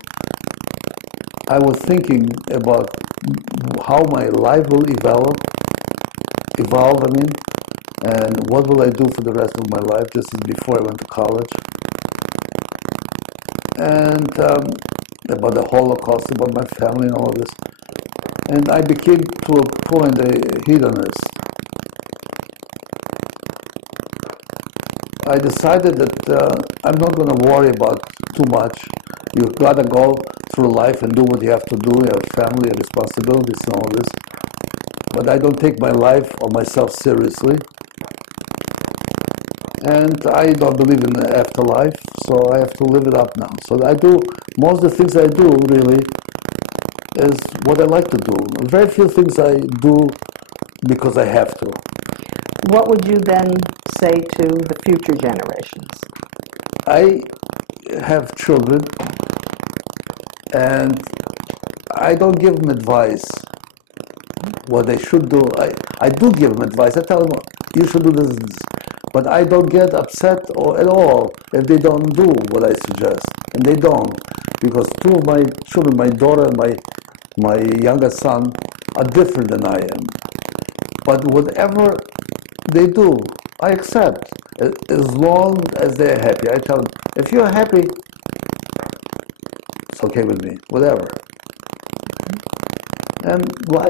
I was thinking about how my life will evolve, and what will I do for the rest of my life, just as before I went to college. And about the Holocaust, about my family and all of this. And I became to a point a hedonist. I decided that I'm not going to worry about too much. You've got to go through life and do what you have to do. You have family and responsibilities and all this. But I don't take my life or myself seriously. And I don't believe in the afterlife, so I have to live it up now. So I do, most of the things I do really is what I like to do. Very few things I do because I have to. What would you then say to the future generations? I have children, and I don't give them advice what they should do. I do give them advice. I tell them, you should do this and this. But I don't get upset at all if they don't do what I suggest. And they don't. Because two of my children, my daughter and my youngest son, are different than I am. But whatever they do, I accept, as long as they're happy. I tell them, if you're happy, it's okay with me, whatever. And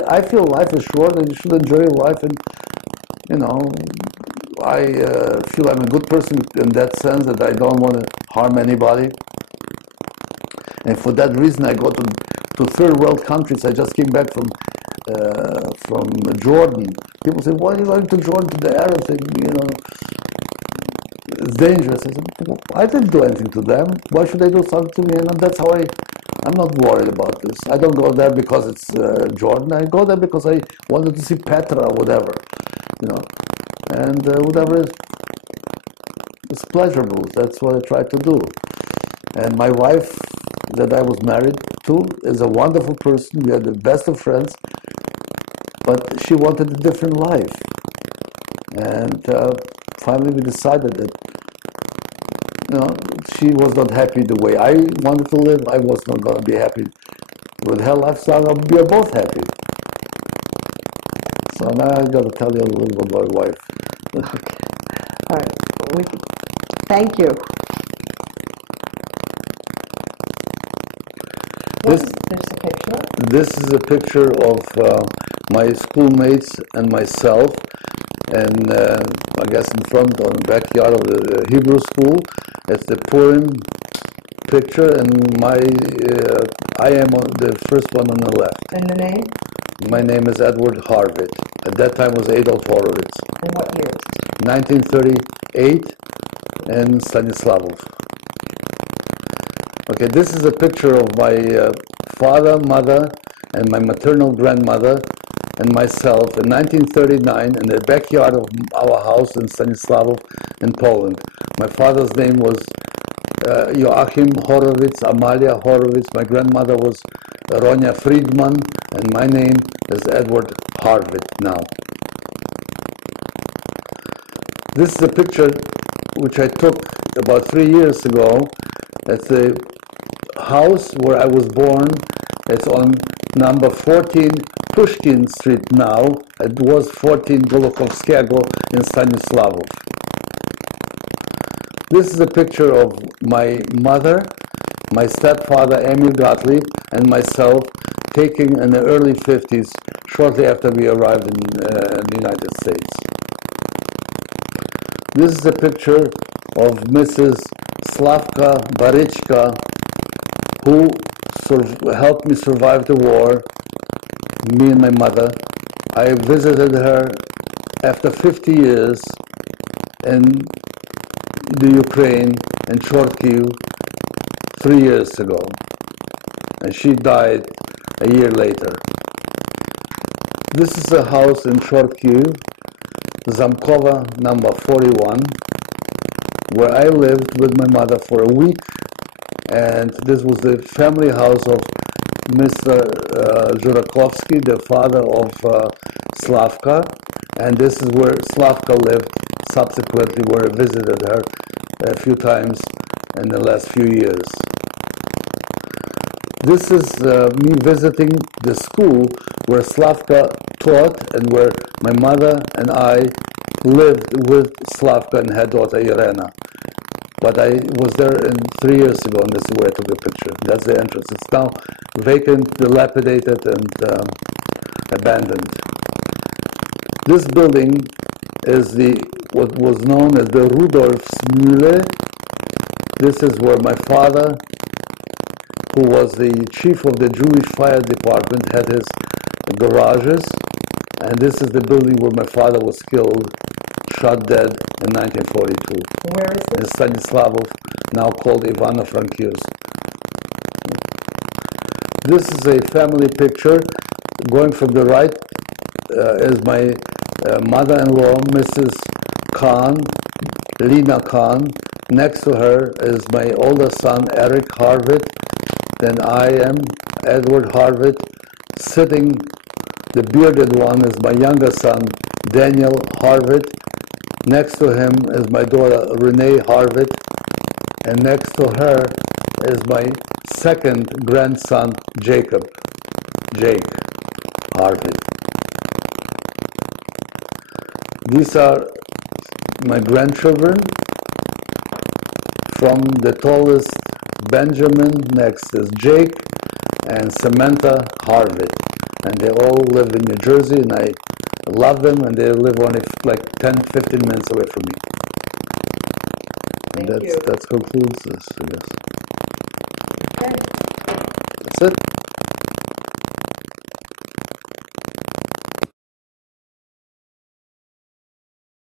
I feel life is short and you should enjoy your life. And, you know, I feel I'm a good person in that sense, that I don't want to harm anybody. And for that reason, I go to third world countries. I just came back from Jordan. People say, why are you going to Jordan, to the Arabs? You know, it's dangerous. I said, well, I didn't do anything to them. Why should they do something to me? And that's how I'm not worried about this. I don't go there because it's Jordan. I go there because I wanted to see Petra or whatever, you know. And whatever is pleasurable, that's what I try to do. And my wife that I was married to is a wonderful person. We are the best of friends, but she wanted a different life. And finally we decided that, you know, she was not happy the way I wanted to live. I was not going to be happy with her lifestyle. We are both happy. So now I got to tell you a little bit about my wife. Okay. All right. Thank you. This There's a picture. is a picture of my schoolmates and myself, and I guess in front or in the backyard of the Hebrew school. It's the Purim picture, and I am the first one on the left. And the name? My name is Edward Harvitt. At that time was Adolf Horowitz. And what years? 1938 in Stanislavov. Okay, this is a picture of my father, mother, and my maternal grandmother and myself in 1939 in the backyard of our house in Stanislavov in Poland. My father's name was Joachim Horowitz, Amalia Horowitz. My grandmother was Ronya Friedman, and my name is Edward Harvitt now. This is a picture which I took about 3 years ago. It's the house where I was born. It's on number 14 Pushkin Street now. It was 14 Golokhovskego in Stanislavov. This is a picture of my mother, my stepfather Emil Gottlieb, and myself taken in the early 50s, shortly after we arrived in the United States. This is a picture of Mrs. Slavka Barichka, who helped me survive the war, me and my mother. I visited her after 50 years in the Ukraine, in Chortkiv, 3 years ago. And she died a year later. This is a house in Chortkiv, Zamkova number 41, where I lived with my mother for a week. And this was the family house of Mr. Zhurakovsky, the father of Slavka. And this is where Slavka lived subsequently, where I visited her a few times in the last few years. This is me visiting the school where Slavka taught and where my mother and I lived with Slavka and her daughter Irena. But I was there 3 years ago, and this is where I took a picture. That's the entrance. It's now vacant, dilapidated, and abandoned. This building is what was known as the Rudolfsmühle. This is where my father, who was the chief of the Jewish fire department, had his garages. And this is the building where my father was killed, shot dead in 1942. Where is In this? Stanislavov, now called Ivano-Frankivsk. This is a family picture. Going from the right is my mother-in-law, Mrs. Khan, Lina Khan. Next to her is my oldest son, Eric Harvitt. Then I am Edward Harvitt. Sitting, the bearded one, is my youngest son, Daniel Harvitt. Next to him is my daughter, Renee Harvitt. And next to her is my second grandson, Jake Harvitt. These are my grandchildren. From the tallest, Benjamin, next is Jake, and Samantha Harvitt. And they all live in New Jersey, and I love them, and they live only like 10, 15 minutes away from me. And that concludes this, I guess. Okay. That's it.